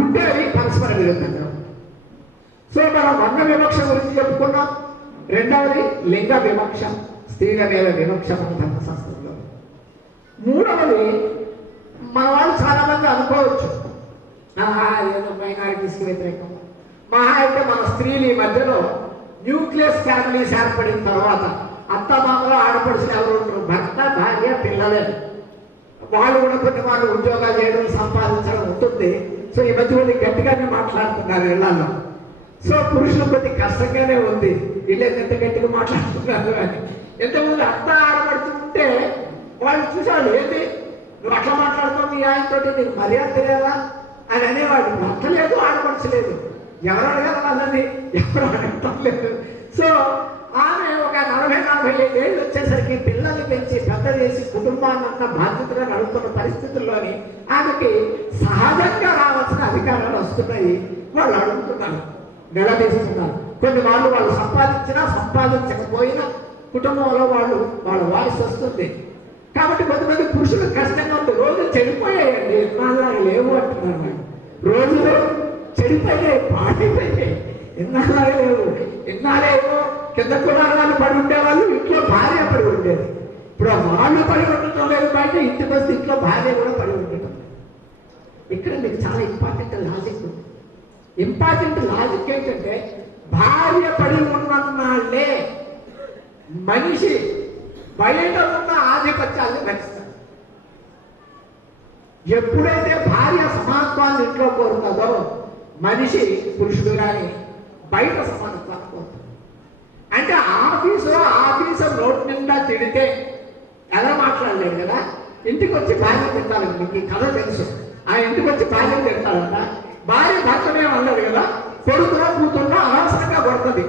ఉంటే అది పరస్పర విరుద్ధంగా. సో మనం వర్ణ వివక్ష గురించి చెప్పుకున్నాం. రెండవది లింగ వివక్ష, స్త్రీల మీద వివక్ష మన ధర్మశాస్త్రంలో. మూడవది మన వాళ్ళు చాలా మంది అనుకోవచ్చు ఏదో మైనారిటీస్కి వ్యతిరేకం. మహా అయితే మన స్త్రీలు ఈ మధ్యలో న్యూక్లియస్ ఫ్యామిలీస్ ఏర్పడిన తర్వాత అత్తమామలో ఆడపడుచులు ఎవరు ఉంటారు? భర్త, భార్య, పిల్లలే. వాళ్ళు కూడా కొన్ని వాళ్ళు ఉద్యోగాలు చేయడం సంపాదించడం ఉంటుంది. సో ఈ మధ్య వాళ్ళు గట్టిగానే మాట్లాడుతున్నారు ఇళ్లలో. సో పురుషులు కొద్ది కష్టంగానే ఉంది, వీళ్ళు ఎంత గట్టిగా మాట్లాడుతున్నారు అని. ఎంతమంది అత్త ఆడపడుతుంటే వాళ్ళు చూసాడు, ఏంటి నువ్వు అట్లా మాట్లాడుతావు మీ ఆయనతో, నీకు మర్యాద తెలియదా అని అనేవాడు. భర్త లేదు, ఆడపడచలేదు, ఎవరు అడగాలి వాళ్ళని, ఎవరు అడగటం లేదు. సో ఆమె ఒక 40-45 ఏళ్ళు వచ్చేసరికి పిల్లల్ని పెంచి పెద్ద చేసి కుటుంబాన్ని అంతా బాధ్యతగా నడుపుతున్న పరిస్థితుల్లోని ఆమెకి సహజంగా రావాల్సిన అధికారాలు వస్తున్నాయి. వాళ్ళు అడుగుతున్నారు, నిలదీస్తున్నారు. కొన్ని వాళ్ళు సంపాదించినా సంపాదించకపోయినా కుటుంబంలో వాళ్ళ వాయిస్ వస్తుంది. కాబట్టి కొంతమంది పురుషులు కష్టంగా ఉంది. రోజులు చెడిపోయాయండి, ఎన్నాళ్ళు లేవు అంటున్నారు. వాళ్ళు రోజులు చెడిపోయాయి, పాడైపోయాయి, ఎన్నాళ్ళు లేవు. ఎన్నాళ్ళేమో కింద కులాలను పడి ఉండేవాళ్ళు, ఇంట్లో భార్య పడి ఉండేది. ఇప్పుడు వాళ్ళు పడి ఉండటం లేదు, బయట ఇంటికి వస్తే ఇంట్లో భార్య కూడా పడి ఉండటం. ఇక్కడ మీకు చాలా ఇంపార్టెంట్ లాజిక్ ఉంది. ఇంపార్టెంట్ లాజిక్ ఏంటంటే భార్య పడి ఉన్నన్నాళ్ళే మనిషి బయట ఉన్న ఆధిపత్యాన్ని భరిస్తాడు. ఎప్పుడైతే భార్య సమానత్వాన్ని ఇంట్లో కోరుతుందో మనిషి, పురుషుడు కానీ బయట సమానత్వాన్ని కోరుతాడు. అంటే ఆఫీసు నోటి నిండా తిడితే ఎలా మాట్లాడలేడు కదా. ఇంటికి వచ్చి భార్య తింటాడు. మీకు ఈ కథ తెలుసు. ఆ ఇంటికి వచ్చి భార్య తింటాడంట. భార్య భర్తనే అన్నాడు కదా, కొడుకునో కూతున్నో అనవసరంగా కొడుతుంది.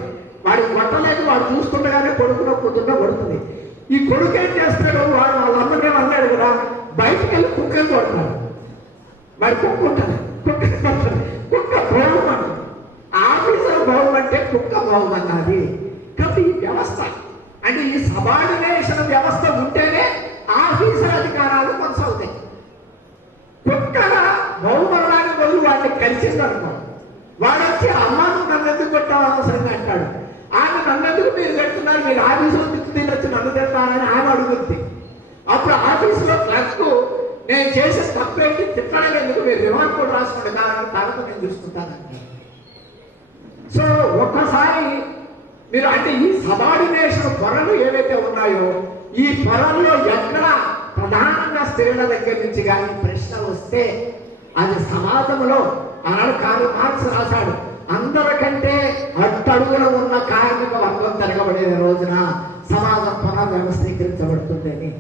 వాడికి కొట్టలేదు, వాడు చూస్తుండగానే కొడుకునో కూతున్నో కొడుతుంది. ఈ కొడుకు ఏం చేస్తాడు, వాడు వాళ్ళ అమ్మనే అన్నాడు కదా, బయటికి వెళ్ళి కుక్కని కొడతాడు. వాడు కుక్క ఉంటుంది, కుక్క భోగం అంట. ఆఫీసర్ భోగం అంటే కుక్క భోగం అన్నది. కాబట్టి ఈ వ్యవస్థ అంటే ఈ సబార్డినేషన్ వ్యవస్థ ఉంటేనే ఆఫీసర్ అధికారాలు కొనసాగుతాయి. కుక్క బహుమలాగా మొదలు వాడిని కలిసిందనుకో, వాడు వచ్చి అమ్మాను నన్నెందుకు కొట్టావు అవసరంగా అంటాడు. ఆమె నన్నెందుకు మీరు కడుతున్నారు, మీరు ఆఫీసులో తినొచ్చి నన్ను తింటానని ఆమె అడుగుతుంది. అప్పుడు ఆఫీసులో క్లర్క్ నేను చేసే కంప్లైంట్ తిట్టడం ఎందుకు, మీరు రిమాండ్ కూడా రాసుకోండి, తర్వాత నేను చూసుకుంటానండి. సో ఒక్కసారి మీరు అంటే ఈ సబార్డినేషన్ పొరలు ఏవైతే ఉన్నాయో ఈ పొరల్లో ఎక్కడ ప్రధానంగా స్త్రీల దగ్గర నుంచి కానీ ప్రశ్న వస్తే అది సమాజంలో ఆనాడు కార్ల్ మార్క్స్ రాశాడు, అందరికంటే అట్టడుగున ఉన్న కార్మిక వర్గం తిరగబడే రోజున సమాజం పునర్వ్యవస్థీకరించబడుతుందని.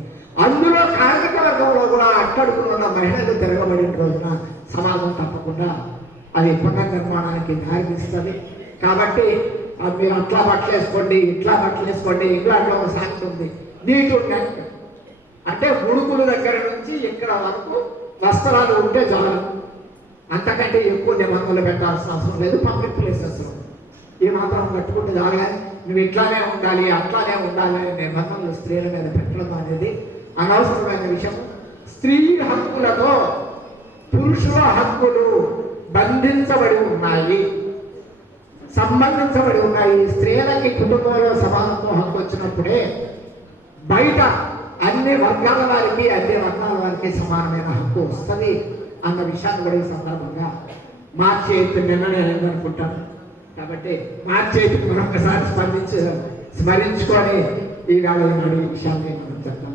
అందులో కార్మిక వర్గంలో కూడా అట్టడుకున్న మహిళలు తిరగబడిన రోజున సమాజం తప్పకుండా అది పునర్నిర్మాణానికి దారితీస్తుంది. కాబట్టి మీరు అట్లా బట్టలు వేసుకోండి, ఇట్లా బట్టలు వేసుకోండి, ఇంగ్లాండ్లో ఒక సామెత ఉంది, నీటు నెట్ అంటే ఉడుకుల దగ్గర నుంచి ఇక్కడ వరకు వస్త్రాలు ఉంటే చాలు, అంతకంటే ఎక్కువ నిబంధనలు పెట్టాల్సిన అవసరం లేదు. పబ్లిక్ ప్లేసెస్ ఈ మాత్రం కట్టుకుంటే చాలు, నువ్వు ఇట్లానే ఉండాలి అట్లానే ఉండాలి అనే నిబంధనలు స్త్రీల మీద పెట్టడం అనేది అనవసరమైన విషయం. స్త్రీ హక్కులతో పురుషుల హక్కులు బంధించబడి ఉన్నాయి, సంబంధించబడి ఉన్నాయి. స్త్రీలకి కుటుంబంలో సమానత్వ హక్కు వచ్చినప్పుడే బయట అన్ని వర్గాల వారికి అన్ని వర్గాల వారికి సమానమైన హక్కు వస్తుంది అన్న విషయాన్ని కూడా ఈ సందర్భంగా మార్చి 8 నిన్న నేను అనుకుంటాను. కాబట్టి మార్చి 8 మరొకసారి స్మరించుకొని ఈవేళ ఈ విషయాన్ని మనం చెప్తాం.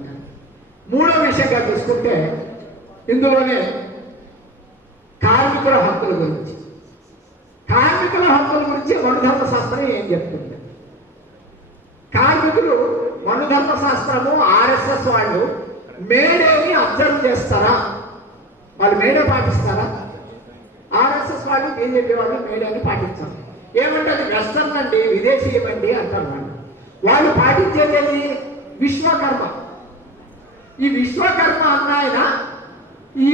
మూడో విషయంగా తీసుకుంటే ఇందులోనే కార్మికుల హక్కుల గురించి. కార్మికుల హక్కుల గురించి మనుధర్మ శాస్త్రం ఏం చెప్తుంది? కార్మికులు మనుధర్మ శాస్త్రము ఆర్ఎస్ఎస్ వాళ్ళు మేడేని అబ్జర్వ్ చేస్తారా? వాళ్ళు మేడే పాటిస్తారా? ఆర్ఎస్ఎస్ వాళ్ళు బీజేపీ వాళ్ళు మేడేని పాటించారు. ఏమంటే అది వెస్టర్న్ అండి, విదేశీయమండి అంటారు. వాళ్ళు పాటించేది విశ్వకర్మ. ఈ విశ్వకర్మ అన్న ఆయన ఈ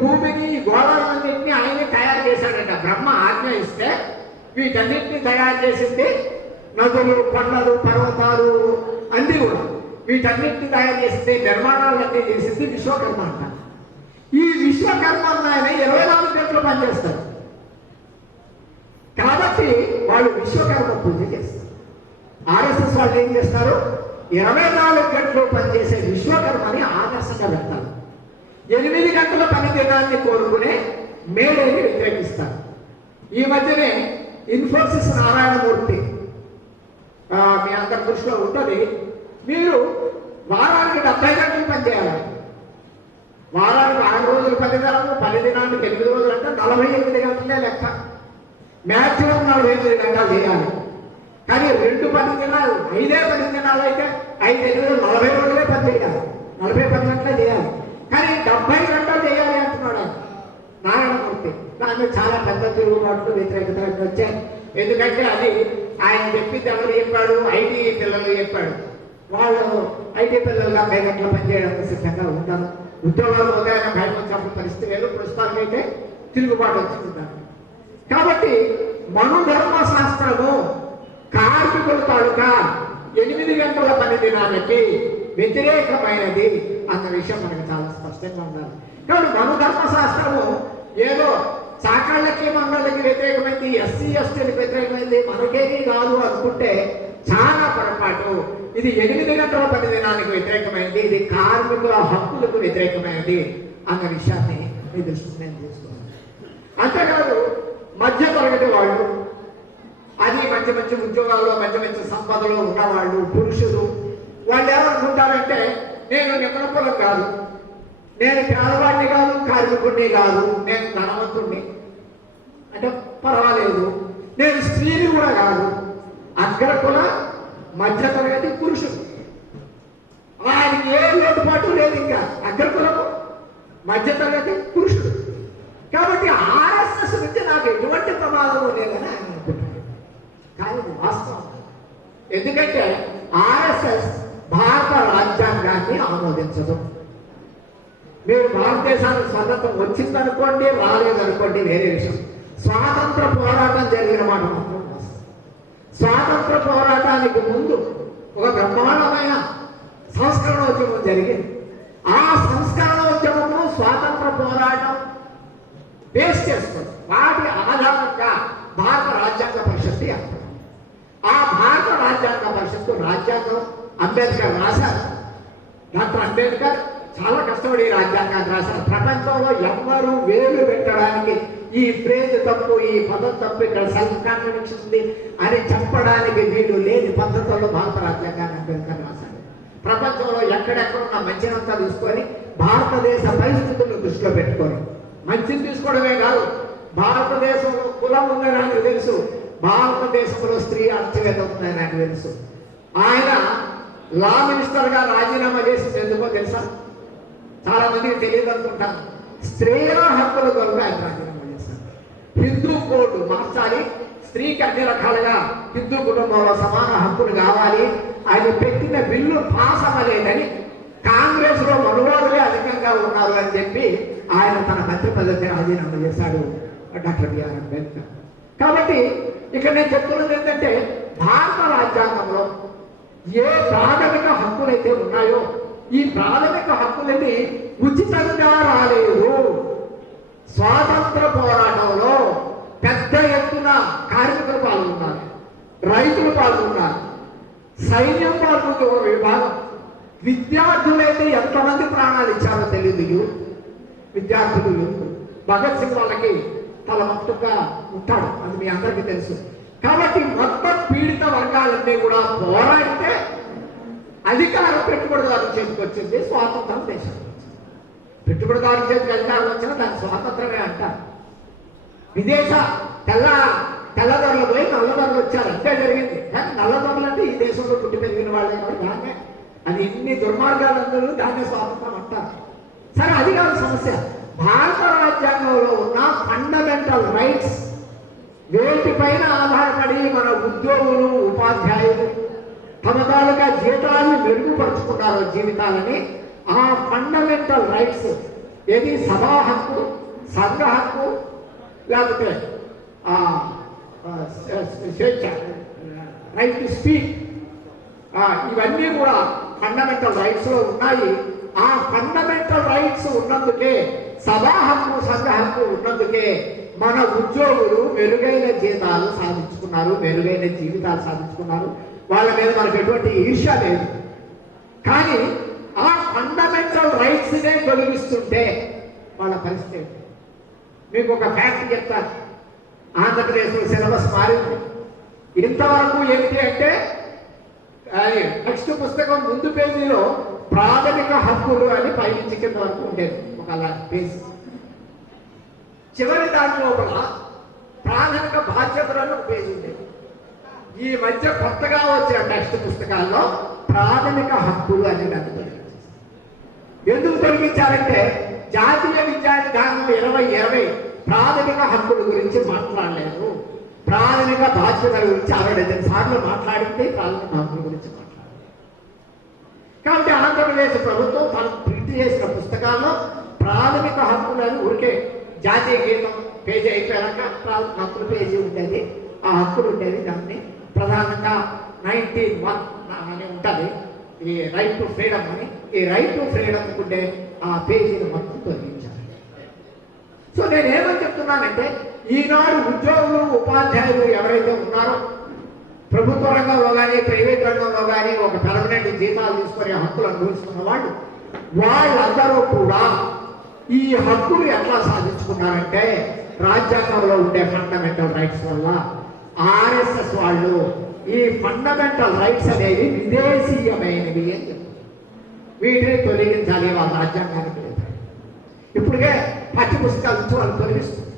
భూమిని గోదావరిన్నింటినీ ఆయనే తయారు చేశాడంట. బ్రహ్మ ఆజ్ఞ ఇస్తే వీటన్నింటినీ తయారు చేసింది నదులు, కొండలు, పర్వతాలు అన్నీ కూడా వీటన్నింటినీ తయారు చేసింది, నిర్మాణాలన్నీ చేసింది విశ్వకర్మ అంట. ఈ విశ్వకర్మ అన్న ఆయన 24 గంటలు పనిచేస్తారు. కాబట్టి వాళ్ళు విశ్వకర్మ పూజ చేస్తారు. ఆర్ఎస్ఎస్ వాళ్ళు ఏం చేస్తారు? 24 గంటలు పనిచేసే విశ్వకర్మని ఆదర్శంగా పెడతారు. 8 గంటల పని దినాన్ని కోరుకునే మేడేని వ్యతిరేకిస్తారు. ఈ మధ్యనే ఇన్ఫోసిస్ నారాయణమూర్తి మీ అందరి దృష్టిలో ఉంటుంది, మీరు వారానికి 70 గంటలు పనిచేయాలి. వారానికి 6 రోజులు 10 దినాలు, 10 దినానికి 8 రోజులు అంటే 48 గంటలే లెక్క. మ్యాక్సిమం 48 గంటలు చేయాలి. కానీ 2 10 దినాలు, 5 10 దినాలు అయితే 5 8 40 రోజులే పని చేయాలి, 40 గంటలే చేయాలి. కానీ 70 గంటలు చేయాలి అంటున్నాడు నారాయణమూర్తి. దాన్ని చాలా పెద్ద తిరుగుబాట్లు వ్యతిరేకతలు వచ్చాయి. ఎందుకంటే అది ఆయన చెప్పింది ఎవరు చెప్పాడు? ఐటీ పిల్లలు చెప్పాడు. వాళ్ళు ఐటీ పిల్లలు 70 గంటలు పనిచేయడానికి సిద్ధంగా ఉంటారు. ఉద్యోగాలు ఉదయం బయట వచ్చినప్పుడు పరిస్థితి లేదు. ప్రస్తుతానికైతే తిరుగుబాటు వచ్చింది. కాబట్టి మనుధర్మ శాస్త్రము కార్మికుల తాలూకా 8 గంటల పని దినానికి వ్యతిరేకమైనది అన్న విషయం మనకు చాలా స్పష్టంగా ఉండాలి. కాబట్టి మనుధర్మ శాస్త్రము ఏదో చాకళ్ళకి మండలికి వ్యతిరేకమైంది, ఎస్సీ ఎస్టీలకు వ్యతిరేకమైంది, మనకేమీ కాదు అనుకుంటే చాలా పొరపాటు. ఇది 8 గంటల పని దినానికి వ్యతిరేకమైనది, ఇది కార్మికుల హక్కులకు వ్యతిరేకమైనది అన్న విషయాన్ని మీ దృష్టికి నేను తీసుకున్నాను. అంతేకాదు మధ్య తరగతి వాళ్ళు, అది మంచి మంచి ఉద్యోగాల్లో మంచి మంచి సంపదలో ఉన్నవాళ్ళు, పురుషులు, వాళ్ళు ఏమనుకుంటారంటే నేను నిపుణకులం కాదు, నేను పేదవాడిని కాదు, కార్మికుడిని కాదు, నేను ధనవంతుడిని అంటే పర్వాలేదు, నేను స్త్రీని కూడా కాదు, అగ్రకుల మధ్యతరగతి పురుషుడు, ఆయనకి ఏ లోటుపాటు లేదు, ఇంకా అగ్రకులము మధ్యతరగతి పురుషుడు. కాబట్టి ఆర్ఎస్ఎస్ నుంచి నాకు ఎటువంటి ప్రమాదం లేదని ఆయన అనుకుంటున్నాడు. కానీ వాస్తవం. ఎందుకంటే ఆర్ఎస్ఎస్ భారత రాజ్యాంగాన్ని ఆమోదించదు. మీరు భారతదేశానికి స్వతంత్రం వచ్చిందనుకోండి, రాలేదనుకోండి వేరే విషయం. స్వాతంత్ర పోరాటం జరిగిన మాట మాత్రం వాస్తవం. స్వాతంత్ర పోరాటానికి ముందు ఒక బ్రహ్మాండమైన సంస్కరణోద్యమం జరిగింది. ఆ సంస్కరణోద్యమము స్వాతంత్ర పోరాటం బేస్ చేసుకుంది. వాటి ఆధారంగా భారత రాజ్యాంగ పరిషత్తు ఏర్పడింది. ఆ భారత రాజ్యాంగ పరిషత్తు రాజ్యాంగం అంబేద్కర్ రాశారు. డాక్టర్ అంబేద్కర్ చాలా కష్టపడి రాజ్యాంగాన్ని రాశారు. ప్రపంచంలో ఎవ్వరూ వేలు పెట్టడానికి ఈ ఫ్రేజ్ తప్పు, ఈ పదం తప్పు, ఇక్కడ సెల్ఫ్ కాంట్రడిక్షన్ ఉంది అని చెప్పడానికి వీలు లేని పద్ధతుల్లో భారత రాజ్యాంగాన్ని అంబేద్కర్ రాశారు. ప్రపంచంలో ఎక్కడెక్కడున్న మంచినంతా తీసుకొని భారతదేశ పరిస్థితులను దృష్టిలో పెట్టుకొని, మంచిని తీసుకోవడమే కాదు, భారతదేశంలో కులం ఉందని నాకు తెలుసు, భారతదేశంలో స్త్రీ అణచివేత ఉందని నాకు తెలుసు. ఆయన లా మినిస్టర్గా రాజీనామా చేసింది ఎందుకో తెలుసా? చాలా మందికి తెలియదు అనుకుంటాను. స్త్రీల హక్కుల కొరకు ఆయన రాజీనామా చేశారు. హిందూ కోడ్ మార్చాలి, స్త్రీకి అన్ని రకాలుగా హిందూ కుటుంబంలో సమాన హక్కులు కావాలి, ఆయన పెట్టిన బిల్లు పాస్ అవ్వలేదని కాంగ్రెస్ లో మనువాదులే అధికంగా ఉన్నారు అని చెప్పి ఆయన తన మంత్రి పదవికి రాజీనామా చేశాడు డాక్టర్ బిఆర్ అంబేద్కర్. కాబట్టి ఇక్కడ నేను చెప్తున్నది ఏంటంటే, భారత రాజ్యాంగంలో ఏ ప్రాథమిక హక్కులైతే ఉన్నాయో ఈ ప్రాథమిక హక్కులని ఉచితంగా రాలేదు. స్వాతంత్ర పోరాటంలో పెద్ద ఎత్తున కార్మికులు పాల్గొన్నారు, రైతులు పాల్గొన్నారు, సైన్యం పాల్గొంది ఒక విభాగం. విద్యార్థులైతే ఎంతమంది ప్రాణాలు ఇచ్చారో తెలియదు. విద్యార్థులు భగత్ సింగ్ వాళ్ళకి తల మట్టుగా ఉంటాడు, అది మీ అందరికీ తెలుసు. కాబట్టి మొత్తం పీడిత వర్గాలన్నీ కూడా పోరాడితే అధికారం పెట్టుబడిదారు చేతికి వచ్చింది, స్వాతంత్రం దేశం. పెట్టుబడిదారు చేతికి అధికారం వచ్చినా దాని స్వాతంత్రమే అంటారు. విదేశ తెల్లదొరలు పోయి నల్లదొరలు వచ్చారు, అంతే జరిగింది. కానీ నల్లదొరలు అంటే ఈ దేశంలో పుట్టి పెరిగిన వాళ్ళే కాబట్టి దాన్నే, అది ఇన్ని దుర్మార్గాలందరూ దాన్నే స్వాతంత్రం అంటారు. సరే, అది కాదు సమస్య. భారత రాజ్యాంగంలో ఉన్న ఫండమెంటల్ రైట్స్ వేటిపైన ఆధారపడి మన ఉద్యోగులు ఉపాధ్యాయులు తమ తాలూకా జీవితాలను మెరుగుపరుచుకున్నారో జీవితాలని, ఆ ఫండమెంటల్ రైట్స్ ఏది? సభా హక్కు, సంఘ హక్కు, లేకపోతే స్వేచ్ఛ, రైట్ టు స్పీక్, ఇవన్నీ కూడా ఫండమెంటల్ రైట్స్ లో ఉన్నాయి. ఆ ఫండమెంటల్ రైట్స్ ఉన్నందుకే, సభా హక్కు, సంఘ హక్కు ఉన్నందుకే మన ఉద్యోగులు మెరుగైన జీతాలు సాధించుకున్నారు, మెరుగైన జీవితాలు సాధించుకున్నారు. వాళ్ళ మీద మనకు ఎటువంటి ఈర్ష్య లేదు. కానీ ఆ ఫండమెంటల్ రైట్స్నే తొలగిస్తుంటే వాళ్ళ పరిస్థితి. మీకు ఒక ఫ్యాక్ట్ చెప్తాను. ఆంధ్రప్రదేశ్లో సిలబస్ మారింది. ఇంతవరకు ఏమిటి అంటే, టెక్స్ట్ పుస్తకం ముందు పేజీలో ప్రాథమిక హక్కులు అని పైనుంచి కింద వరకు ఉండేది, ఒక పేజీ. చివరి దాని లోపల ప్రాథమిక బాధ్యతలను ఒక పేజీ ఉండేది. ఈ మధ్య కొత్తగా వచ్చే టెక్స్ట్ పుస్తకాల్లో ప్రాథమిక హక్కులు అని దాన్ని తొలగించారు. ఎందుకు తొలగించారంటే, జాతీయ విద్యా విధానం 2020 ప్రాథమిక హక్కుల గురించి మాట్లాడలేదు, ప్రాథమిక బాధ్యతల గురించి 65 సార్లు మాట్లాడింది, ప్రాథమిక హక్కుల గురించి మాట్లాడారు. కాబట్టి ఆంధ్రప్రదేశ్ ప్రభుత్వం తను ప్రింట్ చేసిన పుస్తకాల్లో ప్రాథమిక హక్కులను ఊరికే జాతీయ గీతం పేజీ అయిపోయాక ప్రాథమిక హక్కుల పేజీ ఉండేది, ఆ హక్కులు ఉండేది. దాన్ని ప్రధానంగా 19(1) అని ఉంటుంది, ఈ రైట్ టు ఫ్రీడమ్ అని. ఈ రైట్ టు ఫ్రీడమ్ ఉండే ఆ పేజీని మొత్తం తొలగించారు. సో నేనేమని చెప్తున్నానంటే, ఈనాడు ఉద్యోగులు ఉపాధ్యాయులు ఎవరైతే ఉన్నారో, ప్రభుత్వ రంగంలో కానీ ప్రైవేట్ రంగంలో కానీ ఒక పర్మనెంట్ జీతాలు తీసుకునే హక్కులు అనుభవిస్తున్న వాళ్ళు, వాళ్ళందరూ కూడా ఈ హక్కులు ఎట్లా సాధించుకున్నారంటే, రాజ్యాంగంలో ఉండే ఫండమెంటల్ రైట్స్ వల్ల. ఆర్ఎస్ఎస్ వాళ్ళు ఈ ఫండమెంటల్ రైట్స్ అనేవి విదేశీయమైనవి అని చెప్తారు. వీటిని తొలగించాలి వాళ్ళ రాజ్యాంగానికి. ఇప్పుడుగే పాఠ్య పుస్తకాల నుంచి వాళ్ళు తొలగిస్తారు.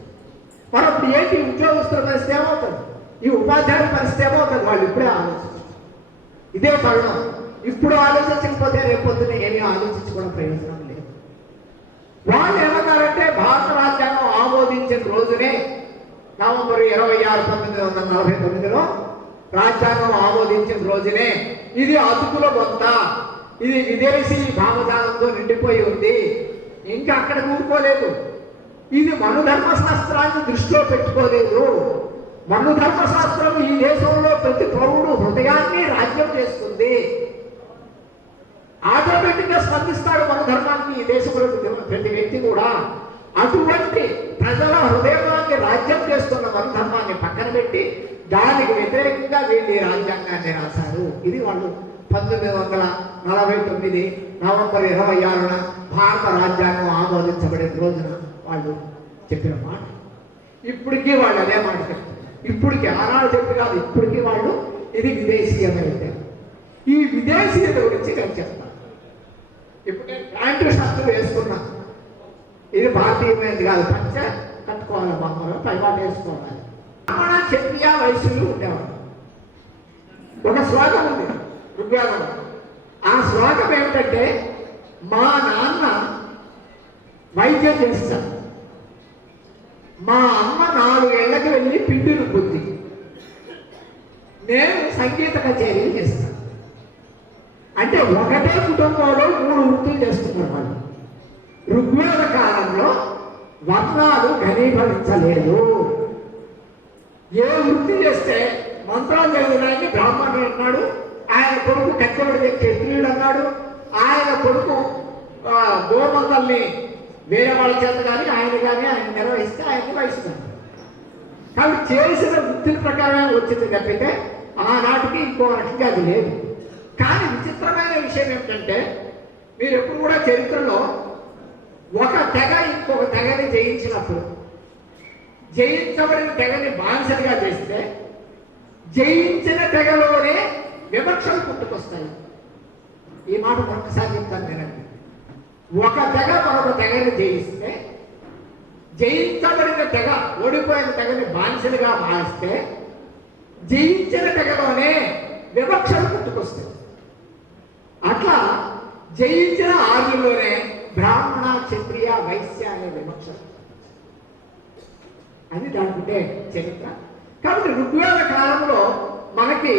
మరి అప్పుడు ఏంటి? ఉద్యోగస్తుల పరిస్థితి ఏమవుతుంది? ఈ ఉపాధ్యాయుల పరిస్థితి ఏమవుతుంది? వాళ్ళు ఇప్పుడే ఆలోచించారు. ఇదే తరుణం. ఇప్పుడు ఆలోచించకపోతే రేపొద్దున ఏమీ ఆలోచించుకోవడం ప్రయోజనం లేదు. వాళ్ళు ఏమన్నారంటే, భారత రాజ్యాంగం ఆమోదించిన రోజునే, నవంబర్ 26, 1949లో రాజ్యాంగం ఆమోదించిన రోజునే, ఇది అతుకుల బొంత, ఇది విదేశీ భావజాలంతో నిండిపోయి ఉంది, ఇంకా అక్కడ కూరుకోలేదు, ఇది మనుధర్మశాస్త్రాన్ని దృష్టిలో పెట్టుకోలేదు. మనుధర్మశాస్త్రం ఈ దేశంలో ప్రతి పౌరుడు హృదయాన్ని రాజ్యం చేస్తుంది. ఆటోమేటిక్గా స్పందిస్తాడు మన ధర్మానికి ఈ దేశంలో ప్రతి వ్యక్తి కూడా. అటువంటి ప్రజల హృదయాన్ని రాజ్యం చేస్తున్న మన ధర్మాన్ని పక్కన పెట్టి దానికి వ్యతిరేకంగా వీళ్ళు ఈ రాజ్యాంగాన్ని రాశారు. ఇది వాళ్ళు 1949 నవంబర్ 26న భారత రాజ్యాంగం ఆమోదించబడిన రోజున వాళ్ళు చెప్పిన మాట. ఇప్పటికీ వాళ్ళు అదే మాట చెప్తారు. ఇప్పటికీ, ఆనాడు చెప్పి కాదు, ఇప్పటికీ వాళ్ళు ఇది విదేశీయమైతే. ఈ విదేశీయత గురించి నేను చెప్తాను. ఇప్పుడు నేను ప్యాంటు షర్టు వేసుకున్నాను, ఇది భారతీయమైనది కాదు, పంచ కట్టుకోవాలి, మామూలుగా పైవాటు వేసుకోవాలి. బ్రాహ్మణ క్షత్రియ వైశ్యులు ఉండేవాళ్ళు. ఒక శ్లోకం ఉంది ఋగ్వేదంలో, ఆ శ్లోకం ఏమిటంటే, మా నాన్న వైద్యం చేస్తాడు, మా అమ్మ 4 ఏళ్ళకి వెళ్ళి పిండిని బుద్ధి, నేను సంగీత కచేరీలు చేస్తాను. అంటే ఒకటే కుటుంబంలో 3 వృత్తులు చేస్తున్నారు వాళ్ళు. ఋగ్వేద కాలంలో వర్ణాలు ఘనీభవించలేదు. ఏ వృత్తి చేస్తే మంత్రాలు చదివినాయని బ్రాహ్మణుడు అన్నాడు, ఆయన కొడుకు కచ్చబడి క్షత్రియుడు అన్నాడు, ఆయన కొడుకు గోమంతల్ని వేరే వాళ్ళ చేత కానీ ఆయన నిర్వహిస్తే ఆయన్ని వహిస్తున్నారు. కాబట్టి చేసిన వృత్తుల ప్రకారమే వచ్చింది తప్పితే ఆనాటికి ఇంకో రకంగా అది లేదు. కానీ విచిత్రమైన విషయం ఏమిటంటే, మీరు ఎప్పుడు కూడా చరిత్రలో ఒక తెగ ఇంకొక తెగని జయించినప్పుడు జయించబడిన తెగని బానిసలుగా చేస్తే జయించిన తెగలోనే వివక్షలు పుట్టుకొస్తాయి. ఈ మాట మరొకసారి చెప్తాను వినండి. ఒక తెగ మరొక తెగని జయిస్తే, జయించబడిన తెగ ఓడిపోయిన తెగని బానిసలుగా మారిస్తే జయించిన తెగలోనే వివక్షలు పుట్టుకొస్తాయి. అట్లా జయించిన ఆర్యుల్లోనే బ్రాహ్మణ, క్షత్రియ, వైశ్య అనే వివక్షలు. అది దానికుంటే చరిత్ర. కాబట్టి ఋగ్వేద కాలంలో మనకి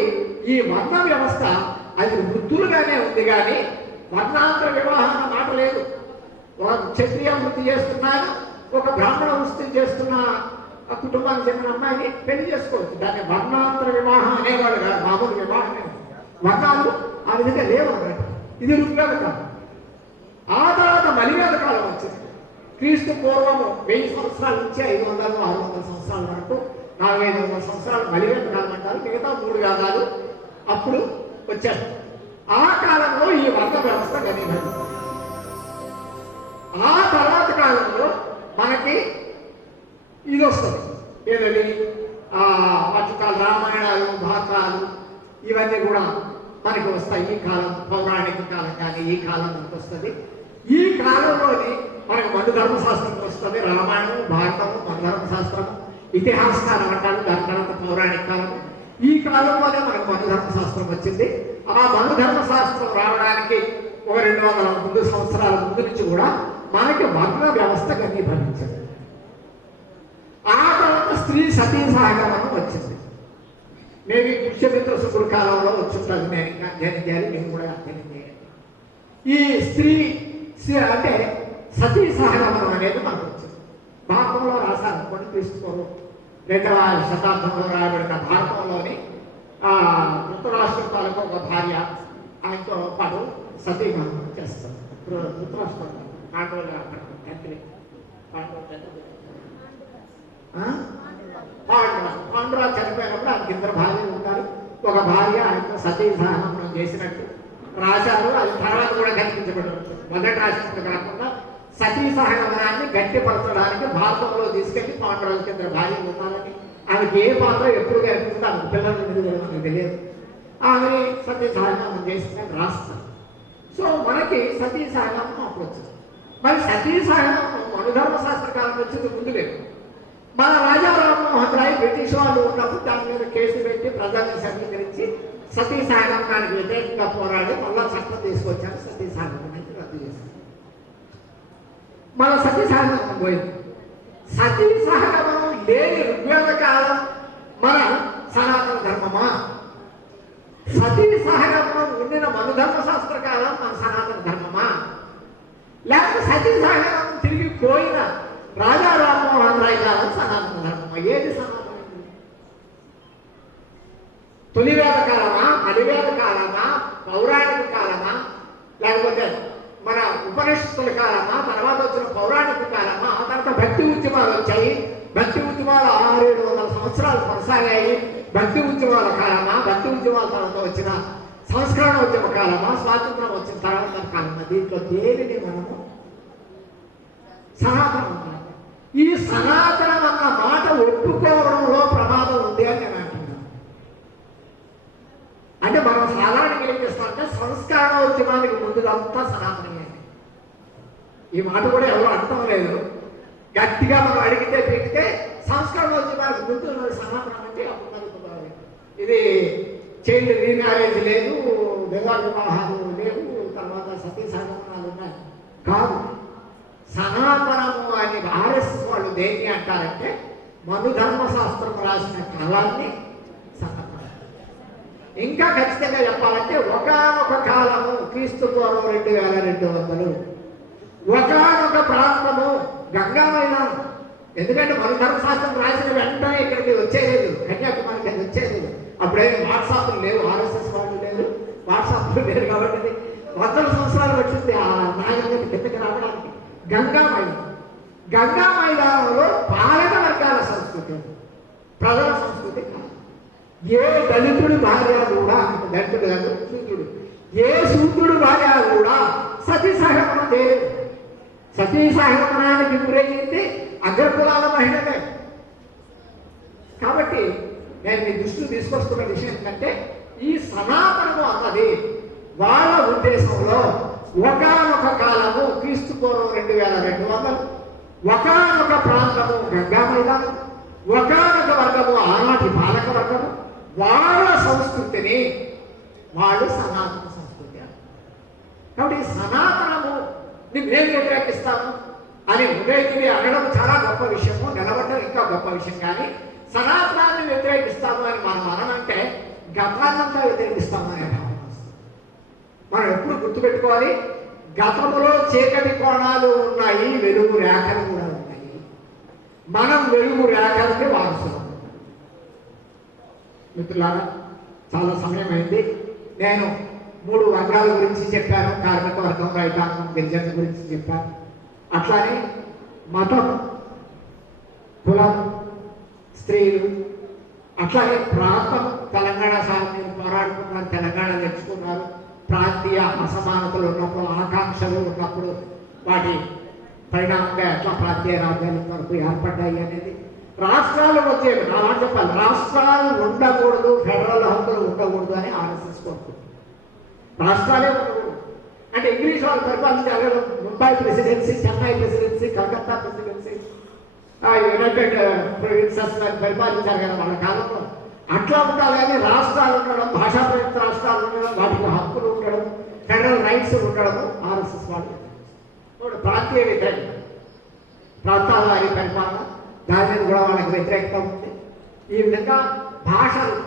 ఈ వర్ణ వ్యవస్థ అది వృద్ధులుగానే ఉంది, కానీ వర్ణాంతర వివాహం అన్న మాట లేదు. ఒక క్షత్రియ వృత్తి చేస్తున్నాను, ఒక బ్రాహ్మణ వృత్తి చేస్తున్న కుటుంబానికి చెందిన అమ్మాయిని పెళ్లి చేసుకోవచ్చు. దాన్ని వర్ణాంతర వివాహం అనేవాడు కాదు, మామూలు వివాహమే. వర్ణాలు ఆ విధంగా లేవు అన్నమాట. ఇది ఋగ్వేద కాలం. ఆ తర్వాత మలివేద కాలం వచ్చింది. క్రీస్తు పూర్వము 1000 సంవత్సరాల నుంచి 500, 600 సంవత్సరాల వరకు 400-500 సంవత్సరాలు మలివేద కాలం అంటారు. మిగతా 3 వేదాలు అప్పుడు వచ్చారు. ఆ కాలంలో ఈ వర్ణ వ్యవస్థ గణనీయమైంది. ఆ తర్వాత కాలంలో మనకి ఇది వస్తుంది, ఏదది వాచకాలు, రామాయణాలు, భారతాలు ఇవన్నీ కూడా మనకి వస్తాయి. ఈ కాలం పౌరాణిక కాలం కానీ ఈ కాలం మనకు వస్తుంది. ఈ కాలంలోని మనకు మను ధర్మశాస్త్రం వస్తుంది. రామాయణం, భారతము, మను ధర్మశాస్త్రము, ఇతిహాసకాలం అంటారు. దాని తర్వాత పౌరాణిక కాలం. ఈ కాలంలోనే మనకు మను ధర్మశాస్త్రం వచ్చింది. ఆ మను ధర్మశాస్త్రం రావడానికి ఒక 200 సంవత్సరాల ముందు నుంచి కూడా మనకి వర్ణ వ్యవస్థ ఘనీభవించింది. ఆ తర్వాత స్త్రీ సతీ సహగమనం వచ్చింది. నేను పుష్యమిత్ర శుక్ర కాలంలో వచ్చుంటుంది. నేను ఇంకా అధ్యయనం చేయాలి, నేను కూడా అధ్యయనం చేయాలి. ఈ స్త్రీ అంటే సతీ సహగమనం అనేది మనకు వచ్చింది. భారతంలో రాశారు కొన్ని క్రీస్తుపూర్వం 2వ శతాబ్దంలో రాయబడిన భారతంలోని ధృతరాష్ట్రం తాలూకు ఒక భార్య ఆయనతో పాటు సతీగమనం చేస్తారు. ధృతరాష్ట్రం పాండవుల తండ్రి, పాండవ చనిపోయినప్పుడు ఆయనకి 2 భార్యలు ఉంటారు. ఒక భార్య ఆయనతో సతీ సహగమనం చేసినట్టు రాశారు. అది తర్వాత కూడా కనిపించబడి ఉంటుంది. మొదటి రాసినట్టు కాకుండా సతీ సహగమనాన్ని గట్టిపరచడానికి భారతంలో తీసుకెళ్లి పాండవులకి 2 భార్యలు ఉన్నారని, ఆమెకి ఏ పాత్ర ఎప్పుడు కనిపిస్తుంది, ఆమె పిల్లలు మనకు తెలియదు, ఆమె సతీ సహగమనం చేసిందని రాస్తారు. సో మనకి సతీ సహగమనం అప్పుడు వచ్చింది. మరి సతీ సహగమనం మనుధర్మశాస్త్ర కాలం వచ్చింది ముందు లేదు. మన రాజా రామ్మోహన్ రాయ్ బ్రిటిష్ వాళ్ళు ఉన్నప్పుడు దాని మీద కేసు పెట్టి ప్రజల్ని సమీకరించి సతీ సహగమనానికి వ్యతిరేకంగా పోరాడి మళ్ళా చట్టం తీసుకొచ్చారు. సతీ సహగమనాన్ని రద్దు చేశారు. మన సతీ సహగమనం పోయింది. సతీ సహగమనం లేని ఋగ్వేద కాలం మన సనాతన ధర్మమా? సతీ సహగమనం ఉండిన మనుధర్మశాస్త్ర కాలం మన సనాతన ధర్మమా? లేకపోతే సతీ సహగమనం తిరిగి పోయిన రాజా రామ్మోహన్ రాయ్ కాలం సనాతన ధర్మమా? ఏది సనాతనం? తొలివేద కాలమా, మలివేద కాలమా, పౌరాణిక కాలమా, లేకపోతే మన ఉపనిషత్తుల కాలమా, తర్వాత వచ్చిన పౌరాణిక కాలమా, ఆ తర్వాత భక్తి ఉద్యమాలు వచ్చాయి. భక్తి ఉద్యమాలు 600-700 సంవత్సరాలు కొనసాగాయి. భక్తి ఉద్యమాల కాలమా, భక్తి ఉద్యమాల తర్వాత వచ్చిన సంస్కరణ ఉద్యమ కాలమా, స్వాతంత్రం వచ్చిన తర్వాత కాలమా? దీంట్లో దేనిని మనము సనాతనం అన్నాం. ఈ సనాతనం అన్న మాట ఒప్పుకోవడంలో ప్రమాదం ఉంది అని నేను అంటున్నాను. అంటే మనం సాధారణంగా ఏం చేస్తామంటే సంస్కరణోద్యమానికి ముందుదంతా సనాతనమే. ఈ మాట కూడా ఎవరు అర్థం లేదు. గట్టిగా మనం అడిగితే పెడితే సంస్కరణోద్యమానికి ముందు సనాతనం అంటే అప్పుడు ఇది చైల్డ్ రీమ్యారేజ్ లేదు, విధవ వివాహాలు లేవు, తర్వాత సతీ సహగమనాలు ఉన్నాయి. కాదు, సనాతనము అని ఆర్ఎస్ఎస్ వాళ్ళు దేన్ని అంటారంటే మనుధర్మశాస్త్రం రాసిన కాలాన్ని సనాతనం. ఇంకా ఖచ్చితంగా చెప్పాలంటే ఒకానొక కాలము క్రీస్తు పూర్వం 2200, ఒకానొక ప్రాంతము గంగామైదానం. ఎందుకంటే మనుధర్మశాస్త్రం రాసిన వెంటనే ఇక్కడికి వచ్చేలేదు, కన్యాకుమారికి అది వచ్చేలేదు. అప్పుడేమి వాట్సాప్లు లేవు, ఆర్ఎస్ఎస్ వాళ్ళు లేరు, వాట్సాప్లు లేరు. కాబట్టి 100 సంవత్సరాలు వచ్చింది ఆ నాగరికత కిందకి రావడానికి. గంగా మైదానంలో పాలక వర్గాల సంస్కృతి, ప్రజల సంస్కృతి కాదు. ఏ దళితుడి భార్య కూడా, దళితుడు కాదు శూద్రుడు, ఏ శూద్రుడు భార్య కూడా సతీ సహగమనం చేయలేదు. సతీ సహగమనానికి గురయ్యింది అగ్రకులాల మహిళలే. కాబట్టి నేను మీ దృష్టికి తీసుకొస్తున్న విషయం ఏంటంటే ఈ సనాతనము అన్నది వాళ్ళ ఉద్దేశంలో ఒకానొక కాలము క్రీస్తు పూర్వం 2200, ఒకానొక ప్రాంతము గంగా మైదానం, ఒకానొక వర్గము ఆనాటి పాలక వర్గము, వాళ్ళ సంస్కృతిని వాళ్ళు సనాతన సంస్కృతి. కాబట్టి సనాతనము మేము వ్యతిరేకిస్తాము అని ఉదయగిరి అనడం చాలా గొప్ప విషయము, నిలబడడం ఇంకా గొప్ప విషయం. కానీ సనాతనాన్ని వ్యతిరేకిస్తాము అని మనం అనంటే గతాన్నంతా వ్యతిరేకిస్తాము అనే భావన వస్తుంది. మనం ఎప్పుడు గుర్తుపెట్టుకోవాలి, గతంలో చీకటి కోణాలు ఉన్నాయి, వెలుగు రేఖలు కూడా ఉన్నాయి. మనం వెలుగు రేఖలకి వారసులం. మిత్రులారా, చాలా సమయం అయింది. నేను 3 వర్గాల గురించి చెప్పాను, కార్మిక వర్గం, రైతాంగం, గిరిజనుల గురించి చెప్పాను. అట్లానే మతం, కులం, స్త్రీలు, అట్లాగే ప్రాంతం. తెలంగాణ సాధన పోరాడుకున్నారు, తెలంగాణ తెచ్చుకున్నారు. ప్రాంతీయ అసమానతలు ఉన్నప్పుడు, ఆకాంక్షలు ఉన్నప్పుడు వాటి పరిణామంగా ఎట్లా ప్రాంతీయ రాజ్యాల వరకు ఏర్పడ్డాయి అనేది. రాష్ట్రాలు వచ్చేవి, నా మాట చెప్పాలి, రాష్ట్రాలు ఉండకూడదు, ఫెడరల్ హక్కులు ఉండకూడదు అని ఆర్ఎస్ఎస్ కోరుకుంటుంది. రాష్ట్రాలే ఉండకూడదు అంటే ఇంగ్లీష్ వాళ్ళు పరిపాలించారు. Mumbai presidency, Chennai presidency, Calcutta presidency, United provinces పరిపాలించారు కదా వాళ్ళ కాలంలో. అట్లా ఉండాలి కానీ రాష్ట్రాలు ఉండడం, భాషా ప్రయుక్త రాష్ట్రాలు ఉండడం, వాటికి హక్కులు ఉండడం, ఫెడరల్ రైట్స్ ఉండడం ఆర్ఎస్ఎస్ వాళ్ళు. ప్రాంతీయ వ్యతిరేకత, ప్రాంతాల వారి పరిపాలన, దాని మీద కూడా వాళ్ళకి వ్యతిరేకత ఉంది. ఈ విధంగా భాషలు,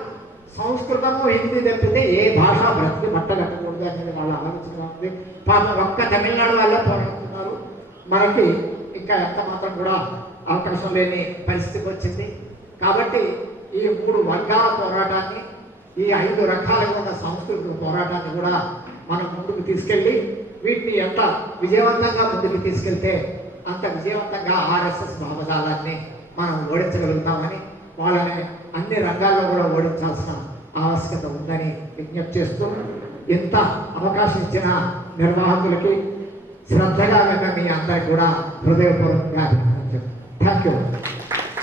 సంస్కృతము హిందీ తప్పితే ఏ భాష బ్రతికి మట్టగట్టకూడదు అనేది వాళ్ళ ఆలోచన ఉంది. పాపం ఒక్క తమిళనాడు వాళ్ళే పోరాడుతున్నారు. మనకి ఇంకా ఎంత మాత్రం కూడా అవకాశం లేని పరిస్థితికి వచ్చింది. కాబట్టి ఈ 3 వర్గాల పోరాటాన్ని, ఈ 5 రకాలుగా ఉన్న సాంస్కృతిక పోరాటాన్ని కూడా మనం ముందుకు తీసుకెళ్ళి వీటిని ఎంత విజయవంతంగా ముందుకు తీసుకెళ్తే అంత విజయవంతంగా ఆర్ఎస్ఎస్ భావజాలాన్ని మనం ఓడించగలుగుతామని, వాళ్ళని అన్ని రంగాల్లో కూడా ఓడించాల్సిన ఆవశ్యకత ఉందని విజ్ఞప్తి చేస్తూ, ఎంత అవకాశం ఇచ్చిన నిర్వాహకులకి, శ్రద్ధగా విన్న మీ అందరికి కూడా హృదయపూర్వకంగా థ్యాంక్ యూ.